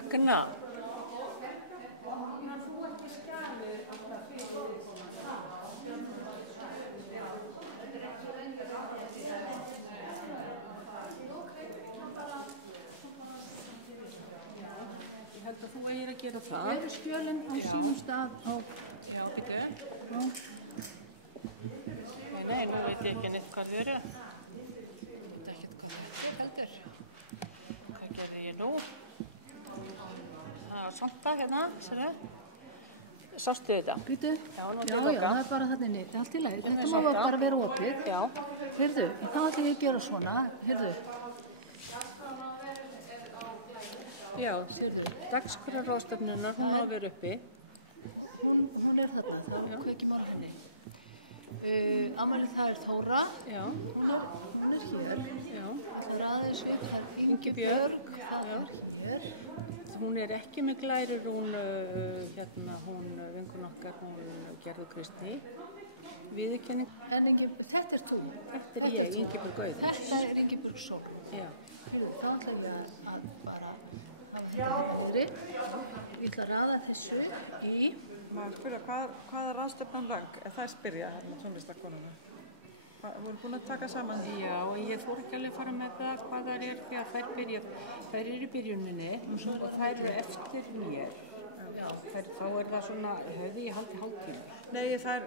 Ragna. Ég held að þú eigir að gera það. Það eru skjölinn á sínum stað á... Já, býtu. Já. Nei, nú veit ég ekki neitt hvað þau eru. Ég veit ekkert hvað það er heldur. Hvað gerði ég nú? Það var sonta hérna, sér þau? Sástu þetta? Býtu? Já, nú Já, til já, það er bara þarna inni. Það er allt í lagi. Þetta má sonta. bara vera opið. Já. Heyrðu, þá ætlum ég að gera svona. Heyrðu. Já, dagskrárráðstefnunnar, hún á að vera uppi. Hún er þarna. Það kveikjum á henni. Amalí, það er Þóra. Já. Hún er hér. Já. Það er aðeins við. Það er Ingibjörg. Það er hér. Hún er ekki með glærur, hún vinkun okkar, hún Gerður Kristný. Viðurkenning. Þetta er þú. Þetta er ég, Ingibjörg Auðuns. Þetta er Ingibjörg Sól. Já. Þá ætlum ég að bara hafa þetta í Ég ætla að raða þessu í... Maður spyrja, hvaða ráðstefnan lang? Það er spyrja hérna, tónlistarkonuna. Voru búin að taka saman? Já, ég fór ekki alveg að fara með það hvað þær er því að þær eru í byrjuninni og þær eru eftir mér. Þá er það svona höfði ég haldi hálftíma. Nei, það er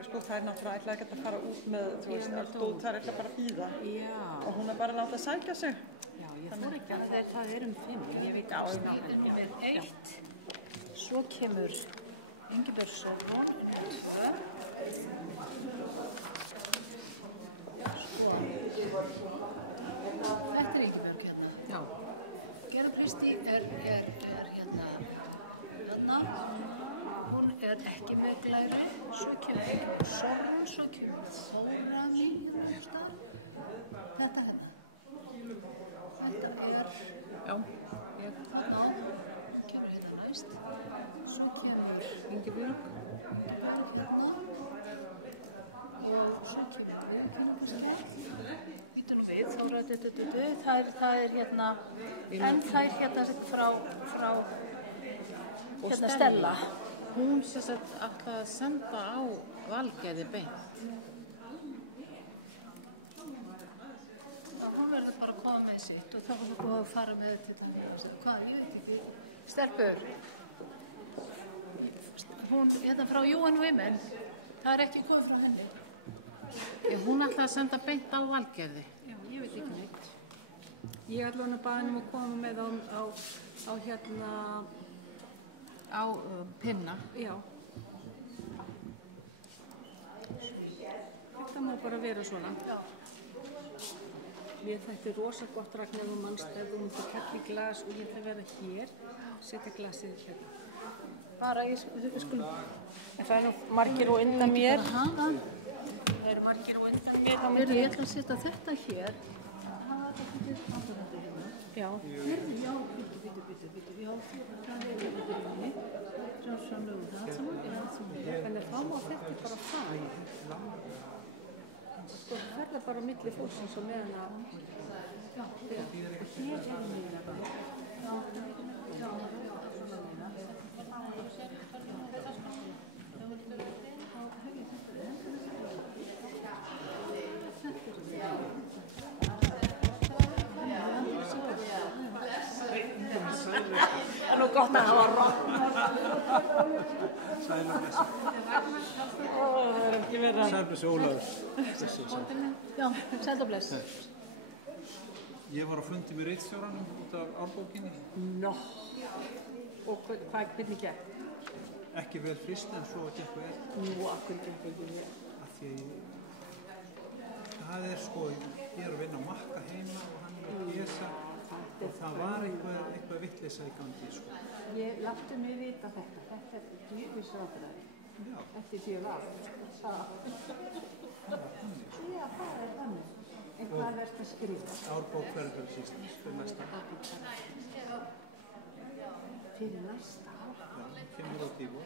náttúrulega ætla ekki að fara út með, þú veist, allt út, það er ætla bara að bíða. Já. Og hún er bara náttúrulega að sækja sig. Já, ég fór ekki alveg, það er 5, ég veit ekki snáðan. Númer 1. Svo kemur Ingibjörg Sól. Þetta er Ingibjörg hérna. Já. Gerður Kristný er hérna. Hún er ekki með glæru. Svo kemur Ingibjörg Sól, svo kemur Þóra mín. Þetta hérna. Þetta er... Já. Þarna. Kemur hérna næst. Svo kemur Ingibjörg. hérna. Og svo kemur Vítu nú við, Þóra, það er hérna, en það er hérna frá hérna Stella. Hún sem sagt ætlaði að senda á Valgerði beint. Hún verður bara að koma með sitt og þá er hún að fara með þetta hvað, ég veit ekki. Stelpur, hún hérna frá UN Women, það er ekki komið frá henni. Hún ætlaði að senda beint á Valgerði. Já, ég veit ekki neitt. Ég ætla hann að baða henni að koma með á hérna... Á pinna. Já. Þetta má bara vera svona. Já. Þetta er rosa gott Ragnar og mannstæð og þú kalli glas og ég ætla að vera hér, setja glasið hérna. Bara, við skulum... En það eru margir og undan mér. Það Það eru margir og undan mér. Heyrðu, ég ætla að setja þetta hér. Já. Heyrðu, já, bíddu. Já, það er byrjunni. Frjálsamlegu það saman. Þannig þá má þetta bara fara. Sko, það ferða bara á milli fólksins og meðan að... Já, Hér erum við það. já. Það er nú gott að hafa rótt. Það er ekki verið að... Sælblessi Ólafur. Já, sæll og bless. Ég var á fundi með ritstjóranum út af árbókinni. Nó. Og hvernig gekk? Ekki vel fyrst en svo gekk vel. Nú, akkur gekk ekki vel. Af því það er sko, ég er að vinna á makka heima og hann er að lesa og það var eitthvað vitleysa í gangi sko. Ég láttu mig vita þetta. Þetta er djúpisráðræði. Eftir því að Já, það er þannig. En hvað verðst að skrifa? Árbók Hverfellsíslands fyrir næsta ár. Fyrir næsta ár? Já, kemur á tíma.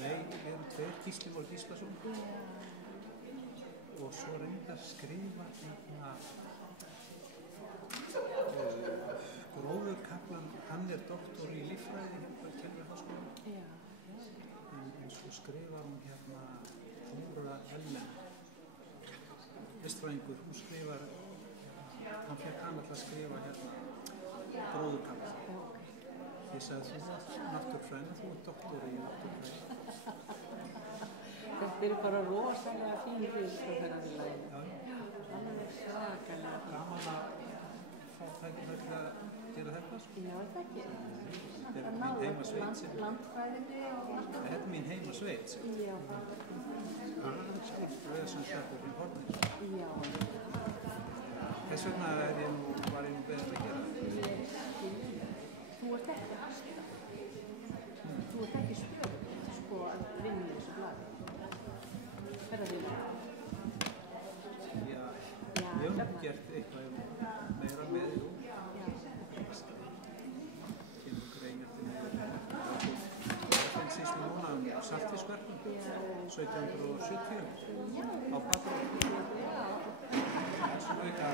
Nei, við erum tveir, Gísli Már Gíslason. Og svo reyndar skrifa hérna bróðurkaplan, hann doktor í líffræði hérna í Kennaraháskólanum. Já. En svo skrifar hún hérna Þóra Ellen, listfræðingur, hún skrifar, hann fekk hann alltaf að skrifa hérna bróðurkaplan. Ég sagði þú ert náttúrfræðin, þú ert doktor í náttúrfræði. Þetta eru bara rosalega fín viðskapferðarfélaginu. Já, Alveg svakalega. gaman að fá tækifæri til að gera þetta, sko. Já, það ekki. Þetta er mín heimasveit, sem Landfræðinni og allt. þetta er mín heimasveit, sem Já, það Rauðarsson í Hornir. Já. Þess vegna var ég nú beðin að gera þetta. Þú ert ekki aðstæða. Þú ert ekki spjöð, sko, að vinna í þessu blaði. Ferðarvinna. Já, Já, ég hef hérna. gert eitthvað meira með, jú. Já. Kemur grein eftir mig. Það finnst núna saltfiskverkum, 1770, á Patro. Svo auka.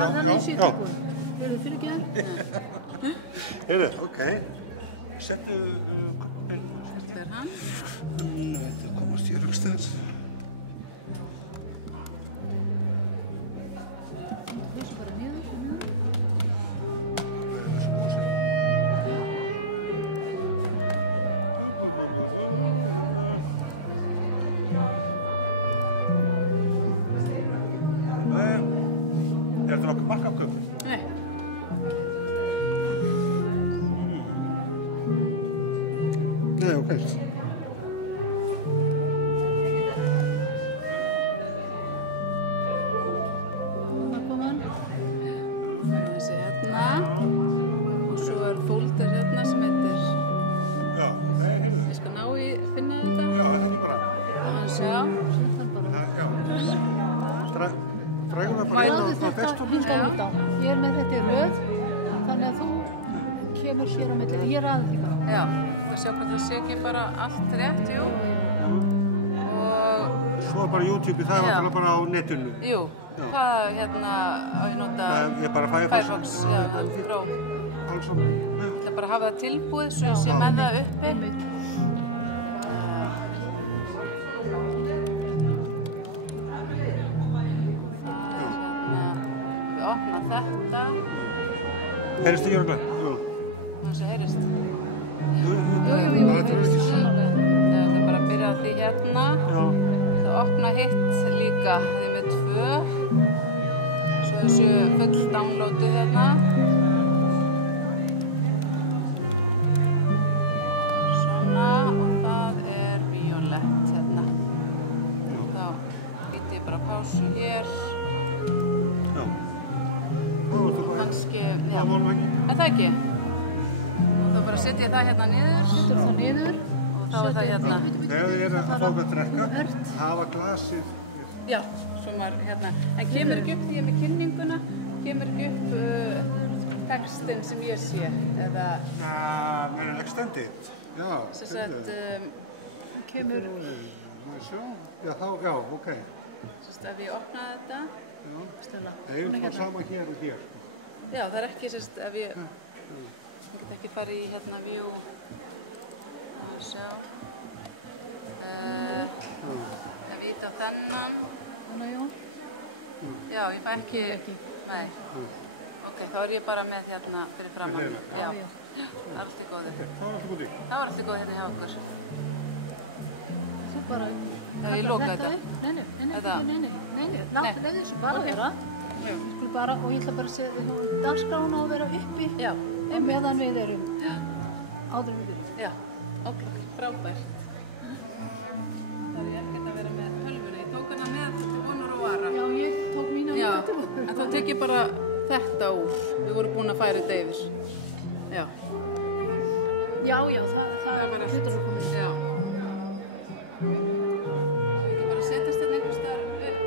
Þannig sýtingun. Eru þið fyrir ekki það? Heyrðu, ok. Settu inn. Þetta er hann. Þetta komast í röggstæðans. Þessu bara niður. Er þetta nokkuð markafköp? Nei. Nei, ok. Það kom hann. Þessi hérna. Og svo er folder hérna sem heitir... Já. Ég skal ná í að finna þetta. Já, þetta er bara... Og hann sjá. Drægum það bara inn á Þetta desktop. hingað út á. Ég er með þetta í röð, þannig að þú kemur hér á milli. Ég raði því bara. Já. Það sjá hvað það sé ekki bara allt rétt, jú. Og... Svo er bara YouTube, það er náttúrulega bara á netinu. Jú. Hvað hérna á ég nota... Ég er bara Firefox. Já, það er Pro. Alls saman. Ég ætla bara að hafa það tilbúið svo ég sé með það uppi. Við opna þetta. Heyrðist þið Jörgla? Jú. Það sé heyrist. Jú. Það er bara að byrja á því hérna. Já. Það opna hitt líka. Því með 2. Svo þessu full downloadu hérna. Svona og það er violett hérna. Þá íti ég bara pásu hér. Já. Kannski, já. Það var nú ekki. Er það ekki? Og þá bara setja ég það hérna niður. Setur það niður. Og þá er það hérna. Þegar þið eru að fá að drekka, hafa glasið. Já, svo maður hérna. En kemur ekki upp því ég er með kynninguna, kemur ekki upp textinn sem ég sé, eða... Mér er extended. Já. Sem sagt, Kemur. Sjá. Já, þá, já, ok. sem sagt, ef ég opna þetta, Stella. Það er bara sama hér og hér. já, það er ekki, sem sagt, ef ég get ekki farið í hérna view, sjá, ef ég ít á þennan, Þannig, Jón. Já, ég fæ ekki, nei. Ok, þá er ég bara með hérna fyrir framan. Já, það er allt í góðu. Það var allt í góðu hérna hjá okkur. Þú bara Já, ég loka þetta. Nei, láttu þessu bara vera. Við skulum bara, og ég ætla bara að segja, dagskráin á að vera uppi Já, meðan við erum áður en við byrjum. já, ok, frábært. Það er ekkert að vera með tölvuna. Ég tók hana með vonur og vara. Já, ég tók mína Já, með en þá tek ég bara þetta úr. Við vorum búin að færa þetta yfir. Já. Já, það er hlutur að koma inn. Já. Við ekki bara setjast þetta einhvers staðar upp þetta.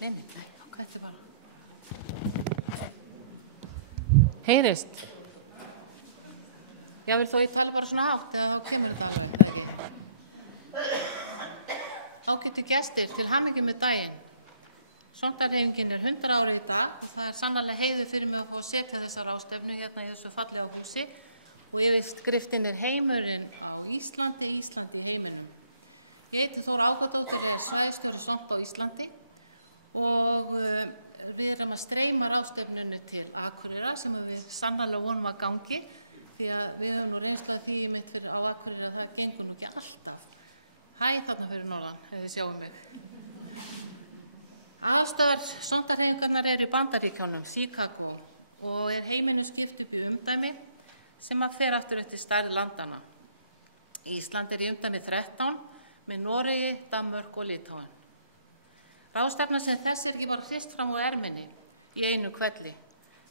Nei, ok, þetta er bara. Heyrist? Já, vil þó ég tala bara svona hátt eða þá kemur þetta alveg. Ágætu gestir, til hamingju með daginn. Sóndarhreyfingin 100 ára í dag. Það sannarlega heiður fyrir mig að fá að setja þessa ráðstefnu hérna í þessu fallega húsi og yfirskriftin heimurinn á Íslandi, Íslandi í heiminum. Ég heiti Þóra Ágadóttir, ég svæðisstjóri Sonta á Íslandi og við erum að streyma ráðstefnunni til Akureyrar sem við sannarlega vonum að gangi því að við höfum nú reynslað því mitt fyrir á Akureyrar að það gengur nú ekki alltaf. Hæ þarna fyrir norðan, ef þið sjáum mig. Aðalstöðvar Sondarhreyfingarnar eru í Bandaríkjunum, Chicago og heiminum skipt upp í umdæmi sem að fer aftur eftir stærð landana. Ísland í umdæmi 13 með Noregi, Danmörk og Litáen. Ráðstefna sem þess ekki bara hrist fram úr erminni í einu kvelli.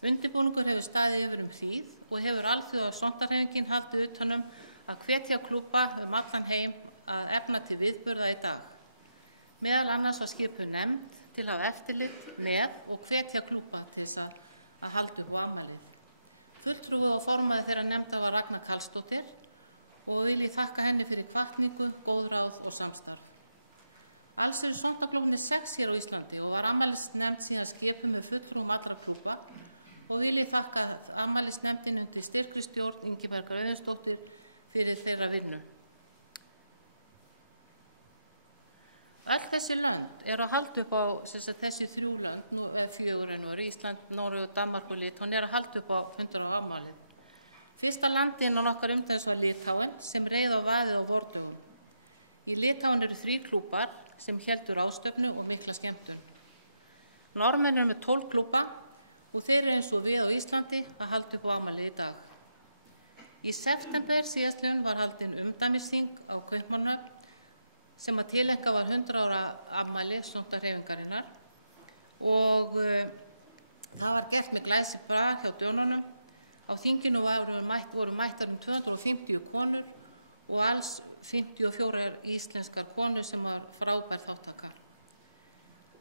Undirbúningur hefur staðið yfir hríð og hefur alþjóða Sondarhreyfingin haldið utanum að hvetja klúbba allan heim að efna til viðburða í dag. Meðal annars var skipuð nefnd til að hafa eftirlit með og hvetja klúbba til þess að halda upp á afmælið. Fulltrúi og formaður þeirra nefnda var Ragnar Karlsdóttir og vil ég þakka henni fyrir hvatningu, góð ráð og samstarf. Alls eru Sondarklúbbunni 6 hér á Íslandi og var afmælisnefnd síðan skipuð með fulltrúum allra klúbba og vil ég þakka afmælisnefndinni undir styrkri stjórn Ingibergar Auðunsdóttur fyrir þeirra vinnu. Öll þessi lönd eru að halda upp á þessi 3 lönd, eða 4 nú eru Ísland, Noreg og Danmörk og Litáen eru að halda upp á 100 ára afmælið. Fyrsta landin á nokkar umdæmis var Litáen sem reið á vaðið á vordugum. Í Litáen eru 3 klúbbar sem héldu ráðstefnu og mikla skemmtun. Norðmenn eru með 12 klúbba og þeir eru eins og við á Íslandi að halda upp á afmælið í dag. Í september síðastliðinn var haldin umdæmisþing á Kaupmannahöfn sem að tileinka var 100 ára afmæli Sondarhreyfingarinnar og það var gert með glæsibrag hjá dönunum. Á þinginu voru mættar 250 konur og alls 54 íslenskar konur sem var frábær þáttaka.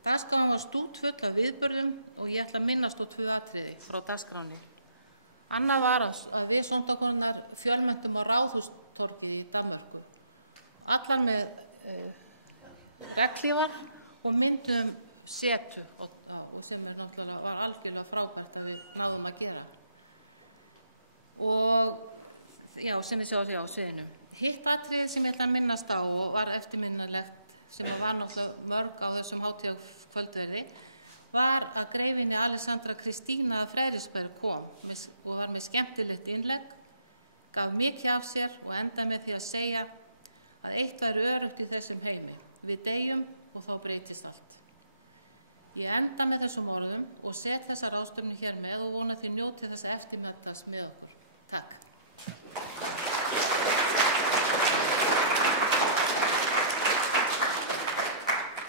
Dagskráin var stútfull af viðburðum og ég ætla að minnast á 2 atriði frá dagskráni. Annað var að við Sondarkonurnar fjölmenntum á Ráðhústorgi í Danmörku. Allar með regnhlífar og myndum setu og sem náttúrulega var algjörlega frábært að við náðum að gera. Og já, sem við sjáum á sviðinu. Hitt atriðið sem ég ætla að minnast á og var eftirminnilegt sem var náttúrulega mörg á þessum hátíðakvöldverði var að greifinni Alessandra Kristína Freyrisberg kom og var með skemmtilegt innlegg, gaf mikið af sér og endaði með því að segja að eitt væri öruggt í þessum heimi. Við deyjum og þá breytist allt. Ég enda með þessum orðum og set þessa ráðstefnu hér með og vona því njóti þessa eftirmættas með okkur. Takk.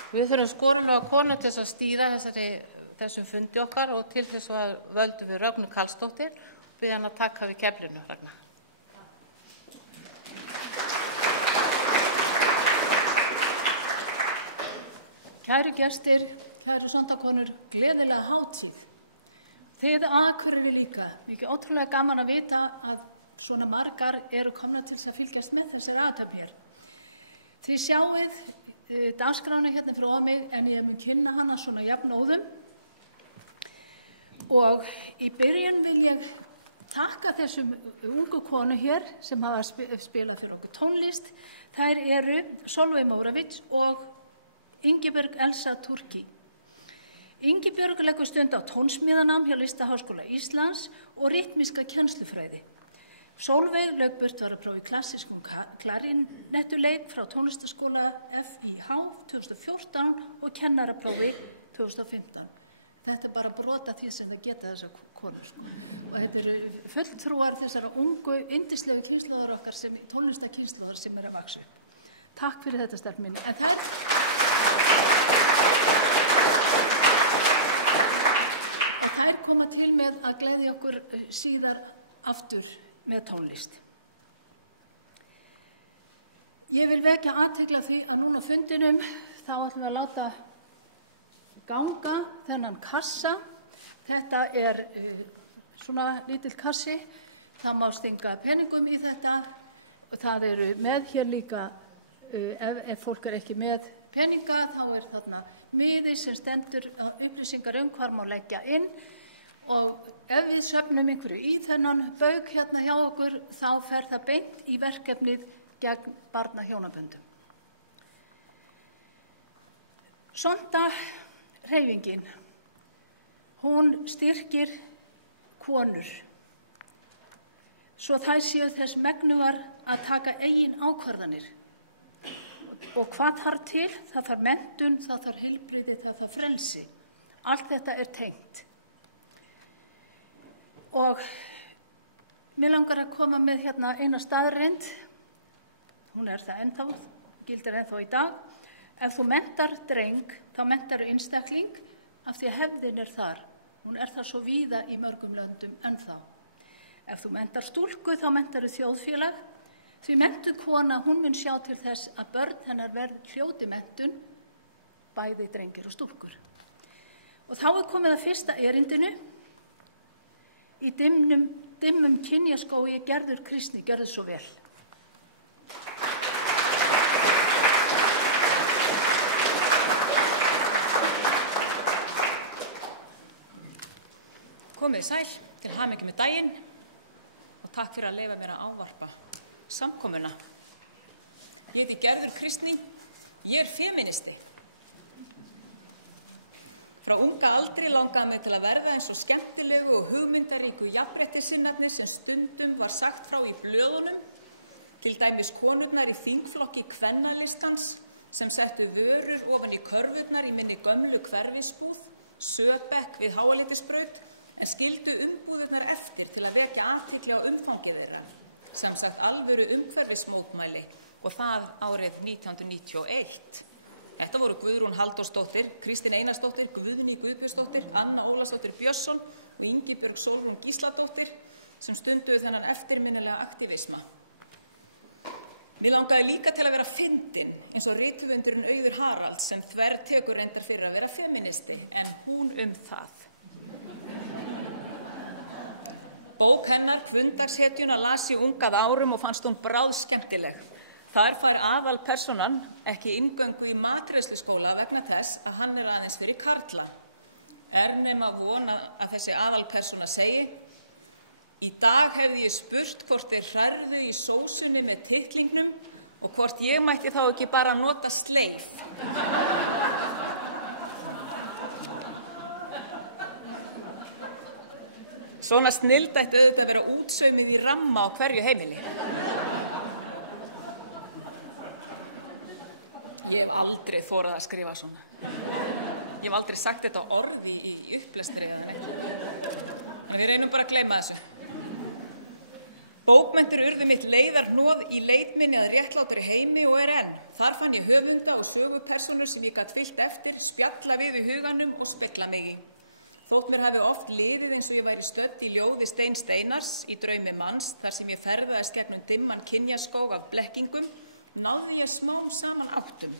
Við þurfum skorulega konu til þess að stýra þessum fundi okkar og til þess að völdum við Rögnu Karlsdóttir og byrja hann að taka við keflinu, Ragnar. Kæru gestir, kæru Sondarkonur, gleðilega hátíð. Þið Akureyri líka. Mikið ótrúlega gaman að vita að svona margar eru komna til þess að fylgjast með þessari athöfn hér. Þið sjáið dagskrána hérna frá mig en ég mun kynna hana svona jafnóðum. Og í byrjun vil ég takka þessum ungu konu hér sem hafa spilað fyrir okkur tónlist. Þær eru Solveig Móravits og Ingibjörg Elsa Turki. Ingibjörg leggur stund á tónsmíðanám hjá Listaháskóla Íslands og ritmíska kennslufræði. Solveig lauk burtvaraprófi í klassískum klarinettuleik frá tónlistaskóla FIH 2014 og kennaraprófi 2015. Þetta er bara brota því sem það geta þessar konur. Og þetta eru fulltrúar þessara ungu, yndislegu kynslóðar okkar, tónlistakynslóðar sem eru að vaksa upp. Takk fyrir þetta, stelp minni. En þær koma til með að gleðja okkur síðar aftur með tónlist. Ég vil vekja athygli á því að núna á fundinum þá ætlum við að láta ganga þennan kassa. Þetta er svona lítill kassi. Það má stinga peningum í þetta og það eru með hér líka, ef fólk er ekki með peninga, þá er þarna miði sem stendur upplýsingar hvar má leggja inn. Og ef við söfnum einhverju í þennan bauk hérna hjá okkur, þá fer það beint í verkefnið gegn barnahjónaböndum. Sondahreyfingin, hún styrkir konur, svo þær séu þess megnugar að taka eigin ákvarðanir. Og hvað þarf til? Það þarf menntun, það þarf heilbrigði, það þarf frelsi. Allt þetta er tengt. Og mér langar að koma með hérna eina staðreynd, hún er það ennþá, gildir ennþá í dag. Ef þú mentar dreng, þá mentar þú einstakling af því að hefðin er þar. Hún er þar svo víða í mörgum löndum ennþá. Ef þú mentar stúlku, þá mentar þú þjóðfélag. Því mentuð kona, hún mun sjá til þess að börn hennar hljóti menntun, bæði drengir og stúlkur. Og þá er komið að fyrsta erindinu. Í dimmum kynjaskógi Gerður Kristný, gjörðu svo vel. Komið sæl, til hamingju með daginn og takk fyrir að leyfa mér að ávarpa samkomuna. Ég heiti Gerður Kristný, ég er feministi. Frá unga aldri langaði mig til að verða eins og skemmtilegu og hugmyndaríku jafnréttissinnefni sem stundum var sagt frá í blöðunum, til dæmis konurnar í þingflokki Kvennalistans sem settu vörur ofan í körfurnar í minni gömlu hverfisbúð, Söbekk við Háaleitisbraut, en skildu umbúðirnar eftir til að vekja athygli á umfangi þeirra, sem sagt alvöru umhverfismótmæli, og það árið 1991. Þetta voru Guðrún Halldórsdóttir, Kristín Einarsdóttir, Guðný Guðbjörnsdóttir, Anna Ólafsdóttir Björnsson og Ingibjörg Sólrún Gísladóttir sem stunduðu þennan eftirminnilega aktivisma. Mér langaði líka til að vera fyndin, eins og rithöfundurinn Auður Haralds sem þvertekur reyndar fyrir að vera feministi, en hún það. Bók hennar, Kvundagshetjuna, las ég ungað árum og fannst hún bráðskemmtileg. Þar fær aðalpersonan ekki inngöngu í matreiðsluskóla vegna þess að hann er aðeins fyrir karla. Er nema vona að þessi aðalpersona segi: í dag hefði ég spurt hvort þeir hrærðu í sósunni með tittlingnum og hvort ég mætti þá ekki bara nota sleif. Svona snilld ætti auðvitað að vera útsaumuð í ramma á hverju heimili. Ég hef aldrei þorað að skrifa svona. Ég hef aldrei sagt þetta orði í upplestri eða neitt. En við reynum bara að gleyma þessu. Bókmenntir urðu mitt leiðarhnoð í leit minni að réttlátari heimi og er enn. Þar fann ég höfunda og sögupersónur sem ég gat fylgt eftir, spjalla við í huganum og spegla mig í. Þótt mér hafi oft liðið eins og ég væri stödd í ljóði Stein Steinars í Draumi manns, þar sem ég ferðaðist gegnum dimman kynjaskóg af blekkingum, náði ég smám saman áttum.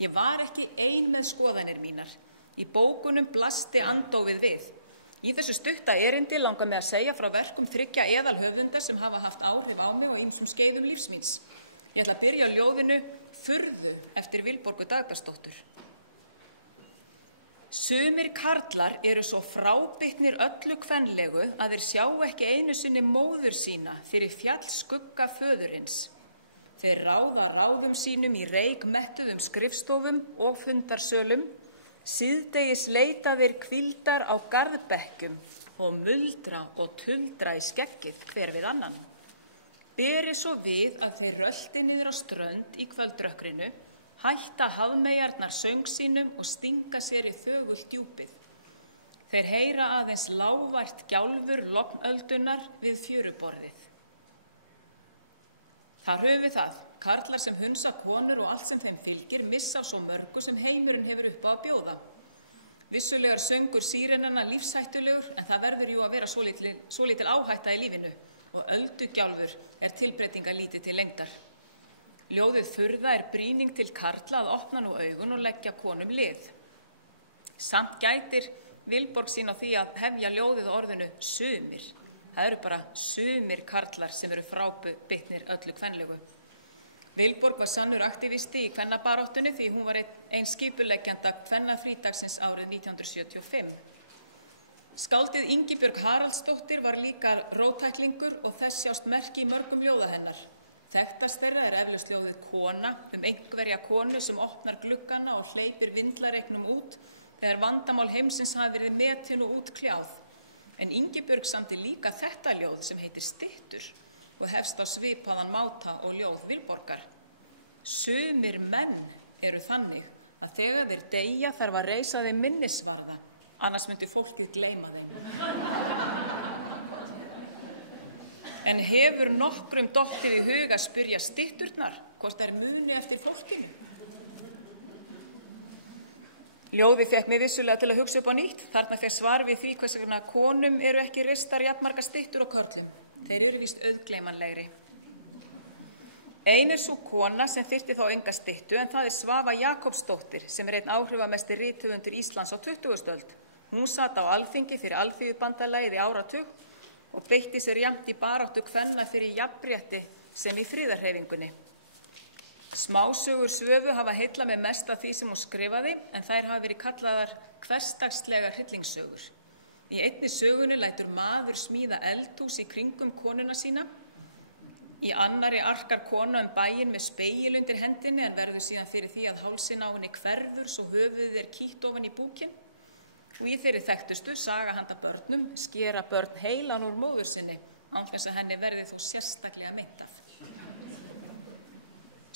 Ég var ekki ein með skoðanir mínar. Í bókunum blasti andófið við. Í þessu stutta erindi langar mig að segja frá verkum 3 eðalhöfunda sem hafa haft áhrif á mig og ýmsum skeiðum lífs míns. Ég ætla að byrja á ljóðinu Furðu eftir Vilborgu Dagbergsdóttur. Sumir karlar eru svo frábitnir öllu kvenlegu að þeir sjá ekki einu sinni móður sína fyrir fjallskugga föðurins. Þeir ráða ráðum sínum í reykmettuðum skrifstofum og fundarsölum, síðdegis leita þeir hvíldar á garðbekkjum og muldra og tuldra í skeggið hver við annan. Beri svo við að þeir rölti niður á strönd í kvöldrökkrinu, hætta hafmeyjarnar söng sínum og stinga sér í þögult djúpið. Þeir heyra aðeins lágvært gjálfur lognöldunar við fjöruborðið. Þar höfum við það, karlar sem hunsa konur og allt sem þeim fylgir missa svo mörgu sem heimurinn hefur upp á að bjóða. Vissulegar söngur sírenana lífshættulegur, en það verður jú að vera svolítil áhætta í lífinu og öldugjálfur er tilbreytingalítið til lengdar. Ljóðið Furða er brýning til karla að opna nú augun og leggja konum lið. Samt gætir Vilborg sín á því að hefja ljóðið á orðinu sumir. Það eru bara sumir karlar sem eru frábitnir öllu kvenlegu. Vilborg var sannur aktivisti í kvennabaráttunni því hún var ein skipuleggjanda kvennafrídagsins árið 1975. Skáldið Ingibjörg Haraldsdóttir var líka róttæklingur og þess sjást merki í mörgum ljóða hennar. Þekktast þeirra er eflaust ljóðið Kona einhverja konu sem opnar gluggana og hleypir vindlareiknum út þegar vandamál heimsins hafi verið metin og útkljáð. En Ingibjörg samdi líka þetta ljóð sem heitir Styttur og hefst á svipaðan máta og ljóð Vilborgar. Sumir menn eru þannig að þegar þeir deyja þarf að reisa þeim minnisvarða, annars myndi fólkið gleyma þeim. En hefur nokkrum dottið í hug að spyrja stytturnar hvort þær muni eftir fólkinu? Ljóðið fékk mig vissulega til að hugsa upp á nýtt. Þarna fékk svar við því hvers vegna konum eru ekki ristar jafnmargar styttur og körlum. Þeir eru víst auðgleymanlegri. Ein er sú kona sem þyrfti þá enga styttu en það er Svava Jakobsdóttir sem er einn áhrifamesti rithöfundur Íslands á 20. öld. Hún sat á Alþingi fyrir Alþýðubandalagið í áratug og beitti sér jafnt í baráttu kvenna fyrir jafnrétti sem í friðarhreyfingunni. Smásögur Svövu hafa heillað mig mest af því sem hún skrifaði en þær hafa verið kallaðar hversdagslegar hryllingssögur. Í einni sögunni lætur maður smíða eldhús í kringum konuna sína. Í annarri arkar kona bæinn með spegil undir hendinni en verður síðan fyrir því að hálsinn á henni hverfur svo höfuðið er kýtt ofan í búkinn. Og í þeirri þekktustu saga handa börnum skera börn heilan úr móður sinni án þess að henni verði þó sérstaklega minnt af.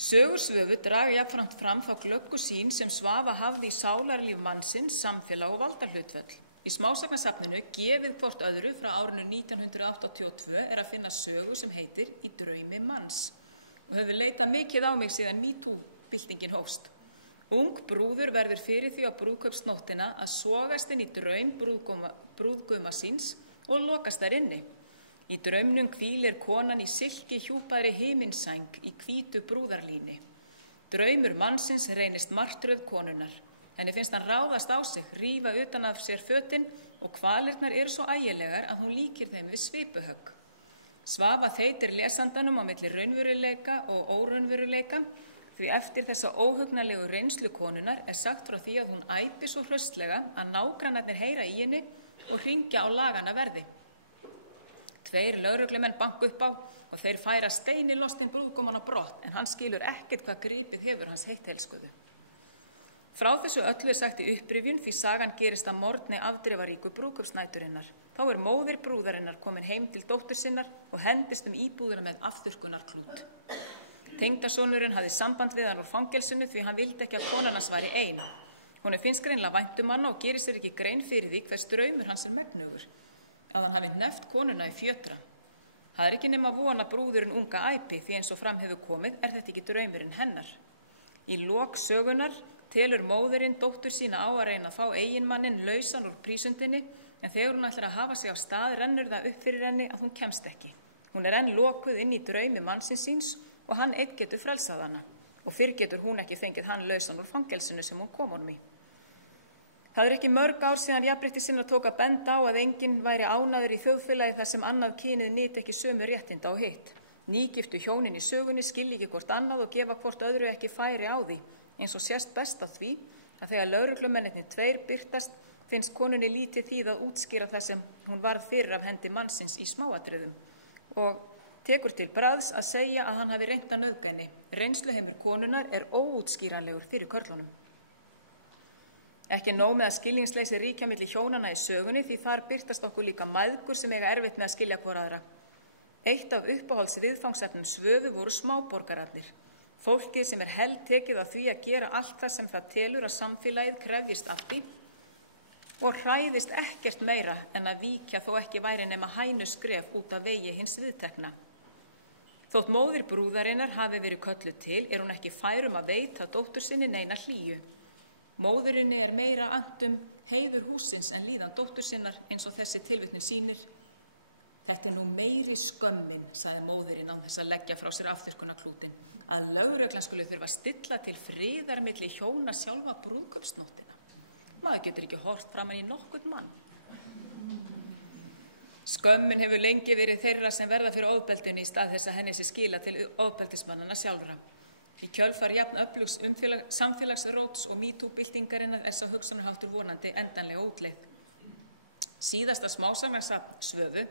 Sögur Svövu draga jafnframt fram þá glöggu sýn sem Svava hafði í sálarlíf mannsins, samfélag og valdahlutföll. Í smásagnasafninu Gefið hvort öðru frá árinu 1982 er að finna sögu sem heitir Í draumi manns og hefur leitað mikið á mig síðan MeToo-byltingin hófst. Ung brúður verður fyrir því á brúðkaupsnóttina að sogast inn í draum brúðguma síns og lokast þær inni. Í draumnum hvílir konan í silki hjúpaðri himinsæng í hvítu brúðarlíni. Draumur mannsins reynist martröð konunnar. Henni finnst hann ráðast á sig, rífa utan af sér fötin og kvalirnar eru svo ægilegar að hún líkir þeim við svipuhögg. Svava þeytir lesandanum á milli raunveruleika og óraunveruleika því eftir þessa óhugnalegu reynslu konunnar er sagt frá því að hún æpi svo hraustlega að nágrannarnir heyra í henni og hringja á lagana verði. 2 lögreglumenn banka upp á og þeir færa steinilostinn brúðgómann á brott en hann skilur ekkert hvað gripið hefur hans heittelskuðu. Frá þessu öllu er sagt í upprifjun því sagan gerist að morgni afdrifaríku brúðkaupsnæturinnar. Þá er móðir brúðarinnar komin heim til dóttur sinnar og hendist íbúðina með afþurrkunarklút. Tengdasonurinn hafði samband við hann úr fangelsinu því hann vildi ekki að konan hans væri ein. Honum finnst greinilega vænt um hana og gerir sér ekki grein fyrir því hvers draumur hans er megnugur. Að hann hafi neft konuna í fjötra. Það er ekki nema að vona brúðurinn unga æpi því eins og fram hefur komið er þetta ekki draumurinn hennar. Í lok sögunar telur móðurinn dóttur sína á að reyna að fá eiginmanninn lausan úr prísundinni en þegar hún ætlar að hafa sig á stað rennur það upp fyrir henni að hún kemst ekki. Hún er enn lokuð inn í draumi mannsins síns og hann einn getur frelsað hana og fyrr getur hún ekki fengið hann lausan úr fangelsinu sem hún kom honum í. Það er ekki mörg ár síðan jafnréttissinnar tók að benda á að enginn væri ánægður í þjóðfélagi þar sem annað kynið nyti ekki sömu réttinda og hitt. Nýgiftu hjónin í sögunni skilja ekki hvort annað og gefa hvort öðru ekki færi á því, eins og sést best á því að þegar lögreglumennirnir 2 birtast finnst konunni lítið þýð að útskýra það sem hún varð fyrir af hendi mannsins í smáatriðum og tekur til bragðs að segja að hann hafi reynt að nauðga henni. Reynsluheimur konunnar er óútskýranlegur fyrir körlunum. Ekki nóg með að skilningsleysi ríkja milli hjónanna í sögunni því þar birtast okkur líka mæðgur sem eiga erfitt með að skilja hvor aðra. Eitt af uppáhalds viðfangsefnum Svövu voru smáborgararnir. Fólkið sem er heltekið af því að gera allt það sem það telur að samfélagið krefjist af því og hræðist ekkert meira en að víkja þó ekki væri nema hænuskref út af vegi hins viðtekna. Þótt móðir brúðarinnar hafi verið kölluð til er hún ekki fær að veita dóttur sinni neina hlýju. Móðurinni er meira annt heiður húsins en líðan dóttur sinnar eins og þessi tilvitnun sýnir. Þetta er nú meiri skömmin, sagði móðurinn án þess að leggja frá sér afþurrkunarklútinn, að lögreglan skuli þurfa að stilla til friðar milli hjóna sjálfa brúðkaupsnóttina. Maður getur ekki hort framan í nokkurn mann. Skömmin hefur lengi verið þeirra sem verða fyrir ofbeldinu í stað þess að henni sé skila til ofbeldismannanna sjálfra. Í kjölfar jafn öflugs samfélagsróts og MeToo-byltingarinnar er sá hugsunarháttur vonandi endanlega útleið. Síðasta smásagnasafn Svövu,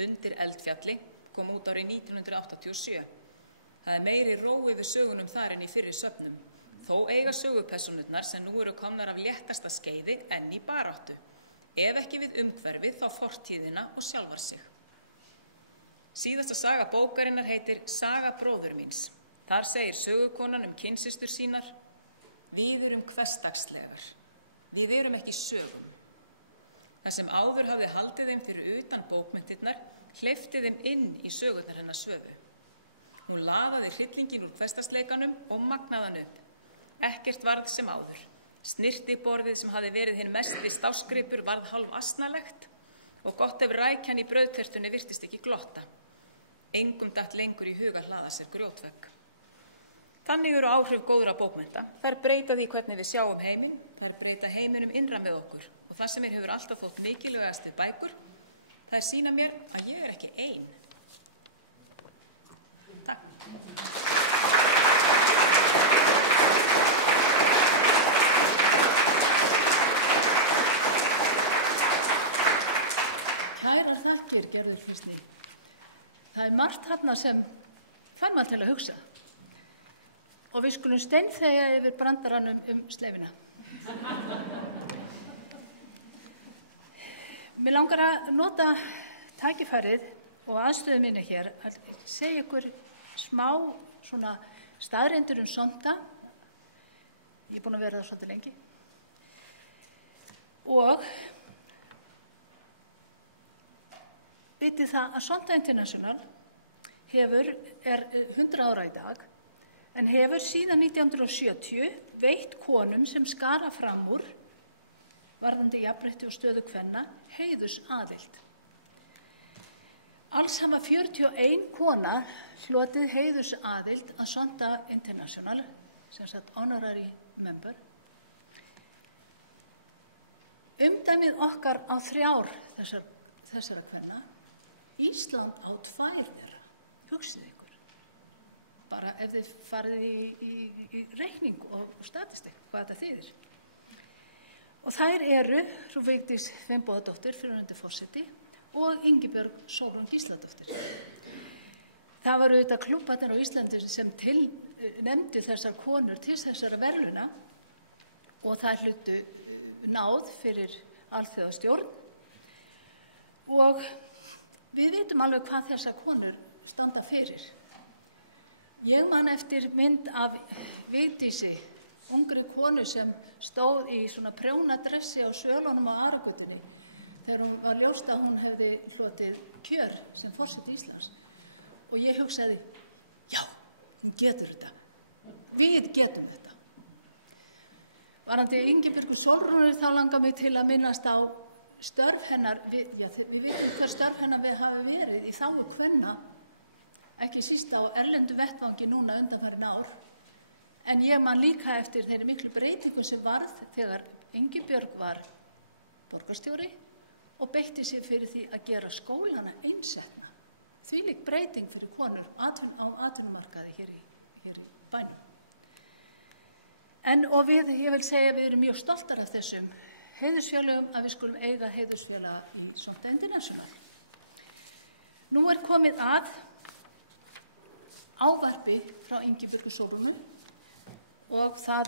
Undir eldfjalli, kom út árið 1987. Það er meiri ró yfir sögunum þar en í fyrri söfnum. Þó eiga sögupersónurnar sem nú eru komnar af léttasta skeiði enn í baráttu. Ef ekki við umhverfið þá fortíðina og sjálfar sig. Síðasta saga bókarinnar heitir Saga bróður míns. Þar segir sögukonan kynsystur sínar: Við erum hversdagslegar. Við erum ekki sögum. Það sem áður hafði haldið þeim fyrir utan bókmyndirnar hleypti þeim inn í sögurnar hennar Svövu. Hún laðaði hryllinginn úr hversdagsleikanum og magnaðan upp. Ekkert varð sem áður. Snyrtiborðið sem hafði verið hinn mesti stásgripur varð hálf asnalegt og gott ef rækjan í brauðtertunni virtist ekki glotta. Engum datt lengur í huga hlaða sér grjótvegg. Þannig eru áhrif góðra bókmynda. Þær breyta því hvernig við sjáum heiminn, þær breyta heiminum innra með okkur og það sem mér hefur alltaf þótt mikilvægast við bækur, það sýna mér að ég er ekki ein. Takk. Kærar þakkir, Gerður Kristný. Það er margt þarna sem fær maður til að hugsa. Og við skulum steinþegja yfir brandaranum sleifina. Mér langar að nota tækifærið og aðstöðu minni hér að segja ykkur smá svona staðreyndir Sonda. Ég er búin að vera það svolítið lengi. Og vitið það að Sonda International er 100 ára í dag, en hefur síðan 1970 veitt konum sem skara fram úr varðandi jafnrétti og stöðu kvenna heiðursaðild. Alls hafa 41 kona hlotið heiðursaðild að Sonda International, sem sagt honorary member. Umdæmið okkar á 3 þessara kvenna, Ísland á 2 þeirra, hugsið ykkur. Bara ef þið farið í reikning og statistik, hvað þetta þýðir. Og þær eru frú Vigdís Finnbogadóttir, fyrrverandi forseti, og Ingibjörg Sólrún Gísladóttir. Það var auðvitað klúbbarnir á Íslandi sem tilnefndu þessar konur til þessara verðlauna og það hlutu náð fyrir alþjóðastjórn. Og við vitum alveg hvað þessar konur standa fyrir. Ég man eftir mynd af Vigdísi, ungri konu sem stóð í svona prjónadressi á svölunum á Aragötunni þegar hún var ljóst að hún hefði hlotið kjör sem forseti Íslands. Og ég hugsaði, já, hún getur þetta. Við getum þetta. Varðandi Ingibjörgu Sólrúnu þá langar mig til að minnast á störf hennar, við vitum hver störf hennar við hafa verið í þágu kvenna, ekki síst á erlendu vettvangi núna undanfarin ár, en ég man líka eftir þeirri miklu breytingu sem varð þegar Ingibjörg var borgarstjóri og beitti sér fyrir því að gera skólana einsetna. Þvílík breyting fyrir konur á atvinnumarkaði hér í bænum. Og ég vil segja að við erum mjög stoltar af þessum heiðursfélögum að við skulum eiga heiðursfélaga í Sonda International. Nú er komið að ávarpi frá Ingibjörgu Sólrúnu og það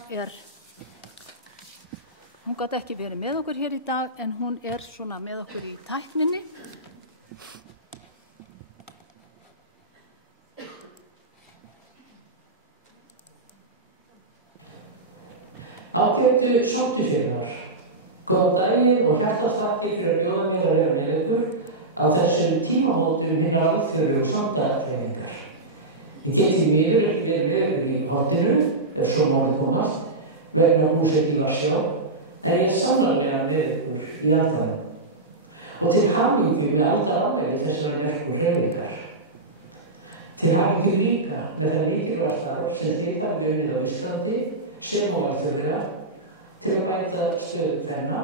hún gat ekki verið með okkur hér í dag en hún er svona með okkur í tækninni. Ágætu sóttifélagar, góðan daginn og hjartans þakkir fyrir að bjóða mér að vera með ykkur á þessum tímamótum hinnar alþjóðlegu Sonda-hreyfingar. Ég get því miður ekki verið í hortinu, ef svo máli komast, vegna búsett í Varsjá, en ég er sannarlega með ykkur í aðfæðum. Og til hamingju með aldarafmæli þessara merku hreyfingar. Til hamingju líka með það mikilvæga starf sem þið hafið unnið á Íslandi sem á alþjóðlega til að bæta stöðu kvenna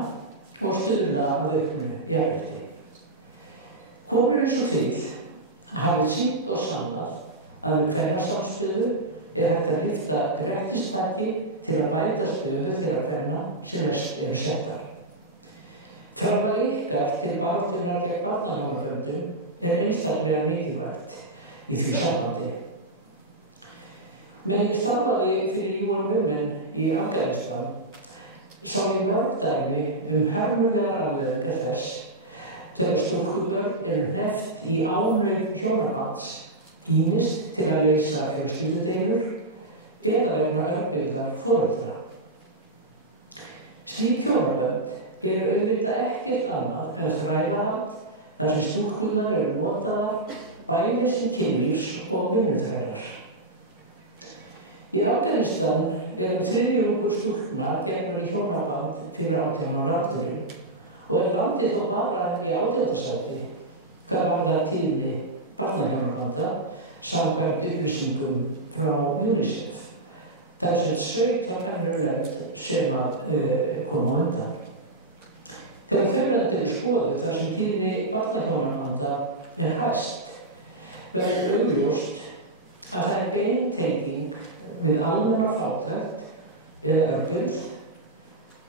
og stuðla að auknu jafnrétti. Konur eins og þið hafið sýnt og sannað að við kvennasamstöðu hægt að lyfta grettistaki til að bæta stöðu þeirra kvenna sem verst eru settar. Framlag ykkar til baráttunnar gegn barnahjónaböndum einstaklega mikilvægt í því sambandi. Men ég starfaði fyrir UN Women í Afganistan sá ég mörg dæmi hörmulegar afleiðingar þess þegar stúlkubörn eru hneppt í ánauð hjónabands, ýmist til að leysa fjölskyldudeilur eða vegna örbirgðar foreldra. Slík hjónabönd eru auðvitað ekkert annað en þrælahald þar sem stúlkurnar eru notaðar bæði sem kynlífs og vinnuþrælar. Í Afganistan eru þriðjungur stúlkna gefnar í hjónaband fyrir 18 ára aldri og landið þó bara í 8. sæti hvað varðar tíðni barnahjónabanda samkvæmt upplýsingum frá UNICEF. Það er sem 17 önnur lönd sem koma á undan. Þegar þau lönd eru skoðuð þar sem tíðni barnahjónabanda hæst verður augljóst að það er bein tenging við almenna fátækt eða örbirgð,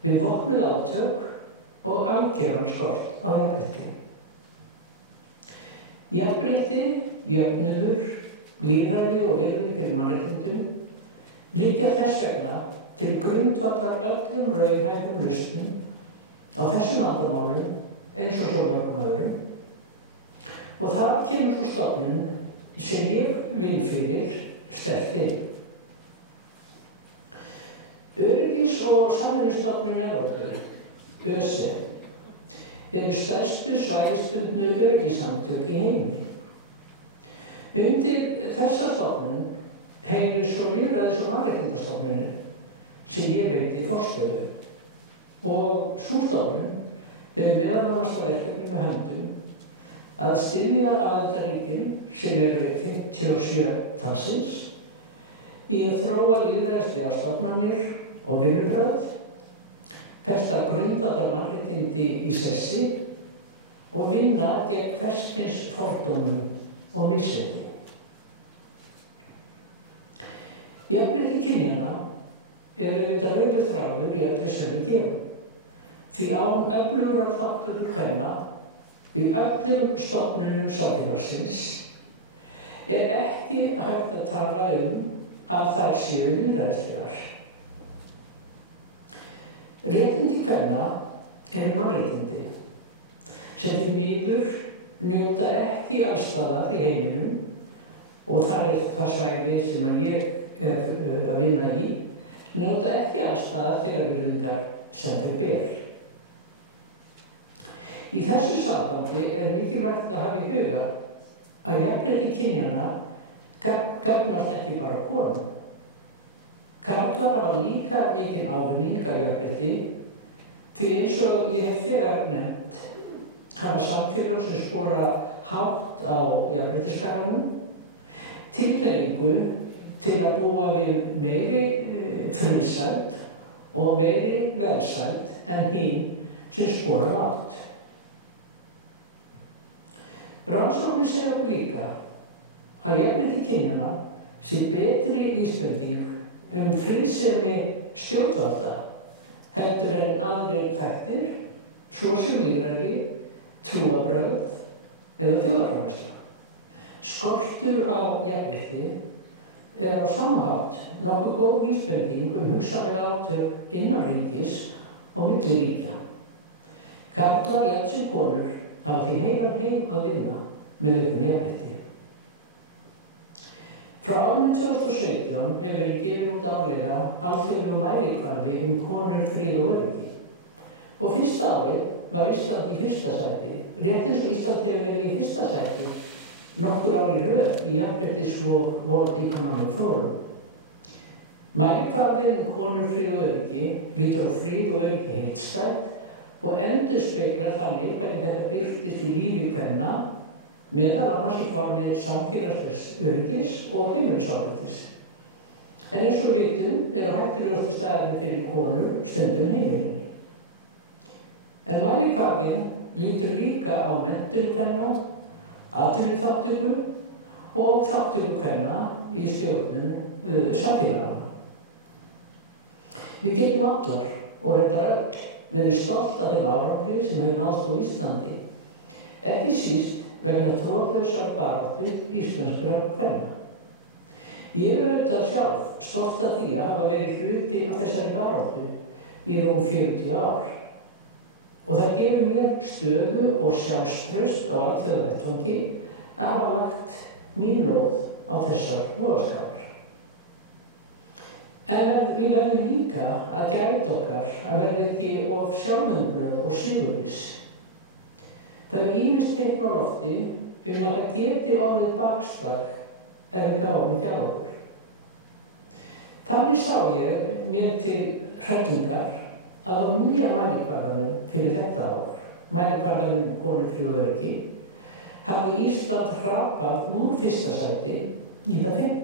við vopnuð átök og algjöran skort á jafnrétti. Jafnrétti, jöfnuður, lýðræði og virðing fyrir mannréttindum liggja þess vegna til grundvallar öllum raunhæfum lausnum á þessum vandamálum eins og svo mörgum öðrum og þar kemur svo stofnun sem ég vil fyrir sterkt inn. Öryggis- og samvinnustofnun Evrópu, ÖSE, eru stærstu svæðisbundnu öryggissamtök í heimi. Undir þessa stofnun heyrir svo lýðræðis- og mannréttindastofnunin sem ég veiti forstöðu og sú stofnun hefur meðal annars verkefni með höndum að styðja aðildarríkin sem eru 57 talsins í að þróa lýðræðislegar stofnanir og vinnubrögð, festa grundvallar mannréttindi í sessi og vinna gegn hvers kyns fordómum og misrétti. Jafnrétti kynjanna auðvitað rauður þráður í öllu sem við gerum, því án öflugrar þátttöku kvenna í öllum stofnunum samfélagsins ekki hægt að tala að þær séu lýðræðislegar. Réttindi kvenna eru mannréttindi sem því miður njóta ekki alls staðar í heiminum og það er það svæði sem ég er að vinna í, njóta ekki alls staðar þeirra virðingar sem þau ber. Í þessu sambandi er mikilvægt að hafa í huga að jafnrétti kynjanna gagnast ekki bara konum. Karlar hafa líka mikinn ávinning af jafnrétti því eins og ég hef þegar nefnt hafa samfélög sem skora hátt á jafnréttisskalanum tilhneigingu til að búa við meiri friðsæld og meiri velsæld en hin sem skora lágt. Rannsóknir segja okkur líka að jafnrétti kynjanna sé betri vísbending friðsemi stjórnvalda heldur en aðrir þættir, svo sem lýðræði, trúarbrögð eða þjóðarframleiðsla. Skortur á jafnrétti er á sama hátt nokkuð góð vísbending hugsanleg átök innan ríkis og milli ríkja. Karlar jafnt sem konur hafa því heilan heim að vinna með auknu jafnrétti. Frá árinu 2017 hefur verið gefið út árlega alþjóðlegu mælikvarði konur, frið og öryggi. Og fyrsta árið var Ísland í fyrsta sæti, rétt eins og Ísland hefur verið í fyrsta sæti nokkur ár í röð í jafnréttis World Economic Forum. Mælikvarðið konur, frið og öryggi lítur á frið og öryggi heildstætt og endurspeglar þannig hvernig þetta birtist í lífi kvenna meðal annars í formi samfélagslegs öryggis og heimilisofbeldis. En eins og vitum hættulegustu staðirnir fyrir konur stundum heimilin. En mælikvarðinn lítur líka á menntun kvenna, atvinnuþátttöku og þátttöku kvenna í stjórnun samfélaganna. Við getum allar og reyndar öll verið stolt af þeim árangri sem hefur náðst á Íslandi, ekki síst vegna þrotlausrar baráttu íslenskra kvenna. Ég er auðvitað sjálf stolt af því að hafa verið hluti af þessari baráttu í rúm 40 ár. Og það gefur mér stöðu og sjálfstraust á alþjóðavettvangi að hafa lagt mín lóð á þessar vogarskálar. En við verðum líka að gæta okkar að verða ekki of sjálfumglöð og sigurviss. Það er ýmis teikn á lofti að það geti orðið bakslag ef við gáum ekki á okkur. Þannig sá ég mér til hrellingar að á nýja mælikvarðanum fyrir þetta ár, mælikvarðanum konur fyrir öryggi, hafi Ísland hrapað úr fyrsta sæti í það 5.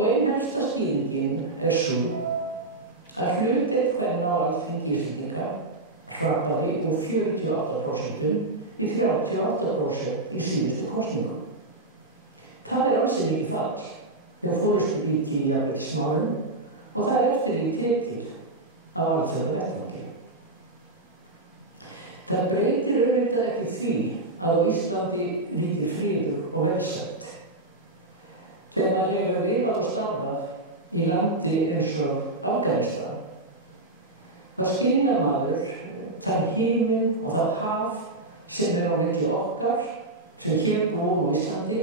Og einn helsta skýringin sú að hlutdeild kvenna á Alþingi Íslendinga hrapaði úr 48% í 38% í síðustu kosningum. Það er ansi mikið fall hjá forysturíki í jafnréttismálum og það er eftir því tekið á alþjóðavettvangi. Það breytir auðvitað ekki því að á Íslandi ríkir friður og velsæld. Þegar maður hefur lifað og starfað í landi eins og Afganistan, það skynjar maður þann himinn og það haf sem er á milli okkar, sem hér búum á Íslandi,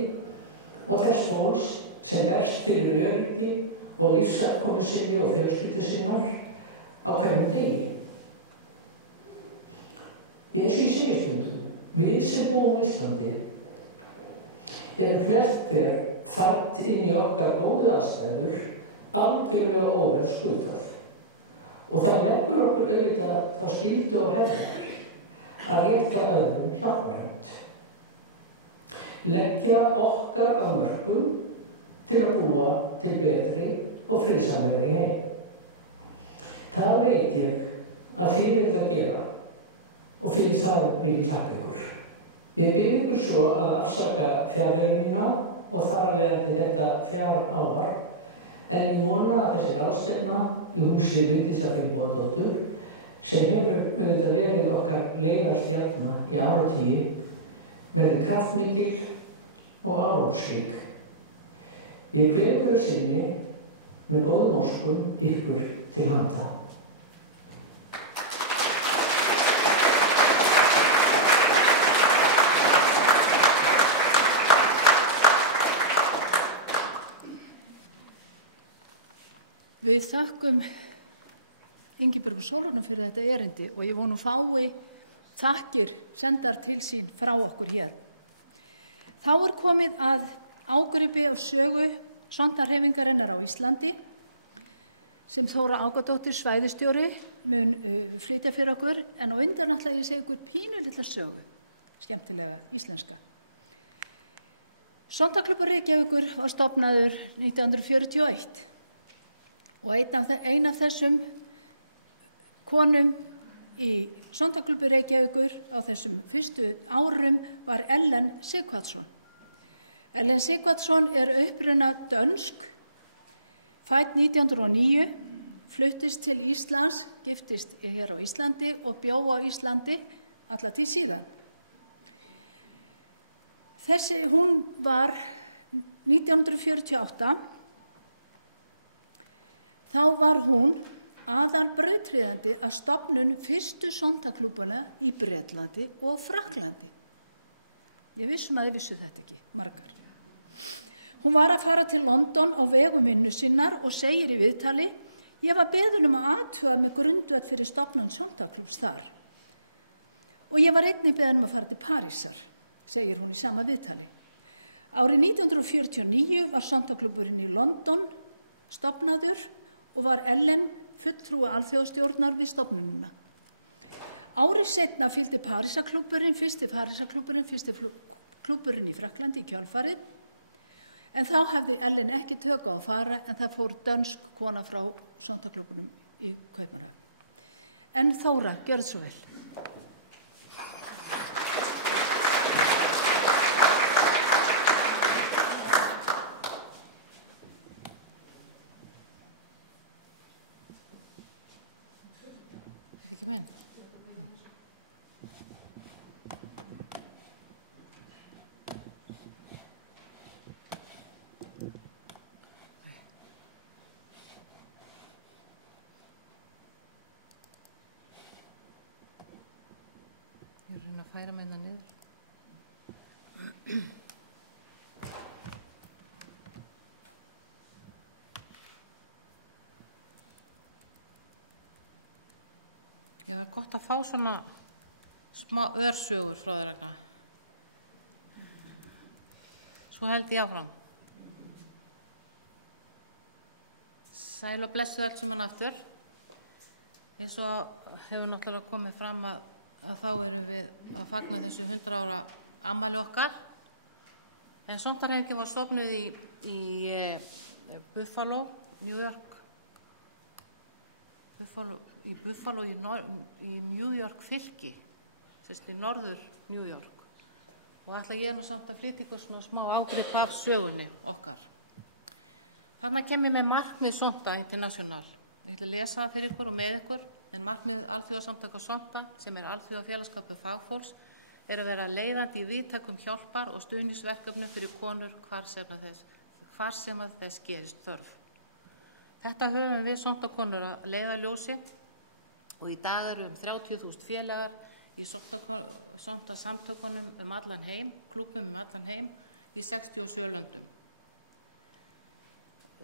og þess fólks sem berst fyrir öryggi og lífsafkomu sinni og fjölskyldu sinnar á hverjum degi. Eins og ég segi stundum, við sem búum á Íslandi flest hver fædd inn í okkar góðu aðstæður algjörlega óverðskuldað. Og það leggur okkur auðvitað þá skyldu og herðar að rétta öðrum hjálparhönd. Leggja okkar á mörkum til að búa til betri og friðsamlegri heim. Það veit ég að þið eruð að gera og fyrir það vil ég þakka ykkur. Ég bið ykkur svo að afsaka fjarveru mína og þar að leiðandi þetta fjarávarp, en ég vona að þessi ráðstefna í húsi Vigdísar Finnbogadóttur, sem hefur auðvitað verið okkar leiðarstjarna í áratugi, verði kraftmikil og árangursrík. Ég hvet ykkur sinni með góðum óskum ykkur til handa. Við þakkum Ingibjörgu Sólrúnu fyrir þetta erindi og ég vonu fái þakkir sendar til sín frá okkur hér. Þá er komið að ágripi og sögu sondarhreyfingarinnar á Íslandi sem Þóra Ágadóttir svæðisstjóri mun flytja fyrir okkur, en á undan ætla ég að segja ykkur pínulitla sögu, skemmtilega íslenska. Sondarklúbbur Reykjavíkur var stofnaður 1941 og ein af þessum konum í Sondarklúbbi Reykjavíkur á þessum fyrstu árum var Ellen Sighvatsson. Ellen Sighvatsson er uppruna dönsk, fædd 1909, fluttist til Íslands, giftist hér á Íslandi og bjó á Íslandi alla tíð síðan. Hún var 1948, þá var hún aðalbrautryðjandi að stofnun fyrstu sondarklúbbana í Bretlandi og Frakklandi. Ég vissum að þið vissu þetta ekki, margar. Hún var að fara til London á vegum vinnu sinnar og segir í viðtali: ég var beðin að athuga með grundvöll fyrir stofnun sondarklúbbs þar. Og ég var einnig beðin að fara til Parísar, segir hún í sama viðtali. Árið 1949 var sondarklúbburinn í London stofnaður og var Ellen fulltrúi alþjóðastjórnar við stofnunina. Árið seinna fylgdi Parísarklúbburinn, fyrsti klúbburinn í Frakklandi í kjölfarið, En þá hefði Ellen ekki tök á að fara, en það fór dönsk kona frá Sondaklubunum í Kaupmannahöfn. En Þóra, gjörðu svo vel. Færa meina niður. Það var gott að fá svona smá örsögur frá þér hérna. Svo held ég áfram. Sæl og blessuð öll saman aftur. Eins og hefur náttúrulega komið fram að þá erum við að fagna þessu 100 ára afmæli okkar. En Sondahreyfingin var stofnuð í Buffalo, New York. Buffalo í New York fylki, sérst í norður New York. Og ætla ég nú samt að flytja ykkur svona smá ágrip af sögunni okkar. Þannig kem ég með markmið Sonda International. Ég ætla að lesa það fyrir ykkur og með ykkur. En markmið Alþjóðasamtaka Sonda, sem alþjóðafélagskapur fagfólks, að vera leiðandi í víðtækum hjálpar og stuðningsverkefnum fyrir konur hvar sem að þess gerist þörf. Þetta höfum við Sondakonur að leiðarljósi og í dag eru 30.000 félagar í Sondasamtökunum allan heim, klúbum allan heim í 67 löndum.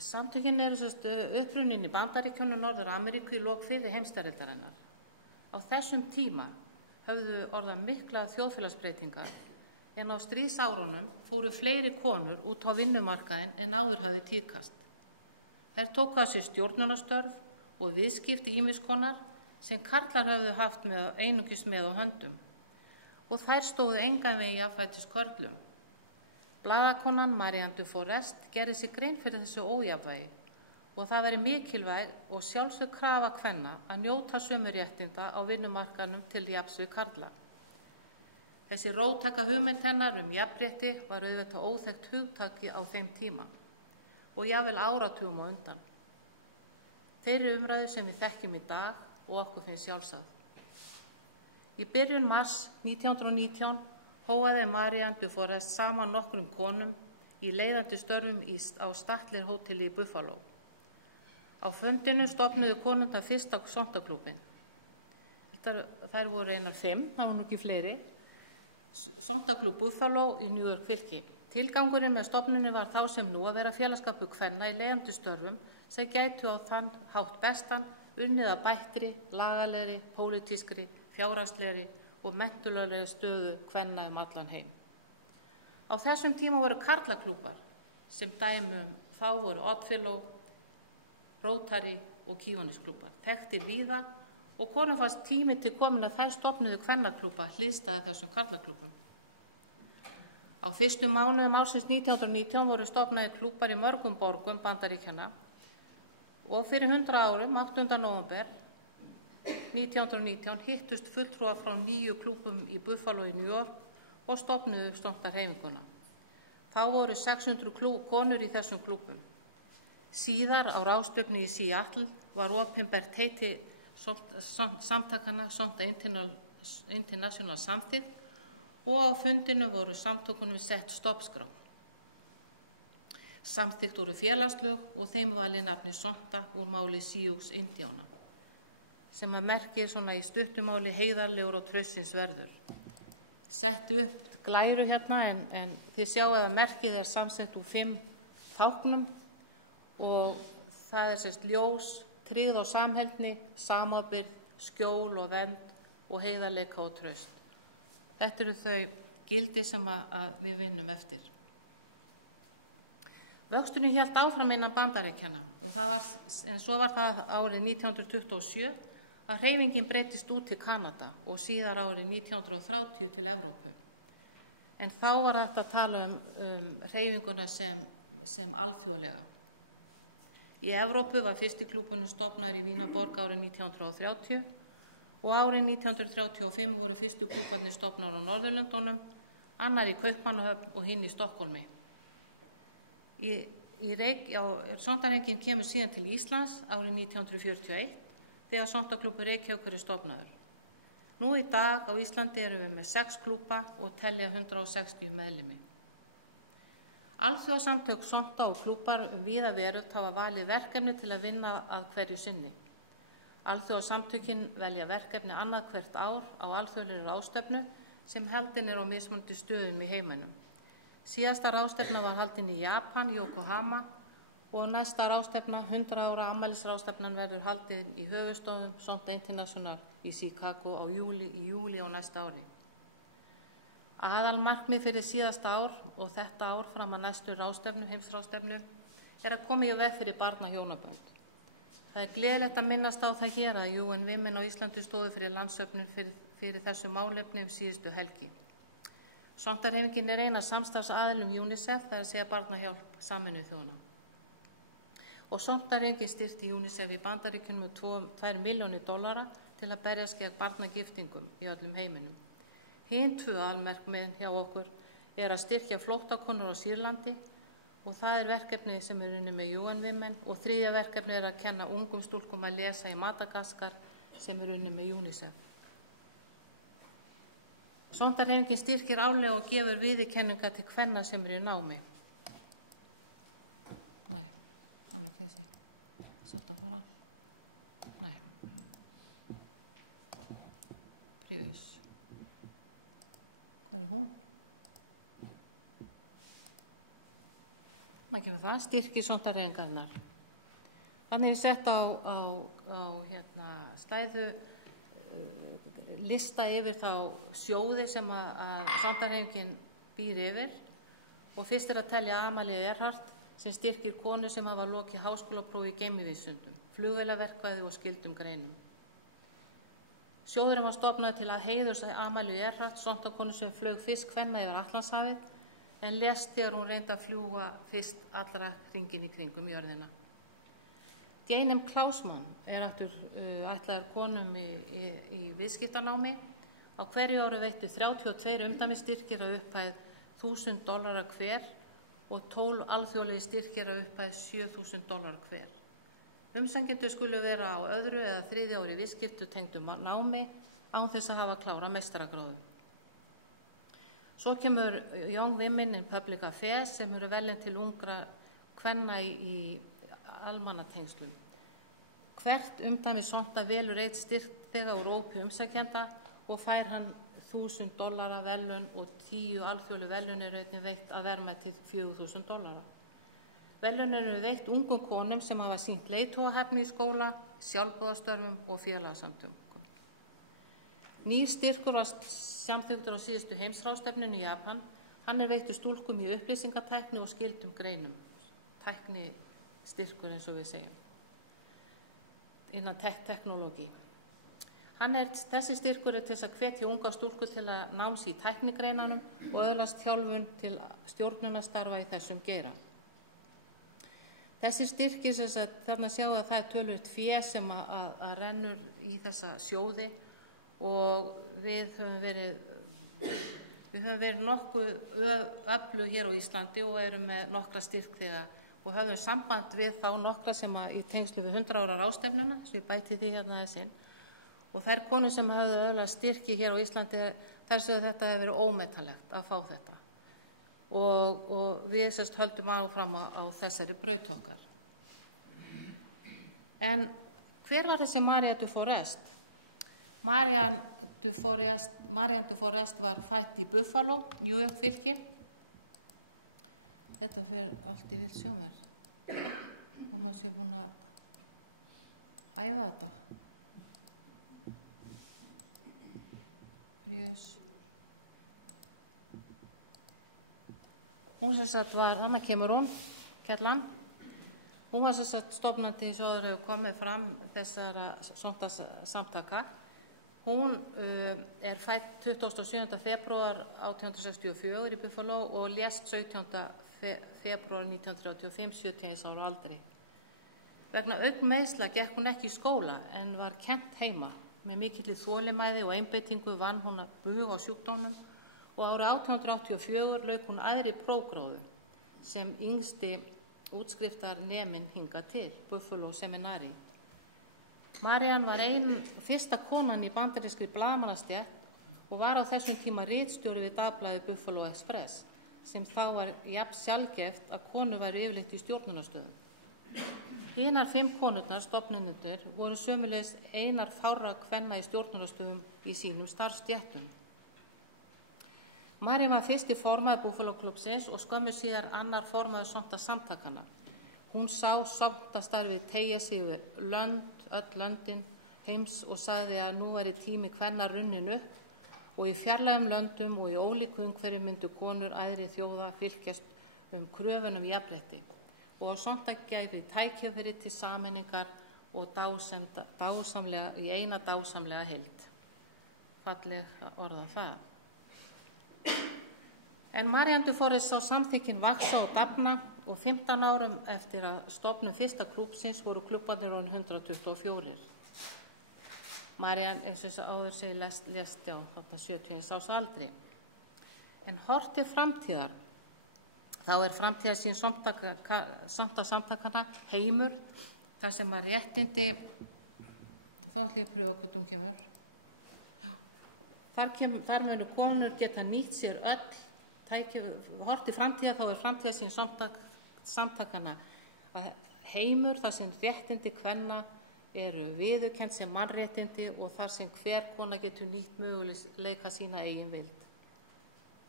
Samtökin eru upprunnin í Bandaríkjunum Norður-Ameríku í lok fyrri heimsstyrjaldarinnar. Á þessum tíma höfðu orðað mikla þjóðfélagsbreytingar en á stríðsárunum fóru fleiri konur út á vinnumarkaðinn en áður hafði tíðkast. Þær tóku að sér stjórnunarstörf og viðskipti ýmiss konar sem karlar höfðu haft einungis með á höndum og þær stóðu engan veginn jafnfætis körlum. Blaðakonan Marianne de Forest gerði sig grein fyrir þessu ójafnvægi og það væri mikilvæg og sjálfsögð krafa kvenna að njóta sömu réttinda á vinnumarkanum til jafns við karla. Þessi róttæka hugmynd hennar jafnrétti var auðvitað óþekkt hugtaki á þeim tíma og jafnvel áratugum á undan. Þeirri umræðu sem við þekkjum í dag og okkur finnst sjálfsagt. Í byrjun mars 1919 hóaði Marianne de Forest saman nokkrum konum í leiðandi störfum á Statler hóteli í Buffalo. Á fundinu stofnuðu konundar fyrsta Sondaklúbbinn. Þær voru einar 5, það var nú ekki fleiri. Sondaklúbb Buffalo í New York fylki. Tilgangurinn með stofnunni var þá sem nú að vera félagsskapur kvenna í leiðandi störfum sem gætu á þann hátt bestan unnið að bættri, lagalegri, pólitískri, fjárhagslegri og menntulöglegri stöðu kvenna allan heim. Á þessum tíma voru karlaklúbar sem dæmum þá voru Oddfellow, Rotary og Kionisklúbar, þekktir víða og konum fannst tími til komin að þær stofnuðu kvennaklúba hliðstæðu þessum karlaklúbum. Á fyrstu mánuðum ársins 1919 voru stofnaðir klúbar í mörgum borgum Bandaríkjanna og fyrir 100 árum, 8. nóvember 1919, hittust fulltrúar frá 9 klúbum í Buffalo í New York og stofnuðu Sondahreyfinguna. Þá voru 600 konur í þessum klúbum. Síðar á ráðstefnu í Seattle var opinbert heiti samtakana Sonda International samþykkt og á fundinu voru samtökunum sett stoppskrá. Samþykkt voru félagslög og þeim valið nafni Sonda úr máli Sioux Indjána, sem að merkir svona í stuttumáli heiðarlegur og traustsins verður. Settu upp glæru hérna en þið sjáu að merkið samsett úr 5 táknum og það sérst ljós, tryggð og samheldni, samábyrgð, skjól og vernd og heiðarleika og traust. Þetta eru þau gildi sem að við vinnum eftir. Vöxturinn hélt áfram innan Bandaríkjanna en svo var það árið 1927 að hreyfingin breyttist út til Kanada og síðar árið 1930 til Evrópu. En þá var þetta að tala hreyfinguna sem sem alþjóðlega. Í Evrópu var fyrsti klúbburinn stofnaður í Vínarborg árið 1930 og árið 1935 voru fyrstu klúbbarnir stofnaður á Norðurlöndunum, annar í Kaupmannahöfn og hinn í Stokkhólmi. Sondarhringinn kemur síðan til Íslands árið 1941 þegar Sondarklúbbur Reykjavíkur stofnaður. Nú í dag á Íslandi erum við með 6 klúbba og telja 160 meðlimi. Alþjóðasamtök sonda og klúbbar víða veröld hafa valið verkefni til að vinna að hverju sinni. Alþjóðasamtökin velja verkefni annað hvert ár á alþjóðlegri ráðstefnu sem haldin á mismunandi stöðum í heiminum. Síðasta ráðstefna var haldin í Japan, Yokohama, og næsta ráðstefna, 100 ára afmælisráðstefnan, verður haldin í höfuðstöðvum Sonda International í Chicago í júlí á næsta ári. Aðalmarkmið fyrir síðasta ár og þetta ár fram að næstu ráðstefnu, heimsráðstefnu, að koma í veg fyrir barnahjónabönd. Það gleðilegt að minnast á það hér að UN Women á Íslandi stóðu fyrir landsöfnun fyrir þessu málefni síðustu helgi. Sondarhreyfingin ein af samstarfsaðilum UNICEF, það að segja Barnahjálp Sameinuðu þjóðanna. Og Sondarhreyfingin styrkti UNICEF í Bandaríkjunum með $2 milljónir til að berjast gegn barnagiftingum í öllum heiminum. Hin 2 aðalmarkmiðin hjá okkur að styrkja flóttakonur á Sýrlandi og það verkefni sem unnið með UN Women og 3. verkefni að kenna ungum stúlkum að lesa í Madagaskar sem unnið með UNICEF. Sondarhreyfingin styrkir árlega og gefur viðurkenningar til kvenna sem í námi. Það styrkir sondarhreyfingarinnar. Þannig er sett á stæðu lista yfir þá sjóði sem að sondarhreyfingin býr yfir og fyrst að telja Amalíu Earhart sem styrkir konur sem hafa lokið háskólaprófi í geimvísindum, flugvélaverkfræði og skyldum greinum. Sjóðurinn var stofnaður til að heiðurs Amalíu Earhart, sondakonu sem flaug fyrst kvenna yfir Atlantshafið en lést þegar hún reyndi að fljúga fyrst allra hringinn í kringum jörðina. Jane M. Klausmann ætlaður konum í viðskiptanámi. Á hverju ári veittu 32 umdæmisstyrkir að upphæð $1.000 hver og 12 alþjóðlegir styrkir að upphæð $7.000 hver. Umsækjendur skulu vera á öðru eða 3. ári viðskiptatengdu námi án þess að hafa klárað meistaragráðu. Svo kemur Young Women in Public Affairs sem velin til ungra kvenna í almannatengslum. Hvert umdæmi sonda velur einn styrkþega úr hópi umsækjenda og fær hann $1.000 verðlaun og 10 alþjóðleg verðlaun einnig veitt að verðmæti $4.000. Verðlaun veitt ungum konum sem hafa sýnt leiðtogahæfni í skóla, sjálfboðastörfum og félagasamtökum. Nýr styrkur var samþykktur á síðustu heimsráðstefnunni í Japan. Hann veittur stúlkum í upplýsingatækni og skyldum greinum. Tækni styrkur eins og við segjum. Innan teknológi. Þessi styrkur til þess að hvetja unga stúlkur til að náms í tæknigreinanum og öðlast þjálfun til stjórnunarstarfa í þessum geira. Þessi styrkir þarna sjá að það töluvert fé sem að rennur í þessa sjóði og við höfum verið nokkuð öflug hér á Íslandi og erum með nokkra styrkþega og höfum samband við þá nokkra sem í tengslu við 100 ára ráðstefnuna, svo ég bæti því hérna aðeins inn. Og þær konur sem höfðu öðlast styrki hér á Íslandi, þær sögðu að þetta hefur verið ómetanlegt að fá þetta. Og við höldum áfram á þessari braut okkar. En hver var þessi Marianne du Forest? Marianne du Forest var fædd í Buffalo, New York fylki. Þetta fyrir allt í vill sjónverð. Og maður sé búin að æfa þetta. Hún var, hana kemur hún, Kellan. Hún var stofnandi eins og áður hefur komið fram þessara sondasamtaka. Hún fædd 27. febrúar 1864 í Buffalo og lést 17. febrúar 1935, 71 ára aldri. Vegna aukmeiðsla gekk hún ekki í skóla en var kennt heima. Með mikilli þolinmæði og einbeitingu vann hún að bug á sjúkdómnum og árið 1884 lauk hún æðri prófgráðu sem yngsti útskriftar nemin hingað til, Buffalo Seminary. Marianne var fyrsta konan í bandarískri blaðamannastétt og var á þessum tíma ritstjóri við dagblaðið Buffalo Express, sem þá var jafn sjaldgæft að konur væru yfirleitt í stjórnunarstöðum. Hinar 5 konurnar, stofnendur, voru sömulegis einar fárra kvenna í stjórnunarstöðum í sínum starfsstéttum. Marianne var fyrsti formaður Buffalo Clubsins og skömmu síðar annar formaður Sonta-samtakanna. Hún sá Sonta-starfið teygja sig yfir öll löndin heims og sagði að nú væri tími kvenna runnin upp og í fjarlægum löndum og í ólíku umhverfi myndu konur æðri þjóða fylgjast kröfunum jafnrétti og Sonta gæfi tækifæri til sameiningar og í eina dásamlega heild. Falleg orða það. En Marianne Duforest sá samþykkin vaxa og dafna og 15 árum eftir að stofnun fyrsta klúbbsins voru klúbbarnir orðin 124. Marianne, eins og áður segir, lést á 71 árs aldri. En horft til framtíðar, þá framtíðarsýn Sonta-samtakanna heimur, þar sem að réttindi, þar munu konur geta nýtt sér horft til framtíðar, þá framtíðarsýn samtakanna að heimur þar sem réttindi kvenna eru viðurkennd sem mannréttindi og þar sem hver kona getur nýtt möguleika sína eigin vild.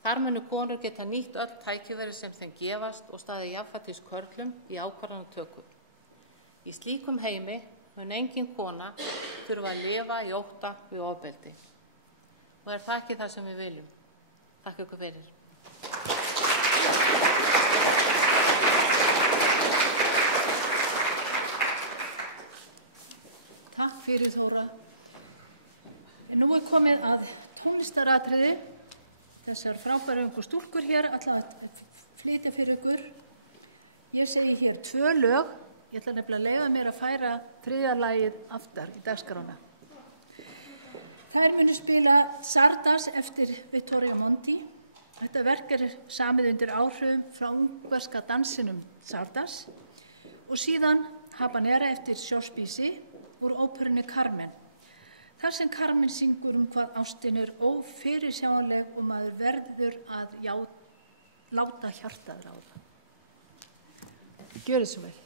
Þar munu konur geta nýtt öll tækifæri sem þeim gefast og staðið jafnfætis körlum í ákvarðanatöku. Í slíkum heimi mun engin kona þurfa að lifa í ótta við ofbeldi. Og það ekki það sem við viljum. Takk ykkur fyrir. Takk fyrir, Þóra. Nú komið að tónlistaratriði. Þessar frábæru ungu stúlkur hér ætla að flytja fyrir ykkur. Ég segi hér 2 lög. Ég ætla nefnilega að leyfa mér að færa 3. lagið aftar í dagskrána. Þær munu spila Sardas eftir Vittorio Monti. Þetta verk samið undir áhrifum frá ungverska dansinum Sardas og síðan Habanera eftir Sjorsbísi úr óperunni Carmen. Þar sem Carmen syngur hvað ástin ófyrirsjáanleg og maður verður að láta hjartað ráða. Gjörið svo vel.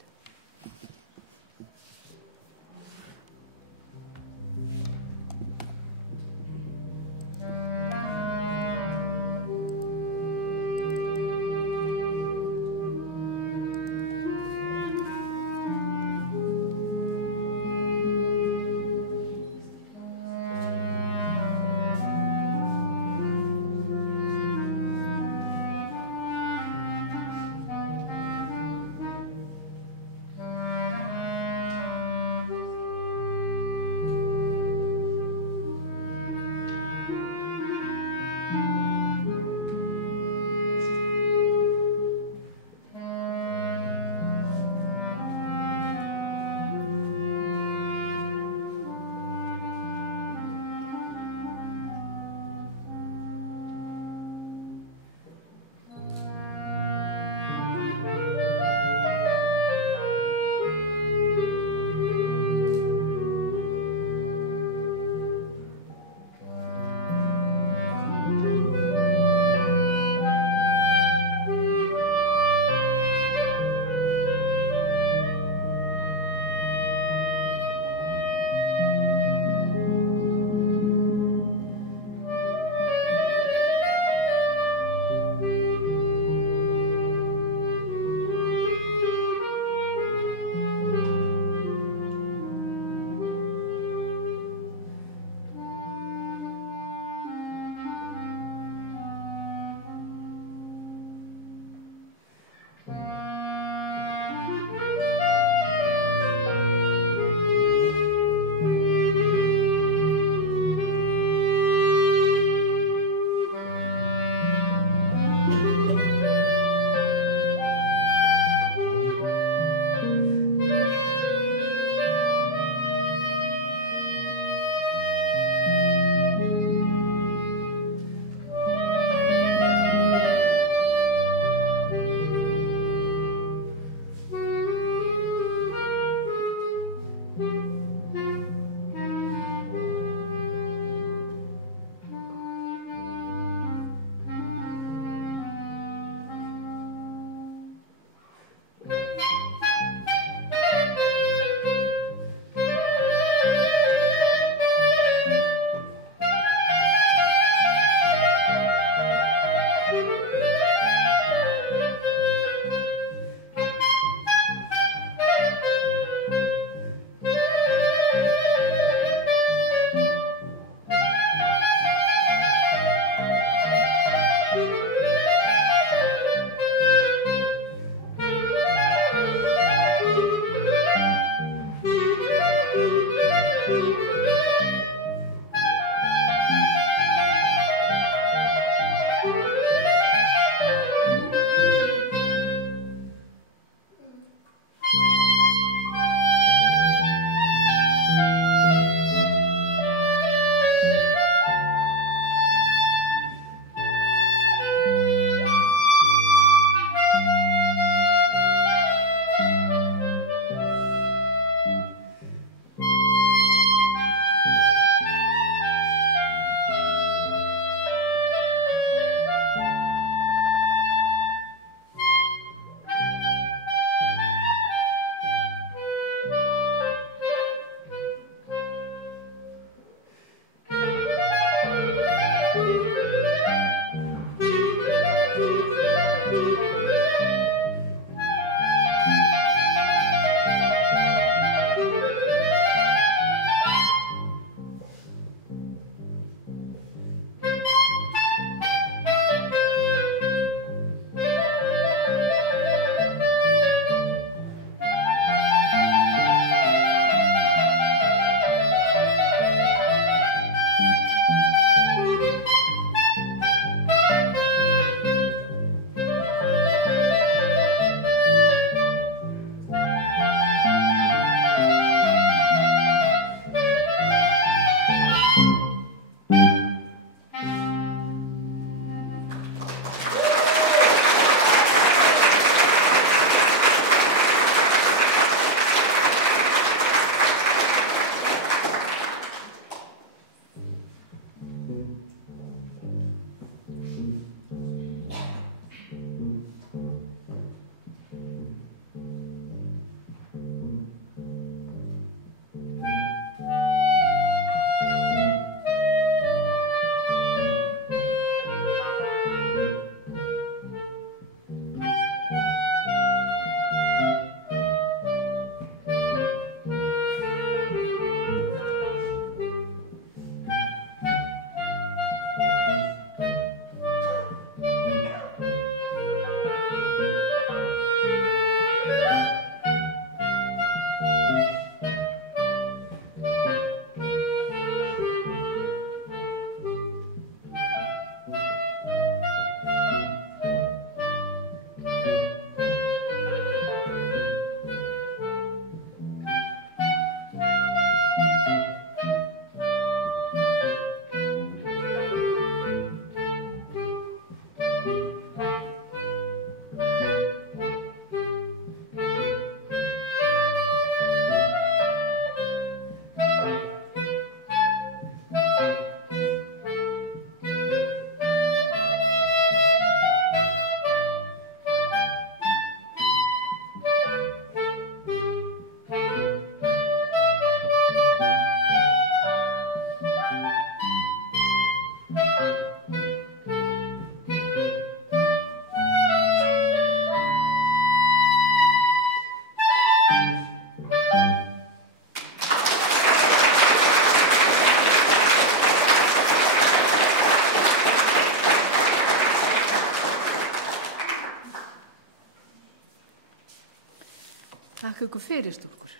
þakka ykkur fyrir, stúlkur.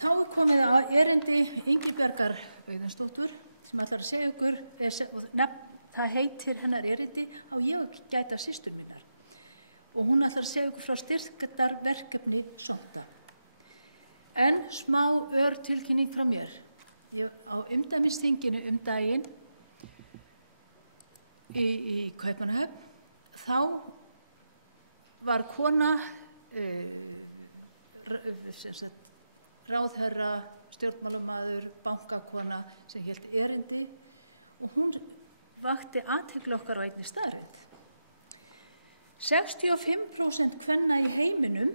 Þá er komið að erindi Ingibjargar Auðunsdóttur sem ætlar að segja ykkur, það heitir hennar erindi á ég að gæta systur minnar og hún ætlar að segja ykkur frá styrktarverkefni Sonta. En smá tilkynning frá mér. Á umdæmisþinginu daginn í Kaupmannahöfn, þá var kona, ráðherra, stjórnmálamaður, bankakona sem hélt erindi og hún vakti athygli okkar á einni staðreynd. 65% kvenna í heiminum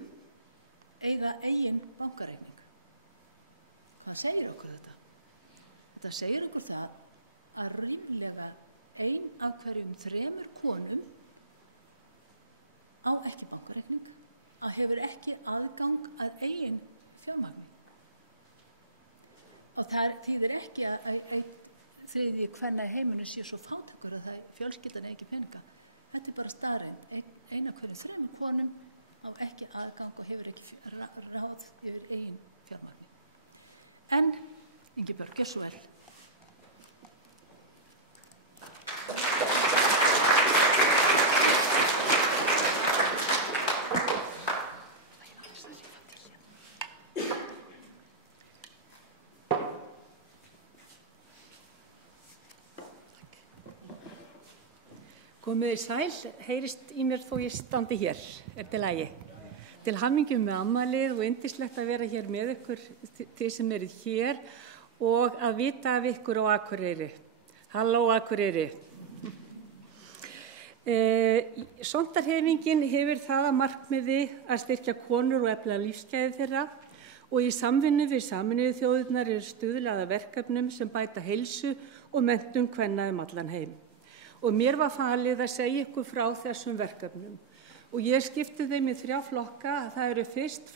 eiga eigin bankareikning. Hvað segir okkur þetta? Þetta segir okkur það að ríflega 1 af hverjum 3 konum á ekki bankareikning, að hefur ekki aðgang að eigin fjármagni. Og það þýðir ekki að 1/3 kvenna í heiminum sé svo fátækur að það fjölskyldan ekki peninga. Þetta bara staðreynd. 1 af hverjum 3 konum á ekki aðgang og hefur ekki ráð yfir eigin fjármagni. En Ingibjörg, gjör svo vel. Komið sæl, heyrist í mér þó ég standi hér, til lagi. Til hamingju með afmælið og yndislegt að vera hér með ykkur þið sem eru hér og að vita af ykkur á Akureyri. Halló Akureyri. Sontarhreyfingin hefur það að markmiði að styrkja konur og efla lífsgæði þeirra og í samvinnu við Sameinuðu þjóðirnar stuðlað að verkefnum sem bæta heilsu og menntun kvenna allan heim. Og mér var falið að segja ykkur frá þessum verkefnum. Og ég skipti þeim í 3 flokka. Það eru fyrst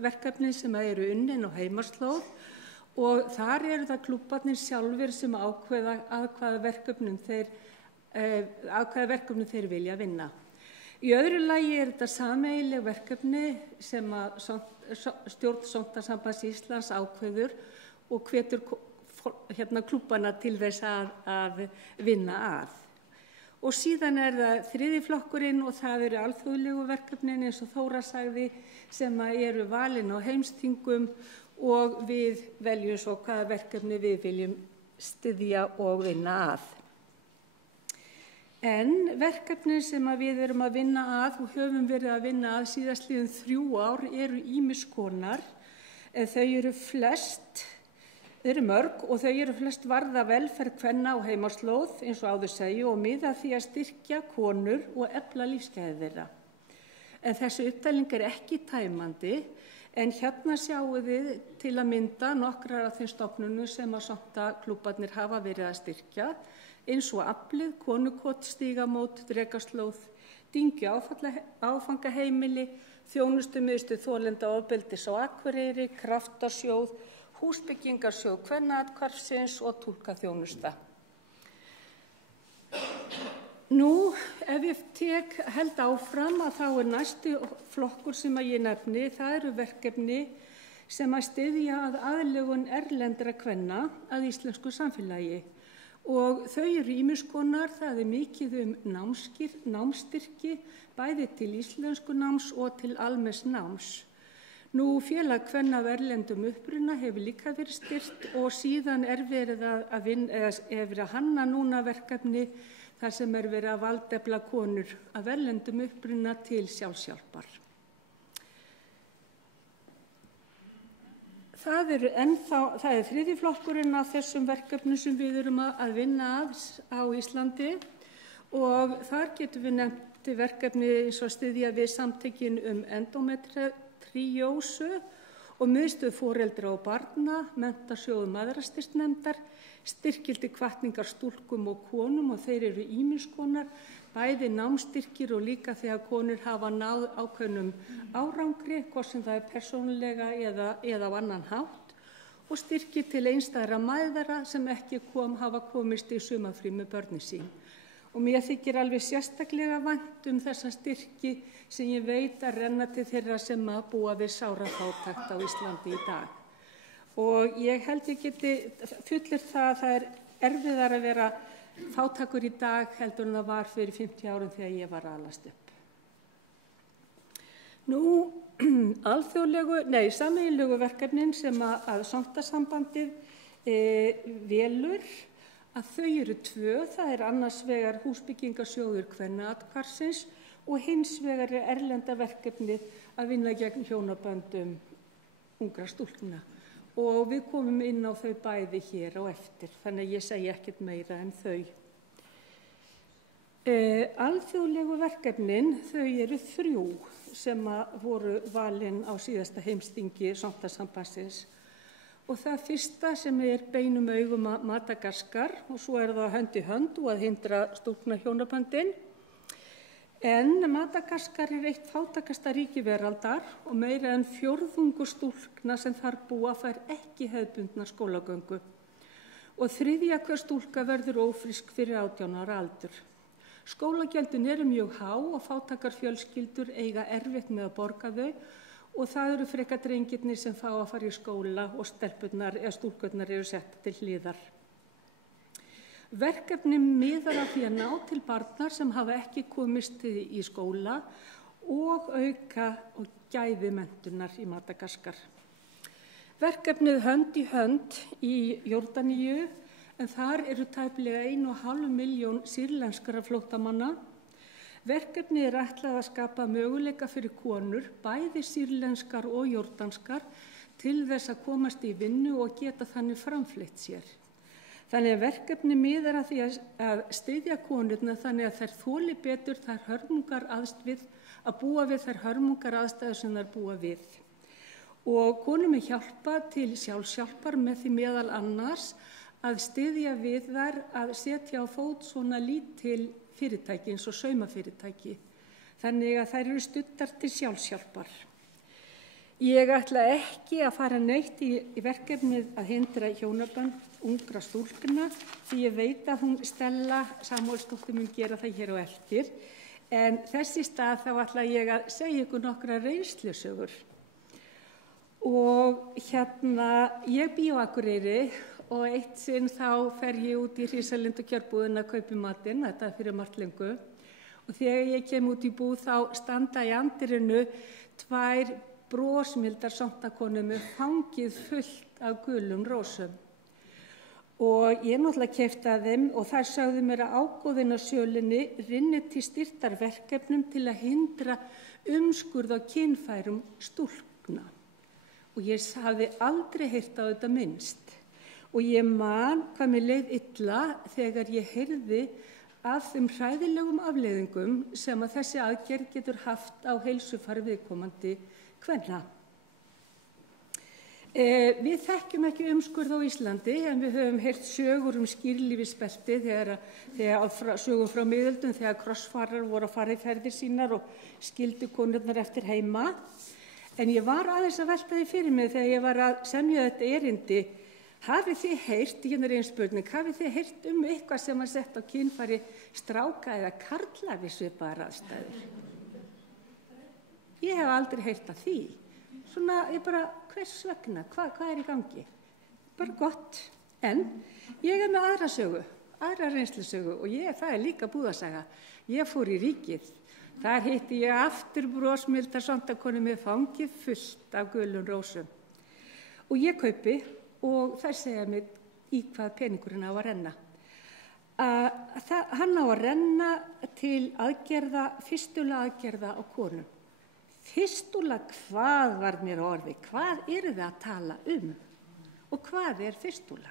verkefni sem eru unnin á heimaslóð og þar eru það klúbbarnir sjálfur sem ákveða að hvaða verkefnum þeir vilja vinna. Í öðru lagi er þetta sameiginleg verkefni sem að stjórn Sontarsambands Íslands ákveður og hvetur klúbbarna til þess að vinna að. Og síðan er það 3. flokkurinn og það eru alþjóðlegu verkefnin eins og Þóra sagði sem eru valin á heimsþingum og við veljum svo hvaða verkefni við viljum styðja og vinna að. En verkefnin sem við erum að vinna að og höfum verið að vinna að síðastliðin 3 ár eru ýmiss konar en þau eru mörg og þau eru flest varða velferð kvenna á heimaslóð eins og áður segju og miða því að styrkja konur og efla lífsgæði þeirra. En þessi upptalning er ekki tæmandi en hérna sjáum við til að mynda nokkrar af þeim stofnunum sem að Sontaklúbbarnir hafa verið að styrkja eins og Aflið, Konukot, Stígamót, Drekaslóð, Dyngju áfangaheimili, Þjónustumiðstöð þolenda ofbeldis á Akureyri, Kraftasjóð, Húsbyggingarsjóð Kvennaathvarfsins og túlkaþjónusta. Nú, ef ég held áfram að þá er næstu flokkur sem að ég nefni, það eru verkefni sem að styðja að aðlögun erlendra kvenna að íslensku samfélagi. Og þau eru ýmiss konar, það er mikið námsstyrki, bæði til íslensku náms og til almenns náms. Nú félag kvenna af erlendum uppruna hefur líka verið styrkt og síðan er verið að hanna núna verkefni þar sem er verið að valdefla konur af erlendum uppruna til sjálfshjálpar. Það er 3. flokkurinn af þessum verkefnum sem við erum að vinna að á Íslandi og þar getum við nefnt verkefni eins og styðja við samtökin endometriósu og miðstöð foreldra og barna, Menntasjóð mæðrastyrksnefndar, styrkildi hvatningar stúlkum og konum og þeir eru ýmiss konar, bæði námsstyrkir og líka þegar konur hafa náð ákveðnum árangri, hvort sem það er persónulega eða á annan hátt, og styrkir til einstæðra mæðra sem ekki hafa komist í sumarfrí með börnin sín. og mér þykir alveg sérstaklega vænt þessa styrki sem ég veit að renna til þeirra sem að búa við sárafátækt á Íslandi í dag. Og ég held ég geti fullyrt það að það erfiðara að vera fátækur í dag heldur en það var fyrir 50 árum þegar ég var að alast upp. Sameiginlegu verkefnin sem að Sóknasambandið velur, að þau eru 2, það annars vegar húsbyggingarsjóður kvennaathvarfsins og hins vegar erlenda verkefnið að vinna gegn hjónaböndum ungra stúlkna. Og við komum inn á þau bæði hér á eftir, þannig að ég segi ekkert meira en þau. Alþjóðlegu verkefnin, þau eru 3 sem voru valin á síðasta heimsþingi Sóknasambandsins. Og það fyrsta sem beinum augum að Madagaskar og svo það hönd í hönd og að hindra stúlknahjónaböndin. En Madagaskar eitt fátækasta ríki veraldar og meira en 4/4 stúlkna sem þar búa fær ekki hefðbundna skólagöngu. Og 3 hver stúlka verður ófrísk fyrir 18 ára aldur. Skólagjöldin eru mjög há og fátækar fjölskyldur eiga erfitt með að borga þau og það eru frekar drengirnir sem fá að fara í skóla og stelpurnar eða stúlkurnar eru sett til hliðar. Verkefni miðar að því að ná til barna sem hafa ekki komist í skóla og auka og gæði menntunar í Madagaskar. Verkefnið hönd í hönd í Jórdaníu, en þar eru tæplega 1,5 milljón sýrlenskra flóttamanna. Verkefnið ætlað að skapa möguleika fyrir konur, bæði sýrlenskar og jórdanskar, til þess að komast í vinnu og geta þannig framfleytt sér. Þannig að verkefni miðar að því að styðja konurna þannig að þær þoli betur þær hörmungar að búa við þær hörmungar aðstæður sem þær búa við. Og konum hjálpa til sjálfshjálpar með því meðal annars að styðja við þær að setja á fót svona lítil fyrirtæki eins og saumafyrirtæki. Þannig að þær eru studdar til sjálfshjálpar. Ég ætla ekki að fara neitt í verkefnið að hindra hjónabönd ungra stúlkna því ég veit að hún Stella Samúelsdóttir mun gera það hér á eftir. En þess í stað þá ætla ég að segja ykkur nokkra reynslusögur. Og ég bý á Akureyri og eitt sinn þá fer ég út í Hrísalind og Kjörbúðin að kaupa matinn, þetta fyrir margt lengu. Og þegar ég kem út í búð þá standa í andirinu 2 brosmildar sóknakonur með fangið fullt af gulum rósum. Og ég náttúrulega keypti af þeim og þær sögðu mér að ágóðinn á sjölinni rynni til styrktarverkefnum til að hindra umskurð á kynfærum stúlkna. Og ég hafði aldrei heyrt á þetta minnst. Og ég man hvað mér leið illa þegar ég heyrði af þeim hræðilegum afleiðingum sem að þessi aðgerð getur haft á heilsufar viðkomandi kvenna. Við þekkjum ekki umskurð á Íslandi en við höfum heyrt sögur skírlífisbelti þegar sögur frá miðöldum þegar krossfarar voru að fara í ferðir sínar og skildu konurnar eftir heima. En ég var aðeins að velta því fyrir mig þegar ég var að semja þetta erindi. Hafið þið heyrt, einn spurning, hafið þið heyrt eitthvað sem að setja á kynfæri stráka eða karla við svipaðar aðstæður? Ég hef aldrei heyrt af því. Svona, ég bara, hvers vegna, hvað í gangi? Bara gott. En ég með aðra sögu, aðra reynslusögu og það líka búðasaga. Ég fór í ríkið. Þar hitti ég aftur brosmildar sóknakonu með fangið fullt af gulum rósum. Og ég kaupi og þær segja mér í hvað peningurinn á að renna. Hann á að renna til fistula aðgerða á konum. Fistula, hvað var mér orði? Hvað þið að tala Og hvað fistula?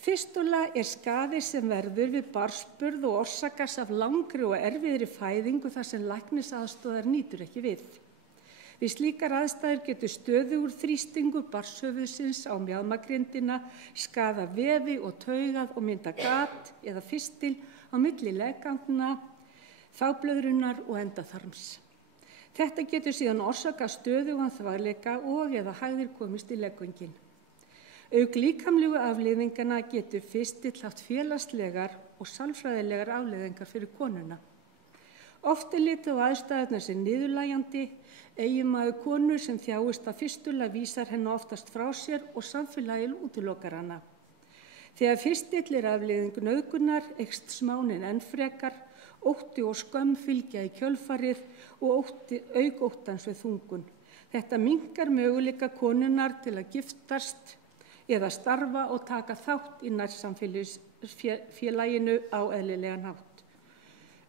Fistula skaði sem verður við barnsburð og orsakast af langri og erfiðri fæðingu þar sem læknisaðstoðar nýtur ekki við. Við slíkar aðstæður getur stöðugur þrýstingur barnshöfuðsins á mjaðmagrindina, skaða vefi og taugað og mynda gat eða fistil á milli leggangna, þáblöðrunar og endaþarms. Þetta getur síðan orsakað stöðugan þvagleika og eða hægðir komist í leggöngin. Auk líkamlegu afleiðingana getur fistill haft félagslegar og sálfræðilegar afleiðingar fyrir konuna. Oft litið á aðstæðurnar sem niðurlægjandi, eiginmaður konu sem þjáist af fistula vísar henni oftast frá sér og samfélagið útilokar hana. Þegar fistill afleiðing nauðgunar eykst smánin enn frekar, ótti og skömm fylgja í kjölfarið og auk óttans við þungun. Þetta minnkar möguleika konunnar til að giftast eða starfa og taka þátt í nærsamfélaginu á eðlilegan hátt.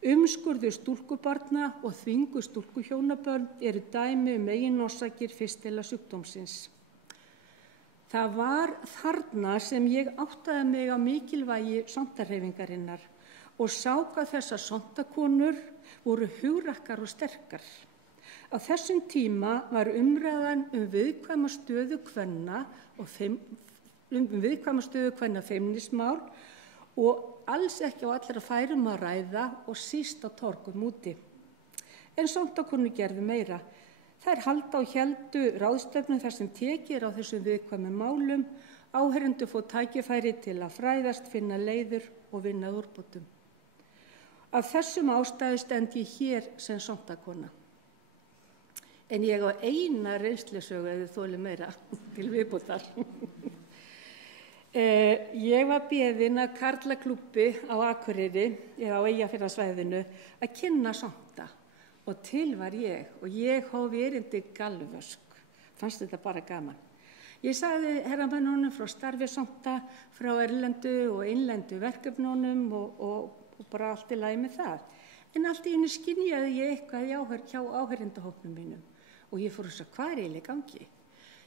Umskurður stúlkubarna og þvinguð stúlkuhjónabörn eru dæmi meginorsakir fistila sjúkdómsins. Það var þarna sem ég áttaði mig á mikilvægi sontarhreyfingarinnar og sá hvað þessar sontakonur voru hugrakkar og sterkar. Á þessum tíma var umræðan viðkvæma stöðu kvenna feimnismál og alls ekki á allra færum að ræða og síst á torgum úti. En sontakonur gerðu meira. Þær halda og héldu ráðstefnu þar sem tekið á þessum viðkvæmum málum, áheyrendur fá tækifæri til að fræðast, finna leiðir og vinna að úrbótum. Af þessum ástæðu stend ég hér sem sontakona. En ég á eina reynslusögu eða þoli meira til viðbótar. Ég var beðin af karlaklúbbi á Akureyri eða á Eyjafjarðarsvæðinu að kynna sonta og til var ég og ég hóf erindi galvösk. Fannst þetta bara gaman. Ég sagði herramönnunum frá starfi sonta, frá erlendu og innlendu verkefnunum og bara allt í lagi með það. En allt í einu skynjaði ég eitthvað hjá áheyrendahópnum mínum. Og ég fór að segja, hvað eiginlega í gangi?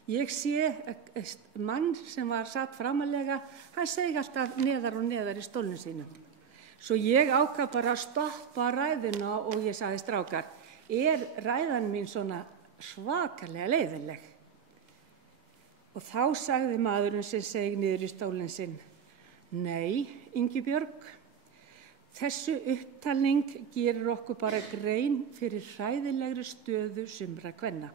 Ég sé mann sem satt framalega, hann segi alltaf neðar og neðar í stólnum sínum. Svo ég ákvað bara að stoppa ræðuna og ég sagði, strákar, ræðan mín svona svakalega leiðinleg? Og þá sagði maðurinn sem segi niður í stólinn sinn, nei, Ingibjörg, þessu upptalning gerir okkur bara grein fyrir hræðilegri stöðu sumra kvenna.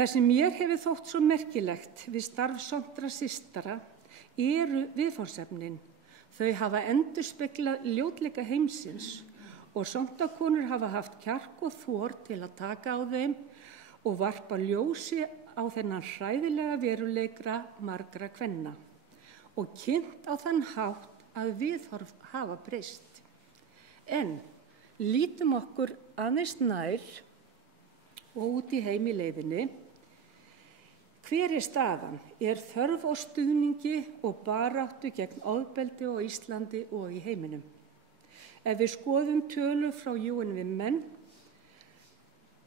Það sem mér hefur þótt svo merkilegt við starf sontra systara eru viðfangsefnin. Þau hafa endurspeglað ljótleika heimsins og sontakonur hafa haft kjark og þor til að taka á þeim og varpa ljósi á þennan hræðilega veruleika margra kvenna og kynnt á þann hátt að viðhorf hafa breyst. En lítum okkur aðeins nær og út í heim í leiðinni. Hver staðan? Þörf á stuðningi og baráttu gegn ofbeldi á Íslandi og í heiminum? Ef við skoðum tölur frá UN Women,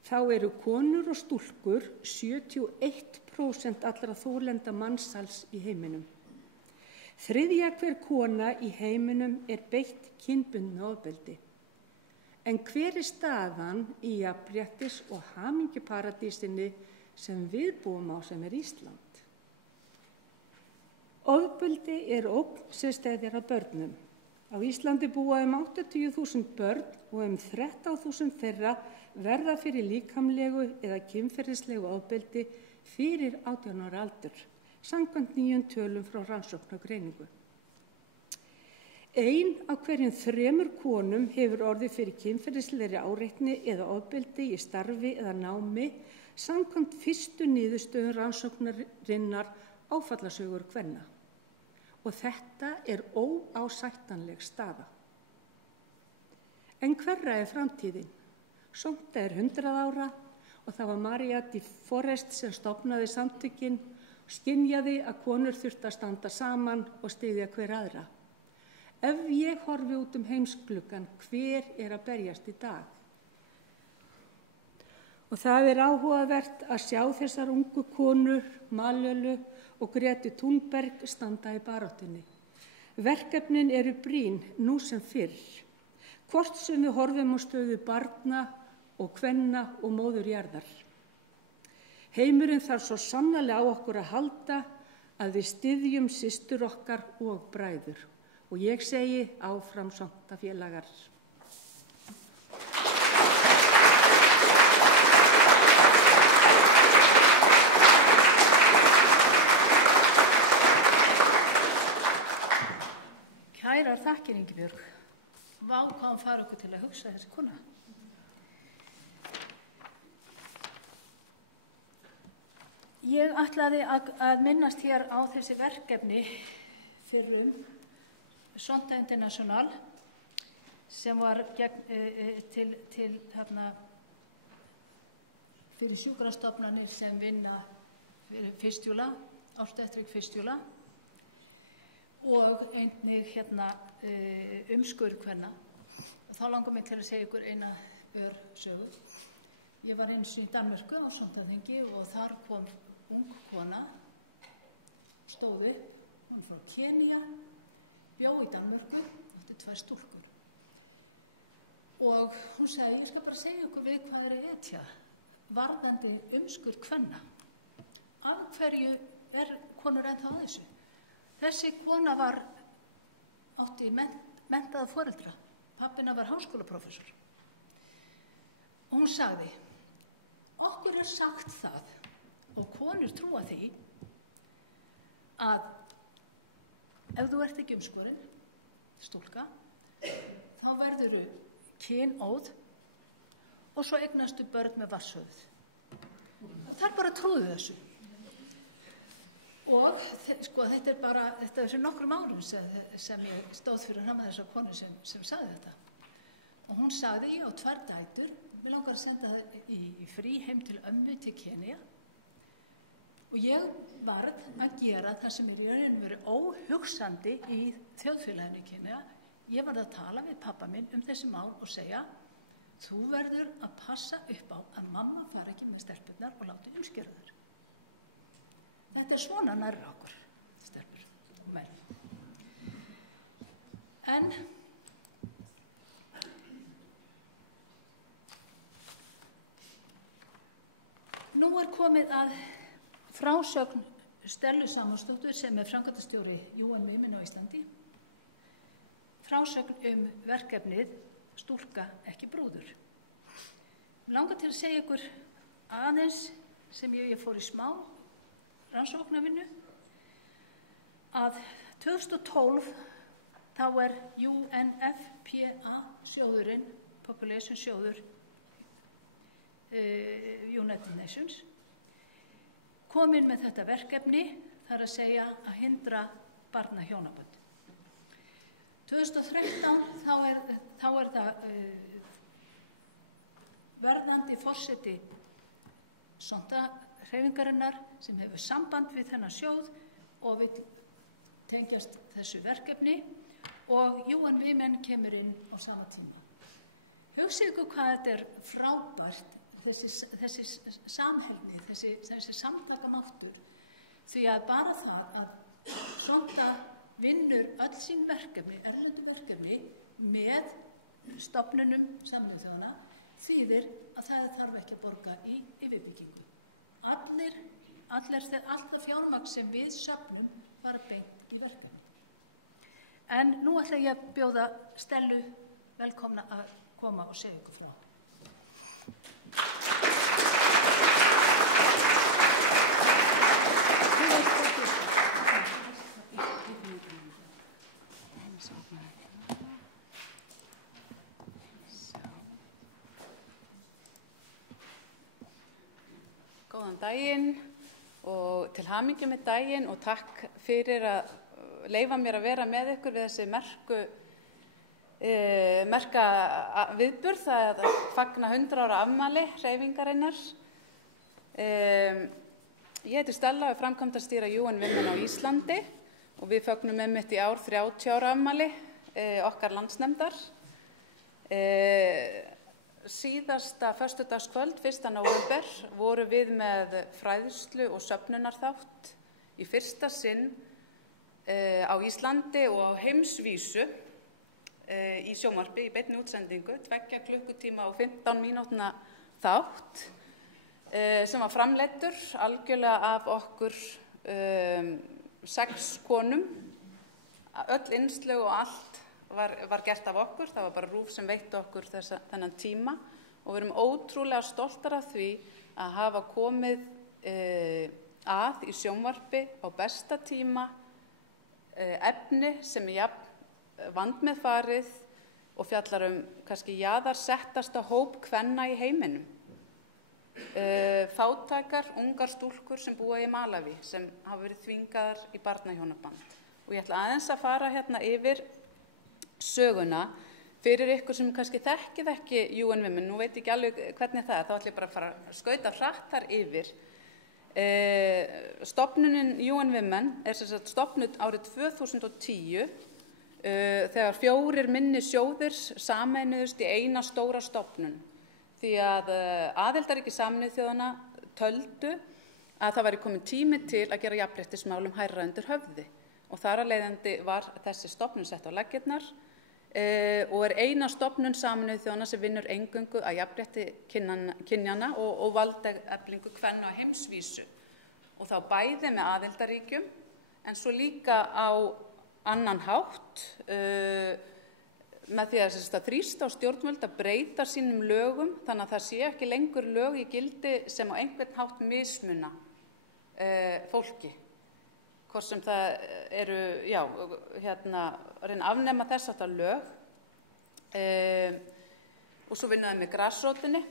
þá eru konur og stúlkur 71% allra þolenda mansals í heiminum. Þriðja hver kona í heiminum beitt kynbundnu ofbeldi. En hver staðan í jafnréttis- og hamingjuparadísinni sem við búum á sem Ísland? Ofbeldi ógn sem steðjar að börnum. Á Íslandi búa 80.000 börn og 13.000 þeirra verða fyrir líkamlegu eða kynferðislegu ofbeldi fyrir 18 ára aldur. Samkvæmt nýjum tölum frá rannsókn og greiningu. 1 af hverjum 3 konum hefur orðið fyrir kynferðislegri áreitni eða ofbeldi í starfi eða námi samkvæmt fyrstu niðurstöðum rannsóknarinnar áfallasögur kvenna. Og þetta óásættanleg staða. En hverra framtíðin? Sonta 100 ára og það var Maria de Forest sem stofnaði samtökin, skynjaði að konur þurftu að standa saman og styðja hver aðra. Ef ég horfi út heimsgluggann, hver að berjast í dag? Og það áhugavert að sjá þessar ungu konur, Malölu og Gretu Thunberg standa í baráttunni. Verkefnin eru brýn nú sem fyrr. Hvort sem við horfum á stöðu barna og kvenna og móður jarðar. Heimurinn þarf svo sannarlega á okkur að halda að við styðjum systur okkar og bræður. Og ég segi áfram sontafélagar. þakkir, Ingibjörg. Vá, hvað hún fara okkur til að hugsa þessi kona. Ég ætlaði að minnast hér á þessi verkefni fyrrum Sonda International sem var til þarna fyrir sjúkrastofnanir sem vinna fyrir fyrstjúla, árstættrik fyrstjúla og einnig umskurðkvenna. Þá langar mig til að segja ykkur eina örsögu. Ég var eins í Danmörku á Sondaþingi og þar kom ung kona, stóði, hún frá Kenía, bjó í Danmörku, átti 2 stúlkur. Og hún sagði, ég skal bara segja ykkur við hvað að etja varðandi umskurð kvenna. Af hverju konur ennþá að þessu? Þessi kona átti menntaða foreldra. Pappina var háskólaprófessor. Og hún sagði, okkur sagt það, og konur trúa því, að ef þú ert ekki umskurinn, stúlka, þá verðurðu kynóð og svo eignastu börn með vatnshöfuð. Það bara trúðu þessu. Og þetta er nokkrum árum sem ég stóð fyrir hana þessar konu sem sagði þetta. Og hún sagði, ég á 2 dætur, mig langar að senda það í frí heim til ömmu til Kenía. Og ég varð að gera það sem í raun verið óhugsandi í þjóðfélaginu í Kenía. Ég varð að tala við pappa minn þessi mál og segja, þú verður að passa upp á að mamma fara ekki með stelpurnar og láta umskera þær. Þetta svona nærri okkur, stelpur og menn. En nú komið að frásögn Stellu Samúelsdóttur sem framkvæmdastjóri UN Women á Íslandi. Frásögn verkefnið Stúlka ekki brúður. Mig langar til að segja ykkur aðeins sem ég fór í smá rannsóknarvinnu að 2012 þá UNFPA sjóðurinn, Population sjóður United Nations, komin með þetta verkefni, þar að segja að hindra barnahjónabönd. 2013 þá það verðandi forseti Sondahreyfingarinnar sem hefur samband við þennan sjóð og vill tengjast þessu verkefni og UN Women kemur inn á sama tíma. Hugsið ykkur hvað þetta er frábært, þessi samheldni, þessi samtakamáttur, því að bara það að Sonda vinnur öll sín verkefni, erlendu verkefni, með stofnunum Sameinuðu þjóðanna, þýðir að það þarf ekki að borga í yfirbyggingu. Allt það fjármagn sem við söfnum fara beint í verkefni. En nú ætla ég að bjóða Stellu velkomna að koma og segja ykkur frá. Góðan daginn og til hamingju með daginn og takk fyrir að leyfa mér að vera með ykkur við þessi merka viðburð að fagna 100 ára afmæli hreyfingarinnar. Ég heiti Stella og framkvæmdastýra UN Women á Íslandi og við fögnum einmitt í ár 30 ára afmæli okkar landsnefndar. Síðasta föstudagskvöld, 1. nóvember, voru við með fræðslu og söfnunarþátt í fyrsta sinn á Íslandi og á heimsvísu í sjónvarpi, í beinni útsendingu, 2 klukkutíma og 15 mínútna þátt sem var framleiddur algjörlega af okkur 6 konum. Öll innslög og allt var gert af okkur, það var bara RÚV sem veitti okkur þennan tíma og við erum ótrúlega stoltar af því að hafa komið að í sjónvarpi á besta tíma efni sem er jafn vandmeðfarið og fjallar kannski jaðarsettasta hóp kvenna í heiminum. Fátækar, ungar stúlkur sem búa í Malaví, sem hafa verið þvingaðar í barnahjónaband. Og ég ætla aðeins að fara hérna yfir söguna fyrir ykkur sem kannski þekkið ekki UN Women, nú veit ég ekki alveg hvernig það þá ætla ég bara að fara að skauta hratt þar yfir. Stofnunin UN Women sem sagt stofnuð árið 2010 þegar 4 minni sjóðir sameinuðust í eina stóra stofnun. Því að aðildarríki Sameinuðu þjóðanna töldu að það væri komin tími til að gera jafnréttismálum hærra undir höfði. Og þar af leiðandi var þessi stofnun sett á laggirnar og eina stofnun Sameinuðu þjóðanna sem vinnur eingöngu að jafnrétti kynjanna og valdeflingu kvenna á heimsvísu. Og þá bæði með aðildarríkjum en svo líka á annan hátt með því að þrýsta á stjórnvöld að breyta sínum lögum þannig að það sé ekki lengur lög í gildi sem á einhvern hátt mismuna fólki. Hvort sem það eru, reyna að afnema þess aftar lög og svo vinnaði með grasrótinni.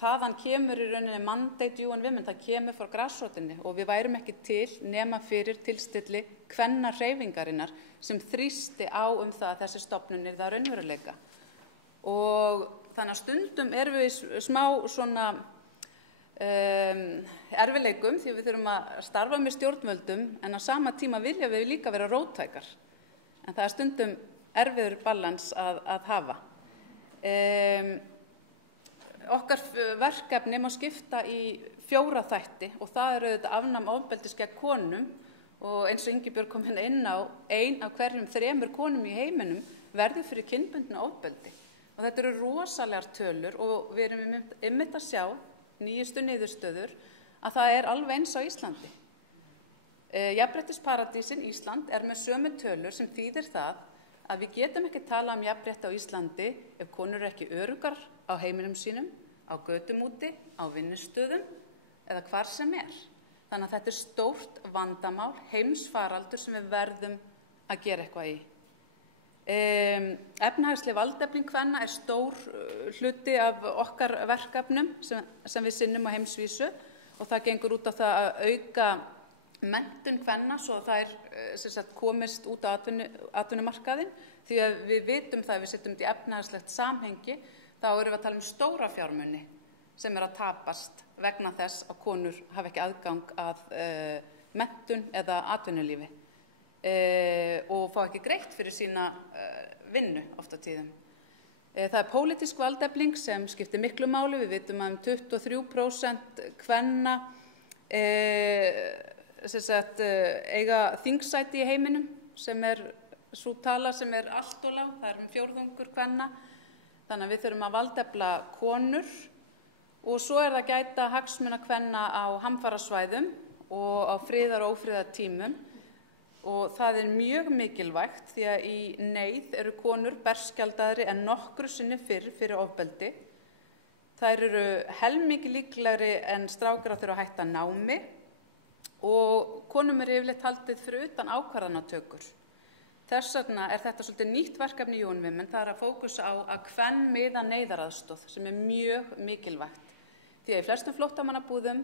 Þaðan kemur í rauninni mandate UN Women, það kemur frá grasrótinni og við værum ekki til nema fyrir tilstilli kvennahreyfingarinnar sem þrýsti á það að þessi stofnun yrði að raunveruleika. Og þannig að stundum erum við smá svona erfiðleikum því við þurfum að starfa með stjórnvöldum en á sama tíma vilja við líka vera róttækar. En það er stundum erfiður balans að hafa. Okkar verkefni má skipta í 4 þætti og það eru auðvitað afnám ofbeldis gegn konum og eins og Ingibjörg kom hérna inn á 1 af hverjum 3 konum í heiminum verður fyrir kynbundnu ofbeldi. Og þetta eru rosalegar tölur og við erum einmitt að sjá nýjustu niðurstöður að það er alveg eins á Íslandi. Jafnréttisparadísin Ísland er með sömu tölur sem þýðir það að við getum ekki tala jafnrétti á Íslandi ef konur eru ekki öruggar á heimilum sínum, á götum úti, á vinnustöðum eða hvar sem er. Þannig að þetta er stórt vandamál, heimsfaraldur sem við verðum að gera eitthvað í. Efnahagsleg valdefling kvenna er stór hluti af okkar verkefnum sem við sinnum á heimsvísu og það gengur út á það að auka menntun kvenna svo að það komist út á atvinnumarkaðinn því að við vitum það að við setjum þetta í efnahagslegt samhengi þá erum við að tala stóra fjármuni sem að tapast vegna þess að konur hafa ekki aðgang að menntun eða atvinnulífi og fá ekki greitt fyrir sína vinnu oft á tíðum. Það er pólitísk valdefling sem skiptir miklu máli. Við vitum að 23% kvenna eiga þingsæti í heiminum sem er sú tala sem er allt og lág. Það er 4% kvenna. Þannig að við þurfum að valdefla konur og svo er það gæta hagsmuna kvenna á hamfarasvæðum og á friðar- og ófriðartímum. Og það er mjög mikilvægt því að í neyð eru konur berskjaldaðri en nokkru sinni fyrir ofbeldi. Þær eru helmingi líklegri en strákar að þurfa að hætta námi og konum er yfirleitt haldið fyrir utan ákvarðanatökur. Þess vegna er þetta svolítið nýtt verkefni í UN Women, það er að fókusa á að kvenmiða neyðaraðstoð sem er mjög mikilvægt. Því að í flestum flóttamannabúðum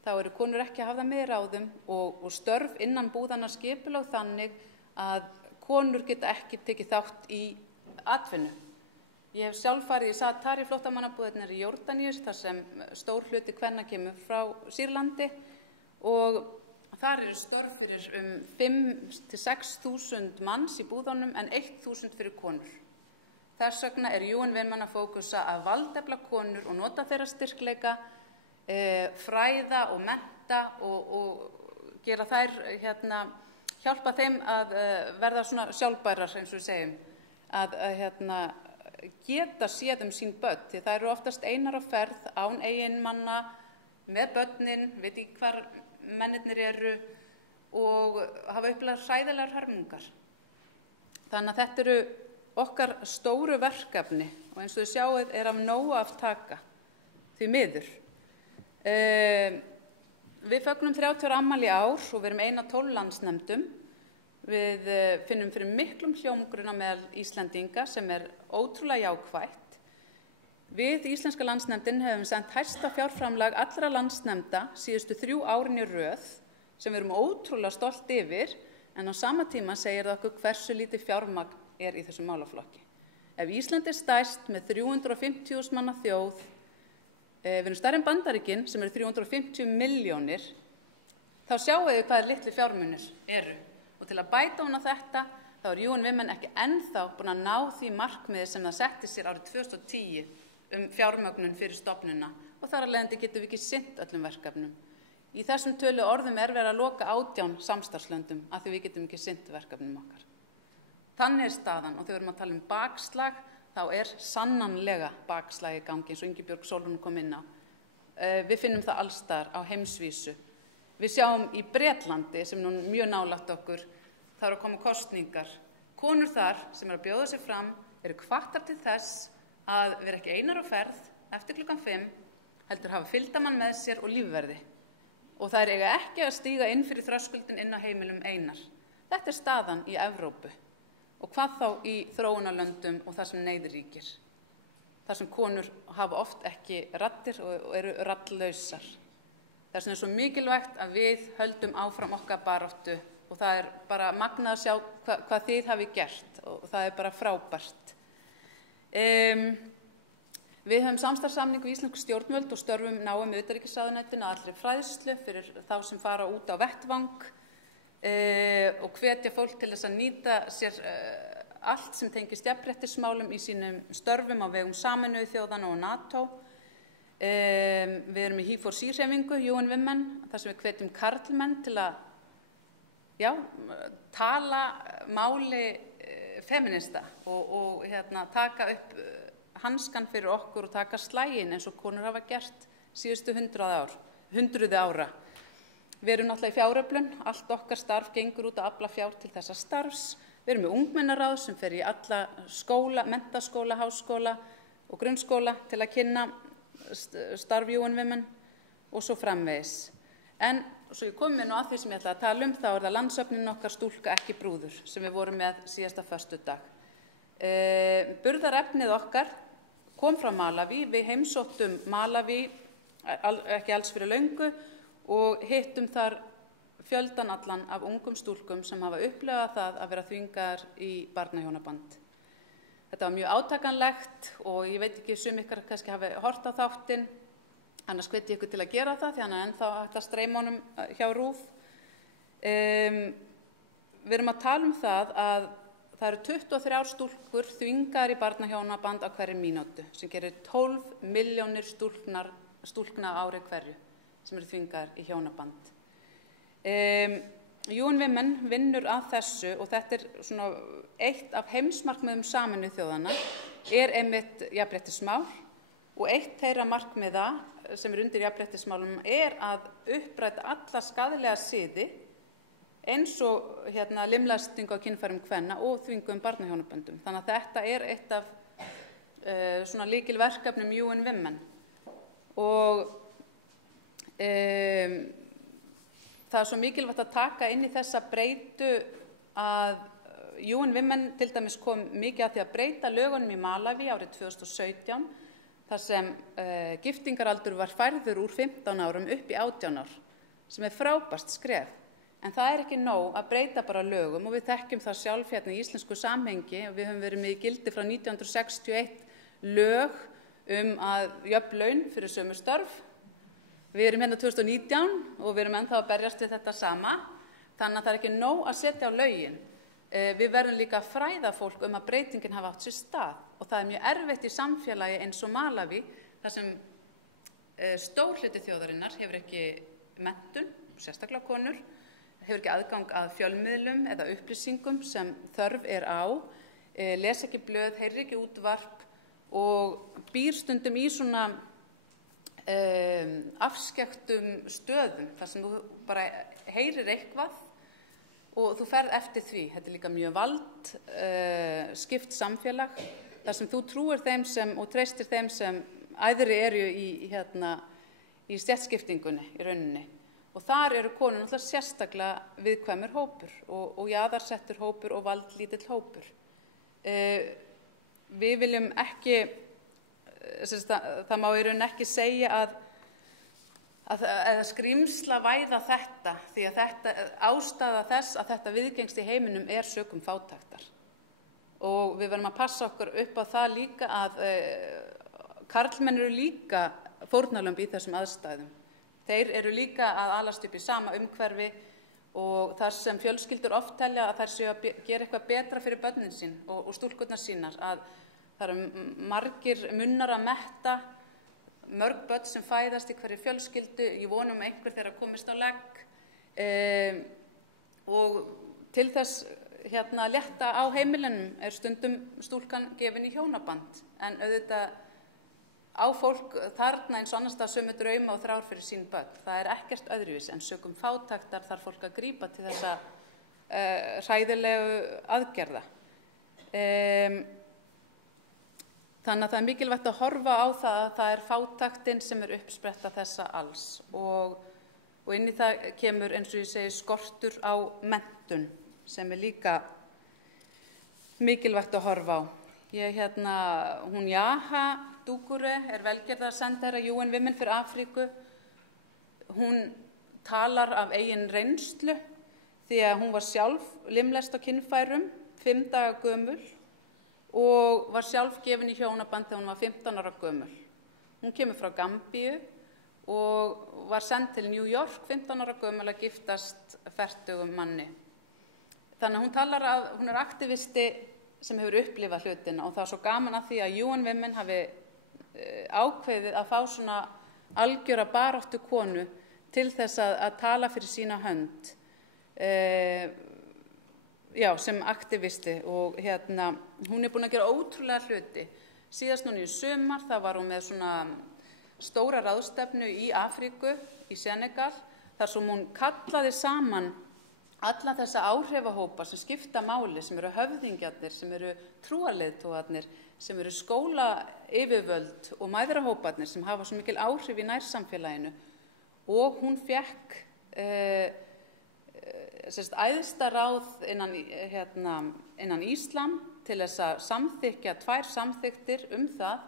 þá eru konur ekki að hafa það með ráðum og störf innan búðanna skipulag þannig að konur geta ekki tekið þátt í atvinnu. Ég hef sjálf farið í Satari flóttamannabúðirnar í Jórdaníu þar sem stór hluti kvenna kemur frá Sýrlandi og þar eru störf fyrir 5.000 til 6.000 manns í búðunum en 1.000 fyrir konur. Þess vegna er UN Women að fókusa að valdefla konur og nota þeirra styrkleika, fræða og mennta og gera þær hjálpa þeim að verða svona sjálfbærar eins og við segjum að geta séð sín börn því það eru oftast einar á ferð án eiginmanna með börnin, veit ekki hvar mennirnir eru og hafa upplifað hræðilegar hörmungar. Þannig að þetta eru okkar stóru verkefni og eins og þið sjáið er af nógu að taka því miður. Við fögnum 30 ára afmæli í ár og við erum ein af 12 landsnefndum Við finnum fyrir miklum hljómgrunn á meðal Íslendinga sem ótrúlega jákvætt. Við Íslenska landsnefndin hefum sent hæsta fjárframlag allra landsnefnda síðustu 3 árin í röð sem við erum ótrúlega stolt yfir, en á sama tíma segir það okkur hversu lítið fjármagn í þessum málaflokki. Ef Ísland stærst með 350.000 manna þjóð, við erum stærri en Bandaríkin sem 350 milljónir, þá sjáum við hvað litli fjármunir eru. Og til að bæta hún á þetta, þá UN Women ekki ennþá búin að ná því markmiði sem það setti sér árið 2010 fjármögnun fyrir stofnunina, og þar af leiðandi getum við ekki sinnt öllum verkefnum. Í þessum tölu orðum verið að loka 18 samstarfslöndum af því við getum ekki sinnt verkefnum okkar. Þannig staðan, og þegar við erum að tala bakslag, þá sannanlega bakslag í gangi, eins og Ingibjörg Sólrún kom inn á. Við finnum það allsstaðar á heimsvísu. Við sjáum í Bretlandi, sem nú mjög nálægt okkur, það að koma kosningar. Konur þar sem að bjóða sig fram hvattar til þess að vera ekki einar á ferð eftir klukkan 5, heldur hafa fylgdarmann með sér og lífverði. Og þær eiga ekki að stíga inn fyrir þröskuldin inn á heimilum einar. Þetta staðan í Evrópu. Og hvað þá í þróunarlöndum og það sem neyðir ríkir. Það sem konur hafa oft ekki raddir og eru radlausar. Þess vegna svo mikilvægt að við höldum áfram okkar baráttu, og það bara magnað að sjá hvað þið hafi gert, og það bara frábært. Við höfum samstarfssamning við íslensk stjórnvöld og störfum náið með utanríkisráðuneytinu að allri fræðslu fyrir þá sem fara út á vettvang og hvetja fólk til þess að nýta sér allt sem tengist jafnréttismálum í sínum störfum á vegum Sameinuðu þjóðanna og NATO. Við erum í He4C-hreyfingu, UN Women, þar sem við hvetjum karlmenn til að tala máli feminista og taka upp hanskan fyrir okkur og taka slaginn eins og konur hafa gert síðustu 100 ára. Við erum náttúrulega í fjáröflun, allt okkar starf gengur út að afla fjár til þessa starfs. Við erum með ungmennaráð sem fer í alla skóla, menntaskóla, háskóla og grunnskóla til að kynna starf UN Women og svo framvegis. En svo ég komi nú að því sem ég ætla að tala þá það landsöfnin okkar Stúlka ekki brúður sem við vorum með síðasta föstudag. Burðarefnið okkar kom frá Malaví, við heimsóttum Malaví ekki alls fyrir löngu og hittum þar fjöldan allan af ungum stúlkum sem hafa upplifað það að vera þvingaðar í barnahjónaband. Þetta var mjög átakanlegt og ég veit ekki sum ykkar kannski hafi hort á þáttinn, annars hveti ykkur til að gera það því hann ennþá hægt að streyma honum hjá RÚV. Við erum að tala það að það eru 23 stúlkur þvingaðar í barnahjónaband á hverri mínútu sem gerir 12 milljónir stúlkna á ári hverju sem eru þvingaðar í hjónaband. UN Women vinnur að þessu og þetta svona eitt af heimsmarkmiðum Sameinuðu þjóðanna einmitt jafnréttismál og eitt þeirra markmiða sem undir jafnréttismálum að uppræta alla skaðlega siði eins og limlestingu á kynfærum kvenna og þvinguðum barnahjónaböndum. Þannig að þetta eitt af svona lykilverkefnum UN Women og það svo mikilvægt að taka inn í þessa breytu að UN Women til dæmis kom mikið að því að breyta lögunum í Malaví árið 2017 þar sem giftingaraldur var færður úr 15 árum upp í 18 ár sem frábært skref. En það ekki nóg að breyta bara lögum og við þekkjum það sjálf í íslensku samhengi og við höfum verið með í gildi frá 1961 lög að jöfn laun fyrir sömu störf. Við erum 2019 og við erum ennþá að berjast við þetta sama, þannig að það ekki nóg að setja á lögin. Við verðum líka að fræða fólk að breytingin hafa átt sér stað og það mjög erfitt í samfélagi eins og Malaví, þar sem stór hluti þjóðarinnar hefur ekki menntun, sérstaklega konur, hefur ekki aðgang að fjölmiðlum eða upplýsingum sem þörf á, les ekki blöð, heyrir ekki útvarp og býr stundum í svona afskekktum stöðum þar sem þú bara heyrir eitthvað og þú ferð eftir því. Þetta líka mjög skipt samfélag þar sem þú trúir þeim og treystir þeim sem æðri eru í stéttskiptingunni í rauninni Og þar eru konur náttúrulega sérstaklega viðkvæmur hópur og jaðarsettur hópur og valdlítill hópur. Við viljum ekki, það má í raun ekki segja að skrýmsla væða þetta, því að ástæða þess að þetta viðgengst í heiminum sökum fátæktar. Og við verðum að passa okkur upp á það líka að karlmenn eru líka fórnarlömb í þessum aðstæðum. Þeir eru líka að alast upp í sama umhverfi og þar sem fjölskyldur oft telja að þær séu að gera eitthvað betra fyrir börnin sín og stúlkurnar sínar, að það eru margir munnar að metta, mörg börn sem fæðast í hverju fjölskyldu, ég vonum einhver þeirra komist á legg og til þess létta á heimilunum stundum stúlkan gefin í hjónaband, en auðvitað á fólk þarna eins og annars staðar sömu drauma og þrár fyrir sín börn. Það ekkert öðruvísi, en sökum fátæktar þarf fólk að grípa til þessa hræðilegu aðgerða. Þannig að það mikilvægt að horfa á það að það fátæktin sem uppspretta þessa alls og inn í það kemur, eins og ég segi, skortur á menntun sem líka mikilvægt að horfa á. Hún Jaha Dugure velgerðarsendherra UN Women fyrir Afríku. Hún talar af eigin reynslu því að hún var sjálf limlest á kynfærum, 5 daga gömul og var sjálf gefin í hjónaband þegar hún var 15 ára gömul. Hún kemur frá Gambíu og var send til New York 15 ára gömul að giftast fertugum manni. Þannig að hún talar að hún aktivisti sem hefur upplifað hlutina, og það svo gaman að því að UN Women hafi ákveðið að fá svona algjöra baráttu konu til þess að tala fyrir sína hönd sem aktivisti, og hún búin að gera ótrúlega hluti. Síðast núna í sumar það var hún með svona stóra ráðstefnu í Afríku, í Senegal, þar sem hún kallaði saman alla þessa áhrifahópa sem skipta máli, sem eru höfðingjarnir, sem eru trúarleiðtogarnir, sem eru skólayfirvöld og mæðrahóparnir sem hafa svo mikil áhrif í nærsamfélaginu. Og hún fékk æðsta ráð innan Íslam til þess að samþykkja 2 samþykktir það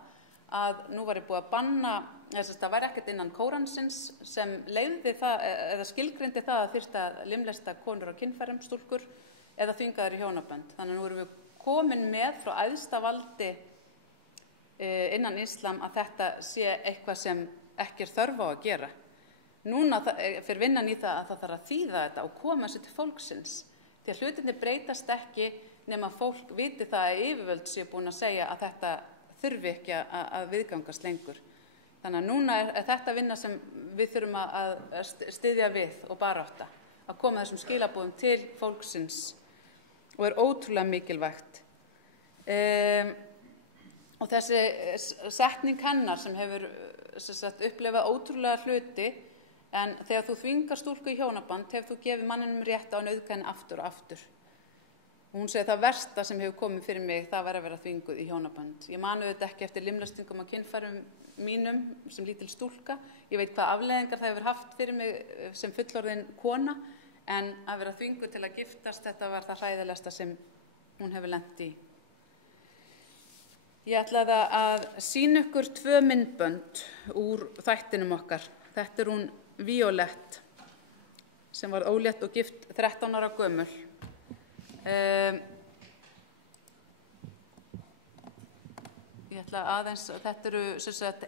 að nú væri búið að banna, það væri ekkert innan Kóransins sem leyfði það eða skilgreindi það að þyrfti að limlesta konur á kynfærum, stúlkur, eða þvingaðar í hjónabönd. Þannig að nú erum við komin með frá æðsta valdi innan Íslam að þetta sé eitthvað sem ekki þörf á að gera. Núna fer vinnan í það að það þarf að þýða þetta og koma sér til fólksins, því að hlutinni breytast ekki nema fólk viti það að yfirvöld sé búin að segja að þetta þurfi ekki að viðgangast lengur. Þannig að núna þetta vinna sem við þurfum að styðja við og barátta, að koma þessum skilabúðum til fólksins, og ótrúlega mikilvægt. Og þessi setning hennar sem hefur upplifað ótrúlega hluti, en þegar þú þvingar stúlku í hjónaband hefur þú gefið manninum rétt á að nauðga henni aftur og aftur. Og hún segir það versta sem hefur komið fyrir mig, það var að vera þvinguð í hjónaband. Ég man auðvitað ekki eftir limlestingum á kynfærum mínum sem lítil stúlka. Ég veit hvað afleiðingar það hefur haft fyrir mig sem fullorðin kona, en að vera þvinguð til að giftast, þetta var það hræðilegasta sem hún hefur lent í. Ég ætlaði að sýna ykkur 2 myndbönd úr þættinum okkar. Þetta hún Violette, sem var ólétt og gift 13 ára gömul. Ég ætla aðeins, þetta eru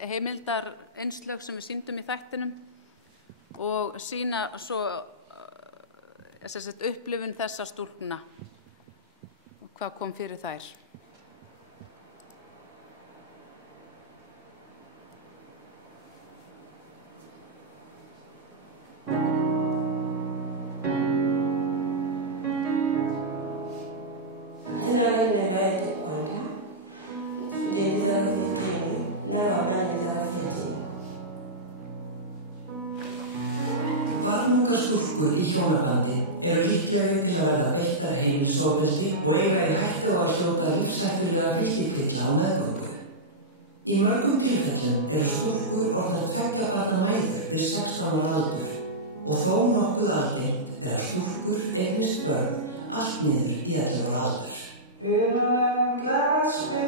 heimildar einslög sem við sýndum í þættinum og sýna svo upplifun þessa stúlkna og hvað kom fyrir þær. Stúlkur í hjónabandi eru líklegri til að verða beittar heimilisofbeldi og eiga í hættu á að hljóta lífshættulega fylgikvilla á meðgöngu. Í mörgum tilfellum eru stúlkur orðnar 2 barna mæður fyrir 16 ára aldur. og þó nokkuð algengt þegar stúlkur eignist börn allt niður í 11 ára aldur.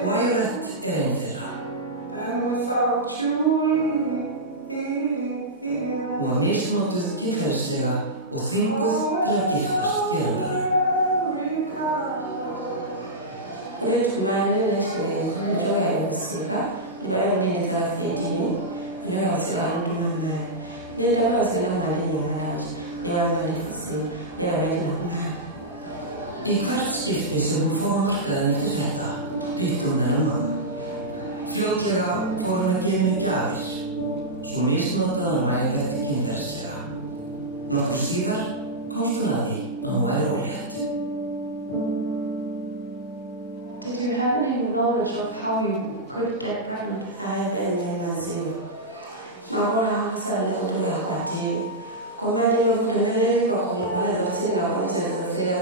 Violet einn þeirra. Hún var misnotuð kynferðislega og þvinguð til að giftast gerandaru. Í hvert skipti sem hún fór á markaðinn eftir þetta, býtti hún þennan mann. Fljótlega fór hún að gefa henni gjafir, svo misnotaði hann Violet kynferðislega. Nokkur síðar komst hún að því að hún væri ólétt. Did you have any knowledge of how you could get pregnant? I have been in my zoo. Makona hakusana kutoka kwa jini. Kwa maana hiyo kutengeneza kwa kumwona zote na kwa nchi za Afrika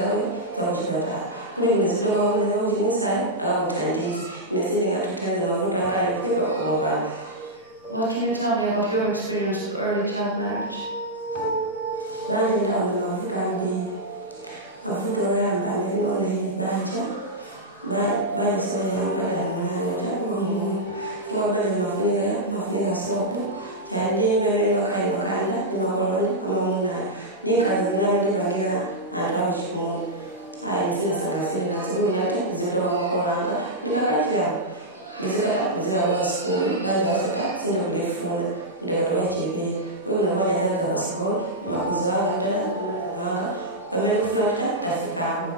za ushirika. Kule mzee wangu leo jinsi au mtandizi. Nisini katutenda mavuta ngani kwa kumwona. What can you tell me about your experience of early child marriage? Bani ndio mavuta ngani. Mavuta wale ambao wanaona hii bacha. Bani sasa ni baada ya maneno ya Mungu. Kwa bali mafunika soko. Jadi mbele wakai wakanda ni makoloni kama muna ni kazi mlango balia atao shimo ai sina sana sina na siku nake zido makolanga ni wakati ya nizika wa school banda sasa sina blefuna ndio wajibi wewe unamoja ndio kwa school makuzao ndio na wamekufuata afikapo.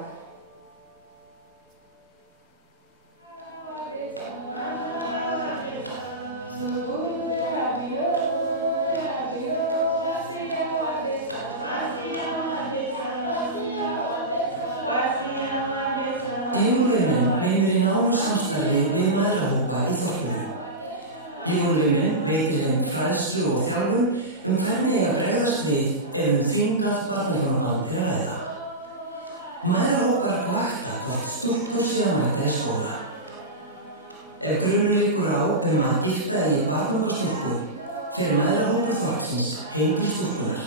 Samstarfi við mæðrahópa í þorpinu. Júlvimin veitir þeim fræðslu og þjálfun hvernig að bregðast við ef þvingað barnahjónaband til að ræða. Mæðrahópar vakta hvort stúlkur sé að mæta í skóla. Ef grunur liggur á að gifta í barnungastúlku, fer mæðrahópur þorpsins heim til stúlkunar.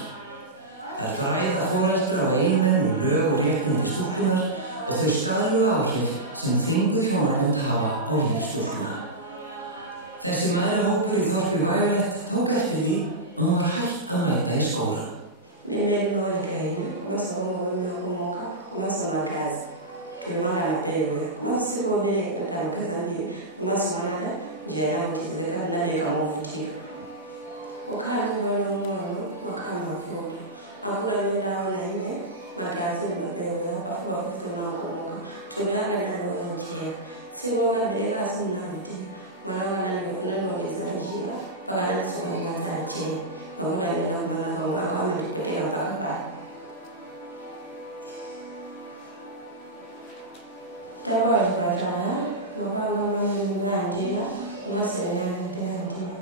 Þær fræða foreldra og eiginmenn lög og réttindi stúlkunar og þau skaðlegu áhrif sem þvinguð hjónabönd hafa á líf stúlkuna. Þessi mæðrahópur í þorpi Violet tók eftir því og hún var hætt að mæta í skólann. Mimi nilikuwa masomo nakumbuka masomo kazi kimara na pewe masiku mbili na kazi mbili masomo nada jela mchizeka na neka mufiki ukani wala mwana makama fundi hakuna menda ona ile makazi na pewe afu wakufuna kumbuka shudana na nje sio ngabela sunna mti mara wana ndio njia pagana sio za nje Pagura nila mwana kwa mwaka wamelipetea mpaka pale. Jambo alifuatana, mpaka mama njia, unasemea tena njia.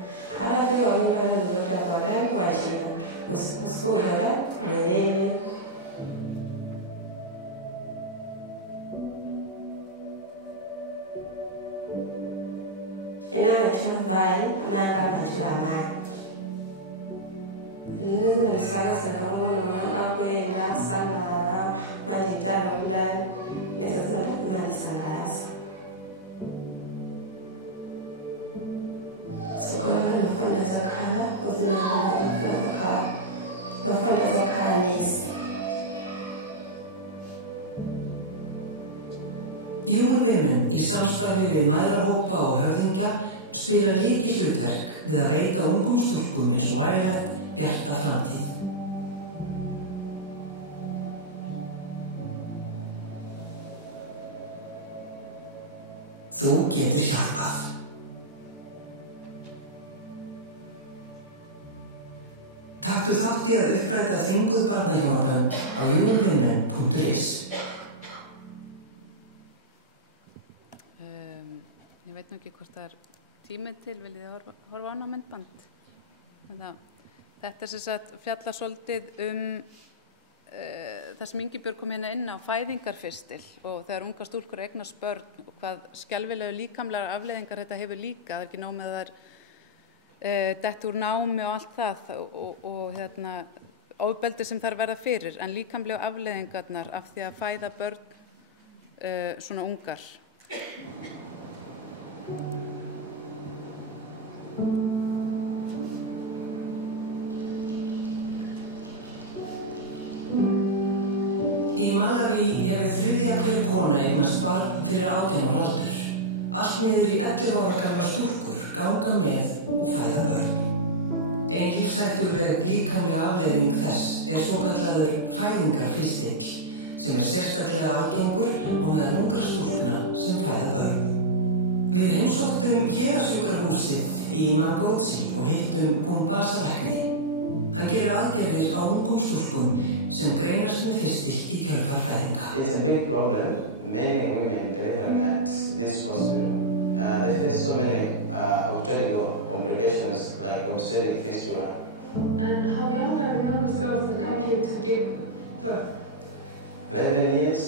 Halafu wamepata zote kwa karibu kwa njia. Usikutaka mbeleni. Ina mashambani, amanga mashambani. Ndio sana sana kama unaona kwenda sana majitano bila pesa zote tunazisangasa. Sokoni nafanya zakala, kuzina zakala. Nafanya zakala nisi. Júlvimin í samstarfi við mæðrahópa og höfðingja spila lykilhlutverk við að veita ungum stúlkum eins og Violet bjarta framtíð. Þú getur hjálpað. Taktu þátt í að uppræta þvinguð barnahjónabönd á júlvimin.is. Ég veit nú ekki hvort það tími til, viljið þið horfa á annað myndband? Þetta sem sagt fjalla svolítið það sem Ingibjörg kom hérna inn á fæðingarfistil og þegar ungar stúlkur eignast börn og hvað skelfilegu líkamlegar afleiðingar þetta hefur líka, það ekki nóg með þær dett úr námi og allt það og ofbeldi sem þær verða fyrir, en líkamlegu afleiðingarnar af því að fæða börn svona ungar. Í Malaví hefur 3. hver kona eignast barn fyrir 18 ára aldur. Allt niður í 11 ára gamlar stúlkur ganga með og fæða börn. Ein lífshættuleg líkamleg afleiðing þess svokallaður fæðingarkvistill, sem sérstaklega algengur og meðal ungra stúlkna sem fæða börn. Við heimsóttum héraðssjúkrahúsið í Mangozi og hittum Gumbasa lækni. Hann gerir aðgerðir á ungum stúlkum sem greinast með fistill í kjölfar fæðinga. It's a big problem. Many women deliver at this hospital. They face so many obstetrical complications like obstetric fistula. And how young are the numbers girls that come here to give birth? 11 years,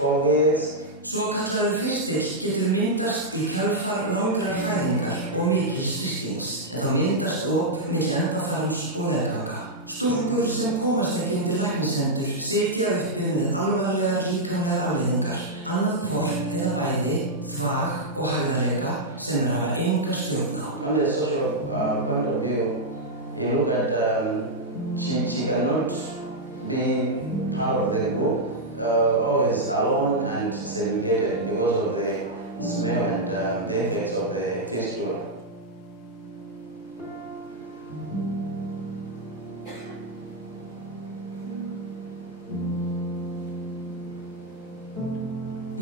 12 years. Svo kallaður fistill getur myndast í kjölfar langrar fæðingar og mikils þrýstings, en þá myndast op milli endaþarms og legganga. Stúlkur sem komast ekki undir læknishendur sitja uppi með alvarlegar líkamlegar afleiðingar, annað hvort eða bæði, þvag og hægðarleika sem hafa enga stjórn á. On the social point of view, you look at she cannot be part of the group. Always alone and segregated because of the smell and the effects of the fistula.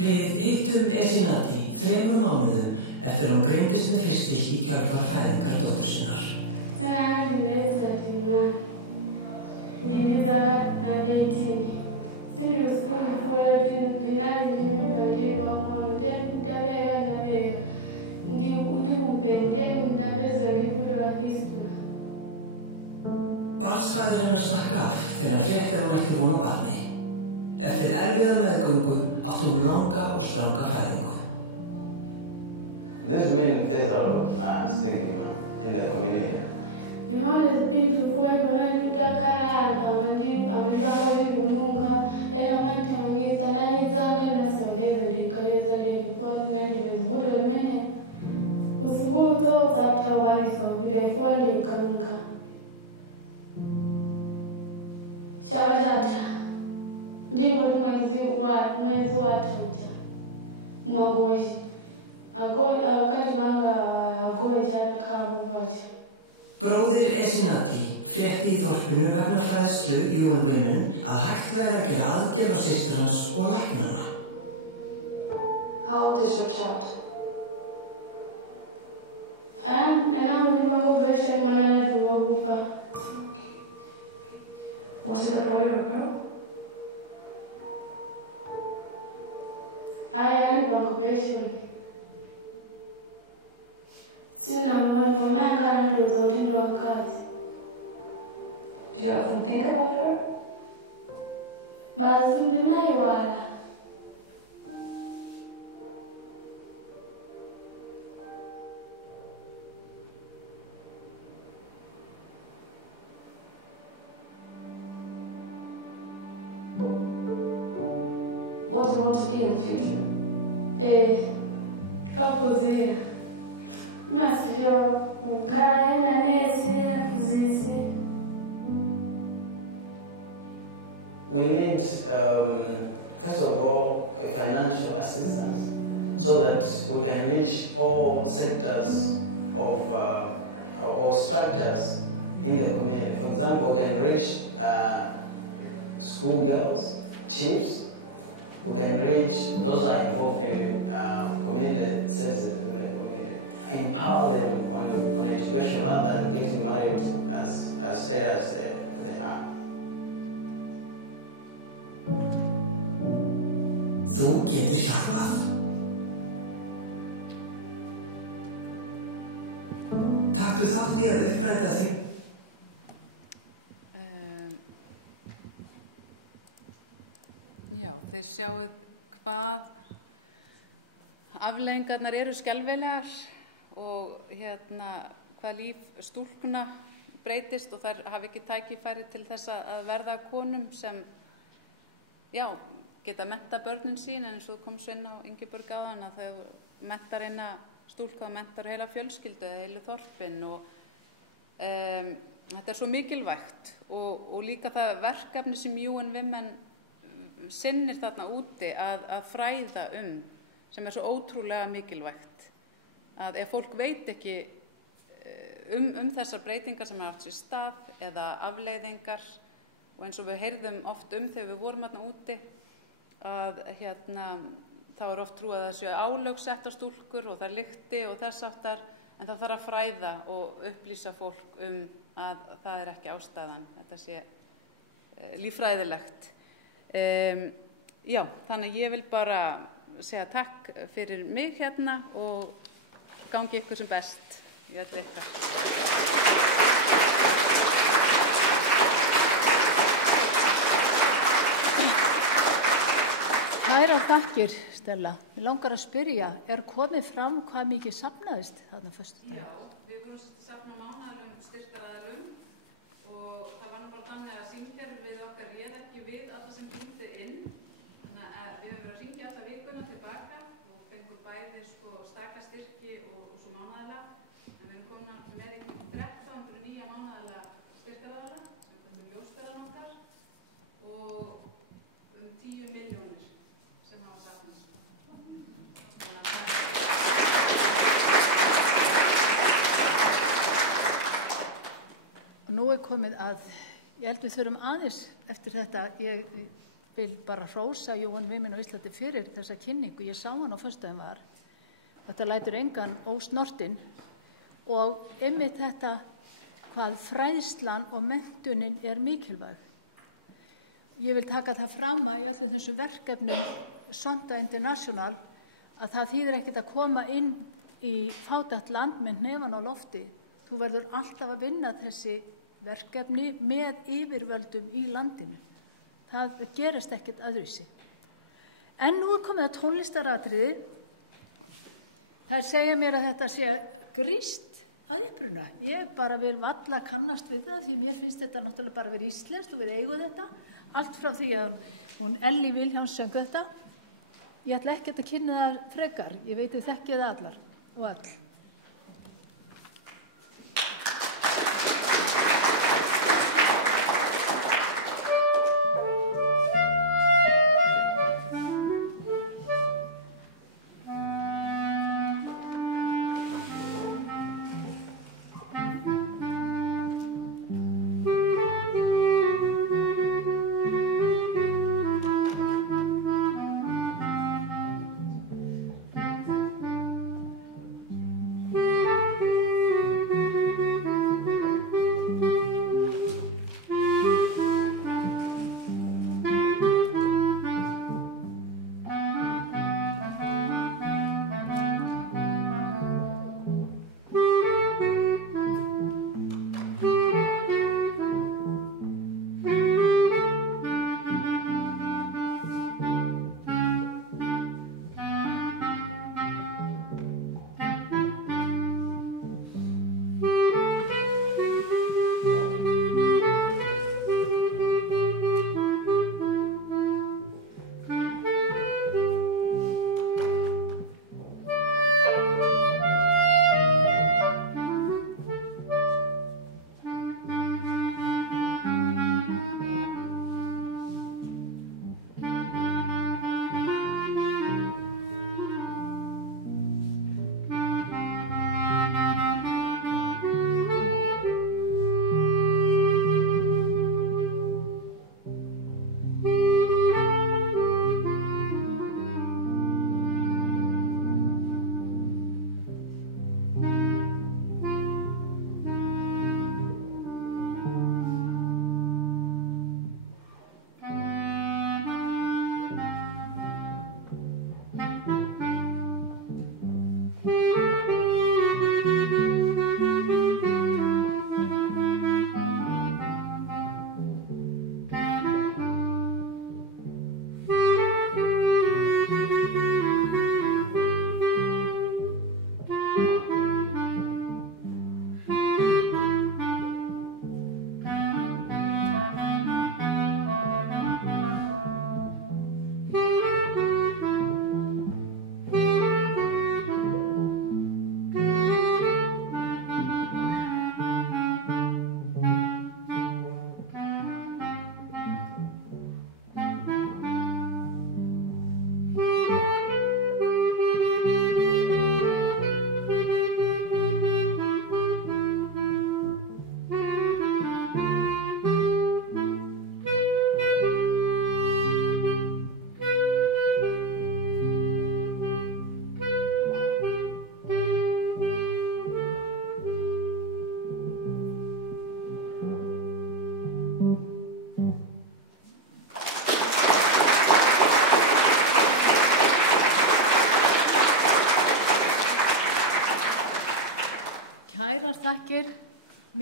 Við hittum Esinati 3 mánuðum eftir hún greindist með fistill í kjölfar fæðingar dóttur sinnar. Barnsfæður hennar stakk af þegar fréttir hún ekki von á barni. Eftir erfiða meðgöngu átti hún langa og stranga fæðingu. These men face a lot of stigma in the community. Bróðir Esinati frétti í þorpinu vegna fræðslu UN Women að hægt væri að gera aðgerð á systur hans og læknana. How old is your child? Was it a boy or a girl? Do you often think about her? What do you want to be in the future? We need, first of all, a financial assistance so that we can reach all sectors of or structures in the community. For example, we can reach schoolgirls, chiefs. We can reach those who are involved in community services in the community. Empower them on education rather than getting married as late as they are. Þú getur hjálpað. Taktu þátt í að uppræta þig. Já, þeir sjáu hvað afleiðingarnar eru skelfilegar og hvað líf stúlkna breytist og þær hafi ekki tækifæri til þess að verða konum sem, geta mennta börnin sín, en eins og kom svo inn á Ingibjörg áðan að þau mentar eina stúlku og mentar heila fjölskyldu eða heilu þorpin og þetta svo mikilvægt og líka það verkefni sem UN Women sinnir þarna úti að fræða sem svo ótrúlega mikilvægt að ef fólk veit ekki þessar breytingar sem átt sér stað eða afleiðingar og eins og við heyrðum oft þegar við vorum þarna úti að þá oft trúið að það séu álög sett á stúlkur og það lykti og þess áttar, en það þarf að fræða og upplýsa fólk að það ekki ástæðan, þetta sé líffræðilegt. Þannig ég vil bara segja takk fyrir mig og gangi ykkur sem best í öllu ykkar. Kæra þakkir, Stella. Mig langar að spyrja, komið fram hvað mikið safnaðist þarna föstudaginn? Já, við vorum að safna mánaðarlegum styrktaraðilum og það var nú bara þannig að símkerfið okkar réð ekki við alla sem hringdu inn. Þannig að við höfum verið að hringja alla vikuna tilbaka og fengum bæði staka styrki og svo mánaðarlega. En við erum komin með 1300 nýja mánaðarlega styrktaraðila sem þetta ljósberan okkar og 10 milljónir. Nú komið að, ég held við þurfum aðeins eftir þetta, ég vil bara hrósa UN Women á Íslandi fyrir þessa kynningu, ég sá hann á föstudaginn var, þetta lætur engan ósnortinn og einmitt þetta hvað fræðslan og menntunin mikilvæg. Ég vil taka það fram að í öllum þessum verkefnum Sonda International að það þýðir ekkert að koma inn í fátækt land með hnefann á lofti. Þú verður alltaf að vinna þessi verkefni með yfirvöldum í landinu. Það gerist ekkert öðruvísi. En nú komið að tónlistaratriði. Það segja mér að þetta sé grískt að uppruna. Ég bara vil varla kannast við það því mér finnst þetta náttúrulega bara verið íslenskt og við eigum þetta. Allt frá því að hún Elli Vilhjálms söng þetta. Ég ætla ekkert að kynna það frekar. Ég veit þið þekkið það allar og all.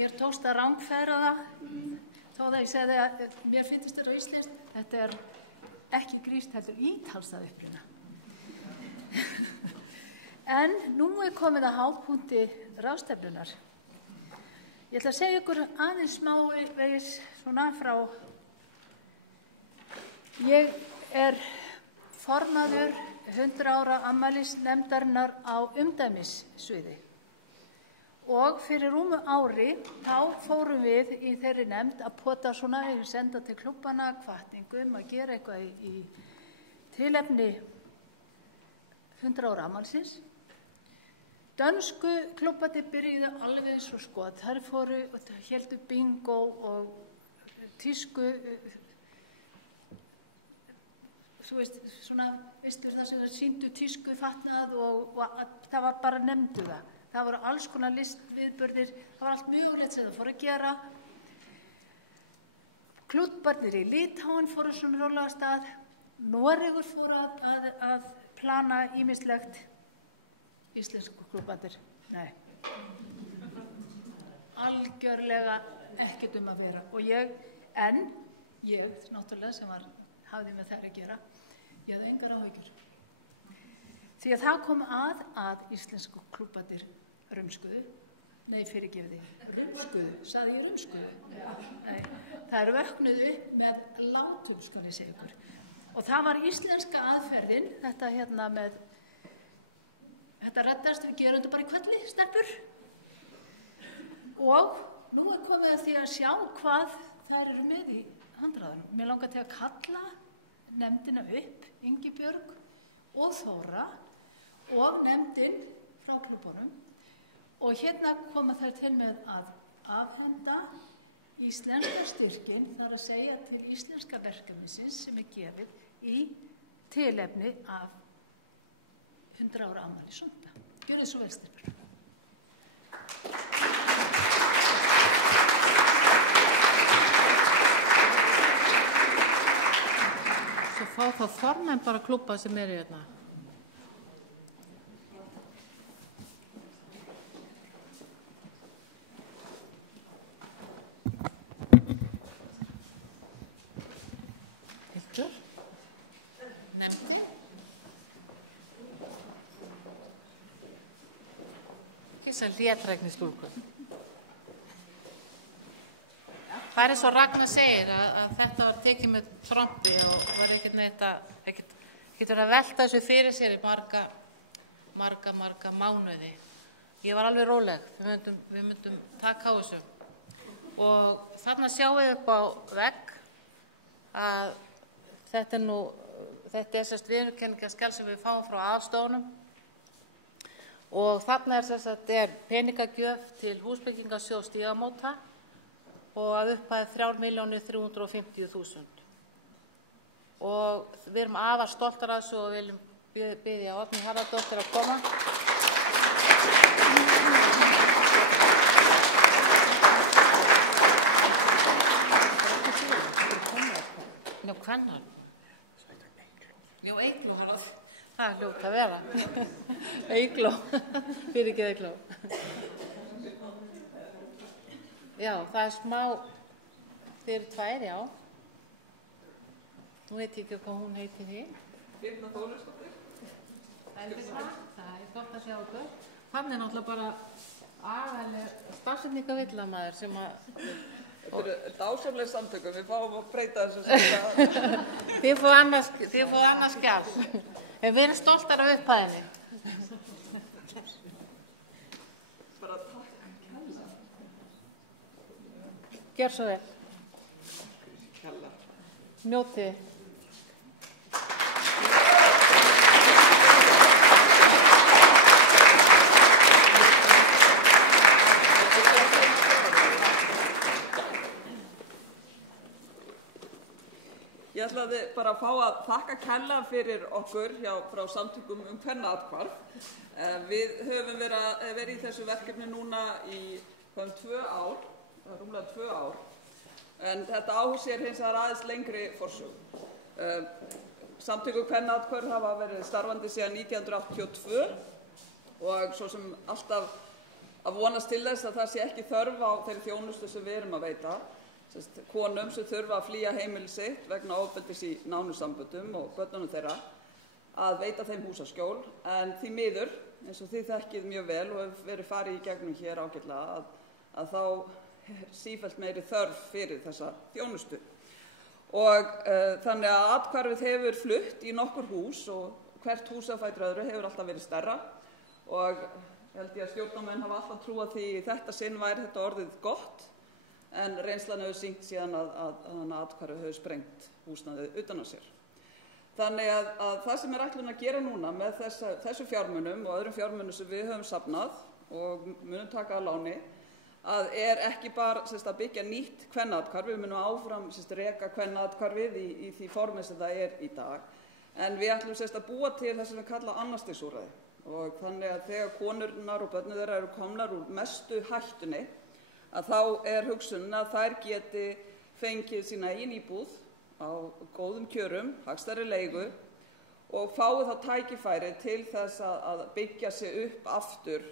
mér tókst að rangfæra það, þó það ég segði að mér finnst þetta á íslenskt, þetta ekki grískt, heldur ítalskt að uppruna. En nú komið að hápunkti ráðstefnunar. Ég ætla að segja ykkur aðeins smávegis svona frá. Ég formaður 100 ára afmælisnefndarinnar á umdæmissviði. Og fyrir rúmu ári þá fórum við í þeirri nefnd að pota svona, við senda til klubbana hvatningum að gera eitthvað í tilefni 100 ára afmælisins. Dönsku klubbati byrjuðu alveg eins og skot. Þar fóru og héldu bingo og tísku, þú veist, svona, veistu það sem það sýndu tísku fatnað og það var bara nefndu það. Það voru alls konar listviðburðir, það var allt mögulegt sem það fóru að gera. Klúbbarnir í Litáen fóru svona rólega af stað. Noregur fóru að plana ýmislegt. Íslensku klúbbarnir, nei. Algjörlega ekkert að vera. Og ég, náttúrulega sem hafði með þær að gera, ég hafði engar áhyggjur. Því að það kom að íslensku klúbbarnir rumskuðu, rumskuðu, sagði ég rumskuðu? Nei, það vöknuðu upp með látum, skal ég segja ykkur. Og það var íslenska aðferðin, þetta reddast, við gerum þetta bara í kvelli, stelpur. Og nú komið að því að sjá hvað þær eru með í handræðunum. Mér langar til að kalla nefndina upp, Ingibjörg og Þóra og nefndin frá klubunum. Og hérna koma þær til með að afhenda íslenska styrkin, þar að segja til íslenska verkefnisins sem gefið í tilefni af 100 ára afmæli sonda. Gjörðu svo vel, stelpur. Svo fá þá formenn bara klúbba sem hérna. Hildur? Nefndi? Þessar léttrækni stúlkur. Það eins og Ragnar segir að þetta var tekið með trompi og var ekkert neitt að velta þessu fyrir sér í marga mánuði. Ég var alveg róleg, við myndum taka á þessu. Og þarna sjáum við upp á vegg að þetta sérst viðurkenningarskjal sem við fáum frá aðstofunum. Og þarna er peningagjöf til húsbyggingarsjóðs Stígamóta og að upphæð 3.350.000. Og við erum afar stoltar af þessu og viljum biðja Oddný Harðardóttir að koma. Njá, hvenær? Njá, Eygló Harðardóttir. Það hljótt að vera. Eygló. Fyrir ekki Eygló. Já, það smá fyrir tvær, já. Nú veit ég ekki hvað hún heitir því. Birna Þórisdóttir. Það gott að sjá okkur. Þannig náttúrulega bara agaleg stafsetningavillamaður sem að... Þetta eru dásamlega samtökum, við fáum að breyta þessu. Þið fóðu annars skjál. En við erum stoltar af upphæðinni. Bara takk. Gjör svo vel. Njótið. Ég ætlaði bara að fá að þakka kærlega fyrir okkur frá samtökum kvennaathvarf. Við höfum verið í þessu verkefni núna í 2 ár, rúmlega 2 ár. En þetta á sér hins vegar aðeins lengri forsögu. Samtökum kvennaathvarf hafa verið starfandi síðan 1982 og svo sem alltaf að vonast til þess að það sé ekki þörf á þeirri þjónustu sem við erum að veita, konum sem þurfa að flýja heimili sitt vegna ofbeldis í nánum samböndum og börnunum þeirra, að veita þeim húsaskjól, en því miður, eins og þið þekkið mjög vel og hefur verið farið í gegnum hér ágætlega, að þá sífellt meiri þörf fyrir þessa þjónustu. Og þannig að athvarfið hefur flutt í nokkur hús og hvert hús á fætur öðru hefur alltaf verið stærra og held ég að stjórnarmenn hafa alltaf trúað því í þetta sinn væri þetta orðið gott, en reynslan hefur sýnt síðan að athvarfið hefur sprengt húsnæðið utan á sér. Þannig að það sem ætlunin að gera núna með þessu fjármunum og öðrum fjármunum sem við höfum safnað og munum taka að láni, að ekki bara að byggja nýtt kvennaathvarf, við munum áfram reka kvennaathvarfið í því formi sem það í dag, en við ætlum að búa til það sem við kalla annars stigs úrræði. Og þannig að þegar konurnar og börnin þeirra eru komnar úr mestu hættunni, að þá hugsunin að þær geti fengið sína eigin íbúð á góðum kjörum, hagstæðri leigu og fái þá tækifæri til þess að byggja sig upp aftur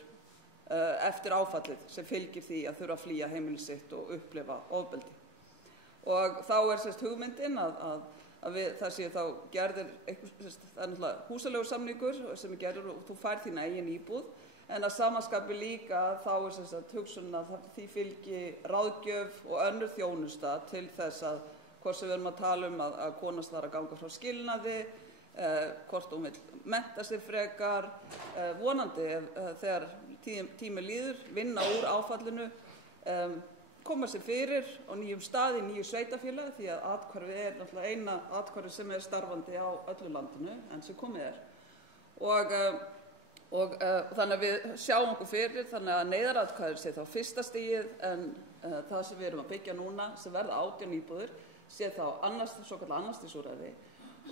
eftir áfallið sem fylgir því að þurfa að flýja heimili sitt og upplifa ofbeldi. Og þá hugmyndin að það sé þá gerðir, það náttúrulega húsaleigusamningur sem gerður og þú fær þína eigin íbúð, en að samanskapi líka þá hugsunin að því fylgi ráðgjöf og önnur þjónusta til þess að hvort sem við erum að tala að konast þar að ganga frá skilnaði, hvort hún vil mennta sig frekar, vonandi þegar tími líður, vinna úr áfallinu, koma sér fyrir á nýjum stað í nýju sveitarfélagi, því að athvarfið náttúrulega eina athvarfið sem starfandi á öllu landinu enn sem komið og þannig að við sjáum okkur fyrir, þannig að neyðarathvarfið sé þá fyrsta stigið, en það sem við erum að byggja núna sem verða 18 íbúðir sé þá svokallað annars stigs úrræði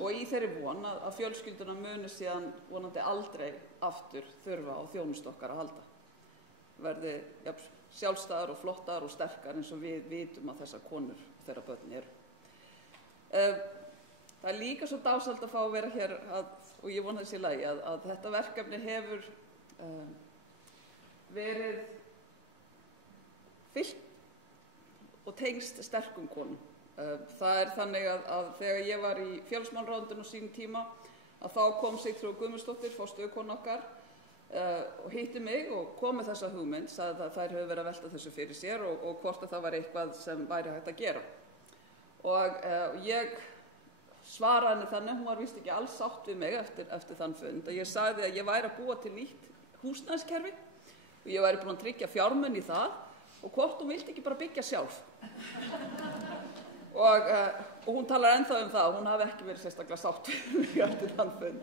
og í þeirri von að fjölskylduna muni síðan vonandi aldrei aftur þurfa á þjónustu okkar að halda, verði sjálfstæðar og flottar og sterkar eins og við vitum að þessar konur og þeirra börn eru. Það líka svo dásamlegt að fá að vera hér og ég vona þessi lagi að þetta verkefni hefur verið fyllt og tengst sterkum konum. Það þannig að þegar ég var í félagsmálaráðuneytinu á sínum tíma að þá kom Sigþrúður Guðmundsdóttir, forstöðukona okkar, og hitti mig og kom með þessa hugmynd, sagði að þær hefur verið að velta þessu fyrir sér og hvort að það var eitthvað sem væri hægt að gera. Og ég svaraði henni þannig, hún var víst ekki alls sátt við mig eftir þann fund, að ég sagði að ég væri að búa til nýtt húsnæðiskerfi og ég væri búin að tryggja fjármunn í það og hvort hún vildi ekki bara byggja sjálf. Og hún talar ennþá það að hún hafi ekki verið sérstaklega sátt við mig eftir þann fund.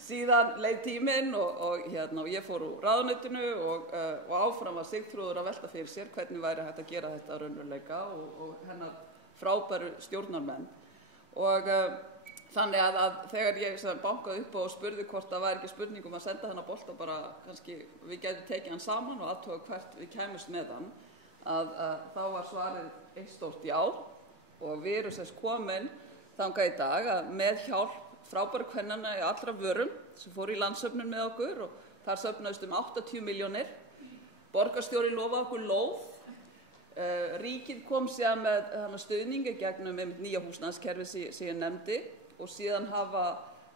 Síðan leið tíminn og ég fór úr ráðuneytinu og áfram var Sigþrúður að velta fyrir sér hvernig væri hægt að gera þetta raunveruleika og hennar frábæru stjórnarmenn. Og þannig að þegar ég bankaði upp og spurði hvort það væri ekki spurningum að senda þennan bolta bara kannski við gætum tekið hann saman og athuga hvert við kæmust með hann, að þá var svarið eitt stórt já og við erum komin þangað í dag að með hjálp frábæru kvennanna í allra vörum sem fóru í landssöfnun með okkur og þar söfnaðist 80 milljónir. Borgarstjóri lofaði okkur lóð. Ríkið kom síðan með stuðningi gegnum nýja húsnæðiskerfi sem ég nefndi og síðan hafa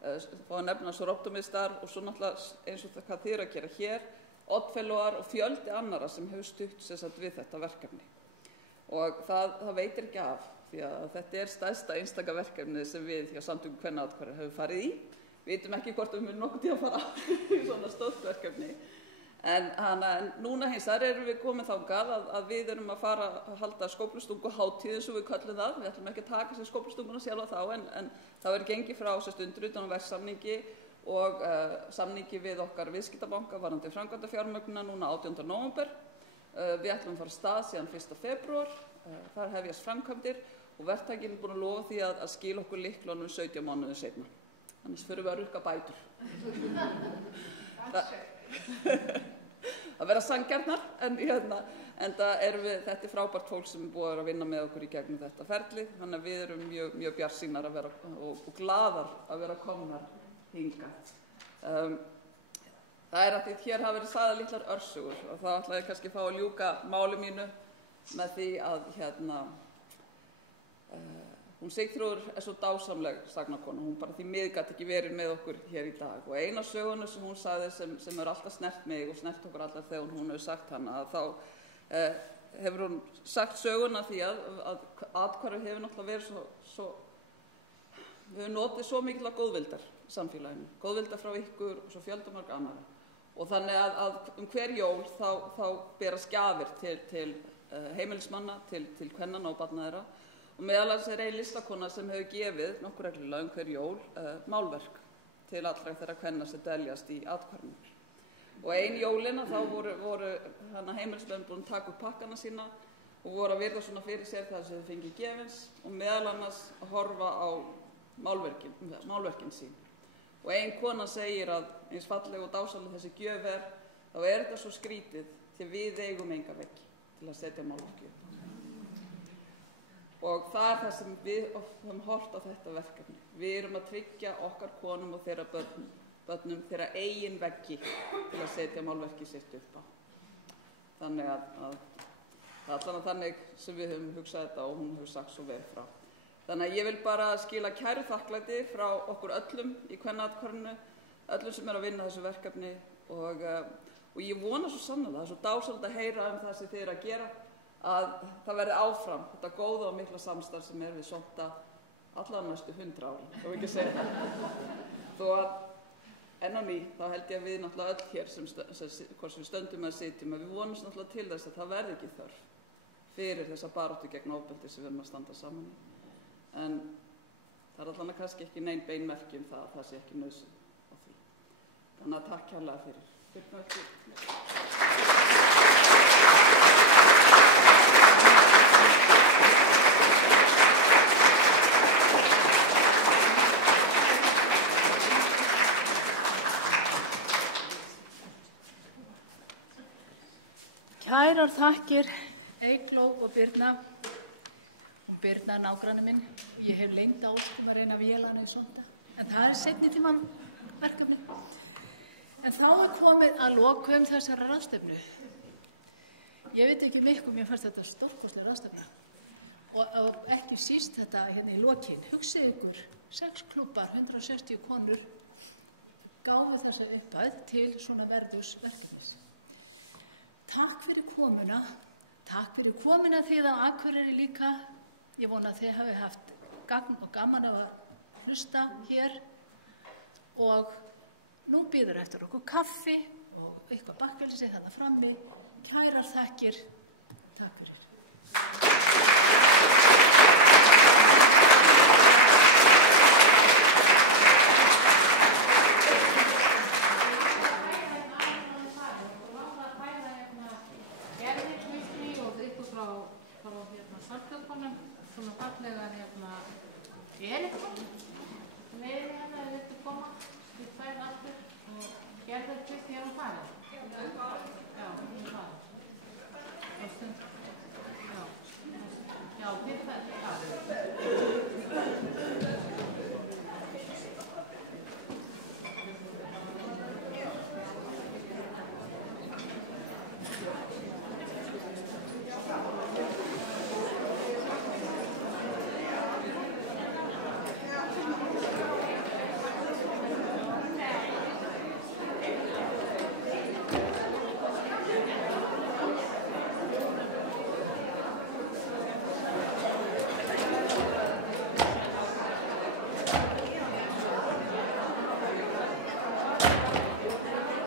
að nefna svo Optimistar og svo náttúrulega eins og hvað þið eru að gera hér, Oddfellow og fjöldi annara sem hefur stutt við þetta verkefni. Og það veitir ekki af því að þetta stærsta einstaka verkefni sem við hjá Samtökum kvennaathvarfa höfum farið í. Við vitum ekki hvort við munum nokkuð tíma að fara í svona stórt verkefni. En núna hins vegar erum við komin þangað að við erum að fara að halda skóflustunguhátíð eins og við köllum það. Við ætlum ekki að taka sér skóflustunguna sjálfa þá en það verður gengið frá undanverkssamningi og samningi við okkar viðskiptabanka varðandi framkvæmdafjármögnunina núna 18. nóvember. Við ætlum að fara af stað síðan 1. febrúar, þar hefjast framkvæmdir og verktakinn er búin að lofa því að skila okkur lyklunum 17 mánuði seinna. Annars förum við að rukka bætur. Að vera sanngjarnar, en þetta er frábært fólk sem er búið að vinna með okkur í gegnum þetta ferli, þannig að við erum mjög bjartsýnar og glaðar að vera komnar hingað. Það að því hér hafa verið sagðar litlar örsögur og þá ætla ég kannski að fá að ljúka máli mínu með því að hún Sigþrúður svo dásamleg sagnakona, hún bara því miður gat ekki verið með okkur hér í dag og eina söguna sem hún sagði sem alltaf snert mig og snert okkur allar þegar hún hefur sagt hana að þá hefur hún sagt söguna því að athvarfið hefur náttúrulega verið svo við höfum notið svo mikilla góðvildar í samfélaginu, góðvildar frá ykkur og svo fjöldamörg annarra og þannig að hver jól þá berast gjafir til heimilismanna, til kvennanna og barna þeirra og meðal annars ein listakona sem hefur gefið nokkur reglulega hver jól málverk til allra þeirra kvenna sem dveljast í athvarfinu. Og ein jólina þá voru heimilismenn búin að taka upp pakkana sína og voru að virða svona fyrir sér það sem þau fengið gefins og meðal annars að horfa á málverkin sín. Og ein kona segir að eins falleg og dásamleg þessi gjöf þá þetta svo skrítið því við eigum enga veggi til að setja málverki upp. Og það það sem við höfum horft á þetta verkefni. Við erum að tryggja okkar konum og þeirra börnum þeirra eigin veggi til að setja málverki sitt upp á. Þannig að það allan að þannig sem við höfum hugsað þetta og hún hefur sagt svo vel frá. Þannig að ég vil bara skila kæru þakklæti frá okkur öllum í kvennaathvarfinu, öllum sem að vinna þessu verkefni og ég vona svo sannarlega, það svo dásamlegt að heyra það sem þið að gera, að það verði áfram þetta góða og mikla samstarf sem við sótta allan næstu 100 árin, þá ekki segja það. Þó að enn á ný, þá held ég að við náttúrulega öll hér hvort við stöndum að sitjum, að við vonumst náttúrulega til þess að það verði ekki þörf fyrir þessa baráttu gegn ofbeldi sem við erum að standa saman í. En það allan að kannski ekki nein beinmerki það að það sé ekki nauðsyn á því. Þannig að takk kærlega fyrir. Kærar þakkir Eygló og Birna. Og Birna nágranni minn. Ég hef lengt óskum að reyna vélan og svona. En það seinni tíman verkefni. En þá komið að lokum þessara ráðstefnu. Ég veit ekki miklu, mér fannst þetta stórkostleg ráðstefna. Og ekki síst þetta hérna í lokin. Hugsið ykkur, 6 klúbbar, 160 konur gáfu þessa upphæð til svona verðursverkefnis. Takk fyrir komuna. Takk fyrir komuna þið á Akureyri líka. Ég vona að þið hafi haft gagn og gaman af að hlusta hér. Og nú bíður eftir okkur kaffi og eitthvað bakkelsi þarna frammi. Kærar þakkir. Takk fyrir. Svona fallegar Eriksson sem hérna viltu koma við tvær aftur og Gerður Kvist hér á fara. Já, hún fara. Já,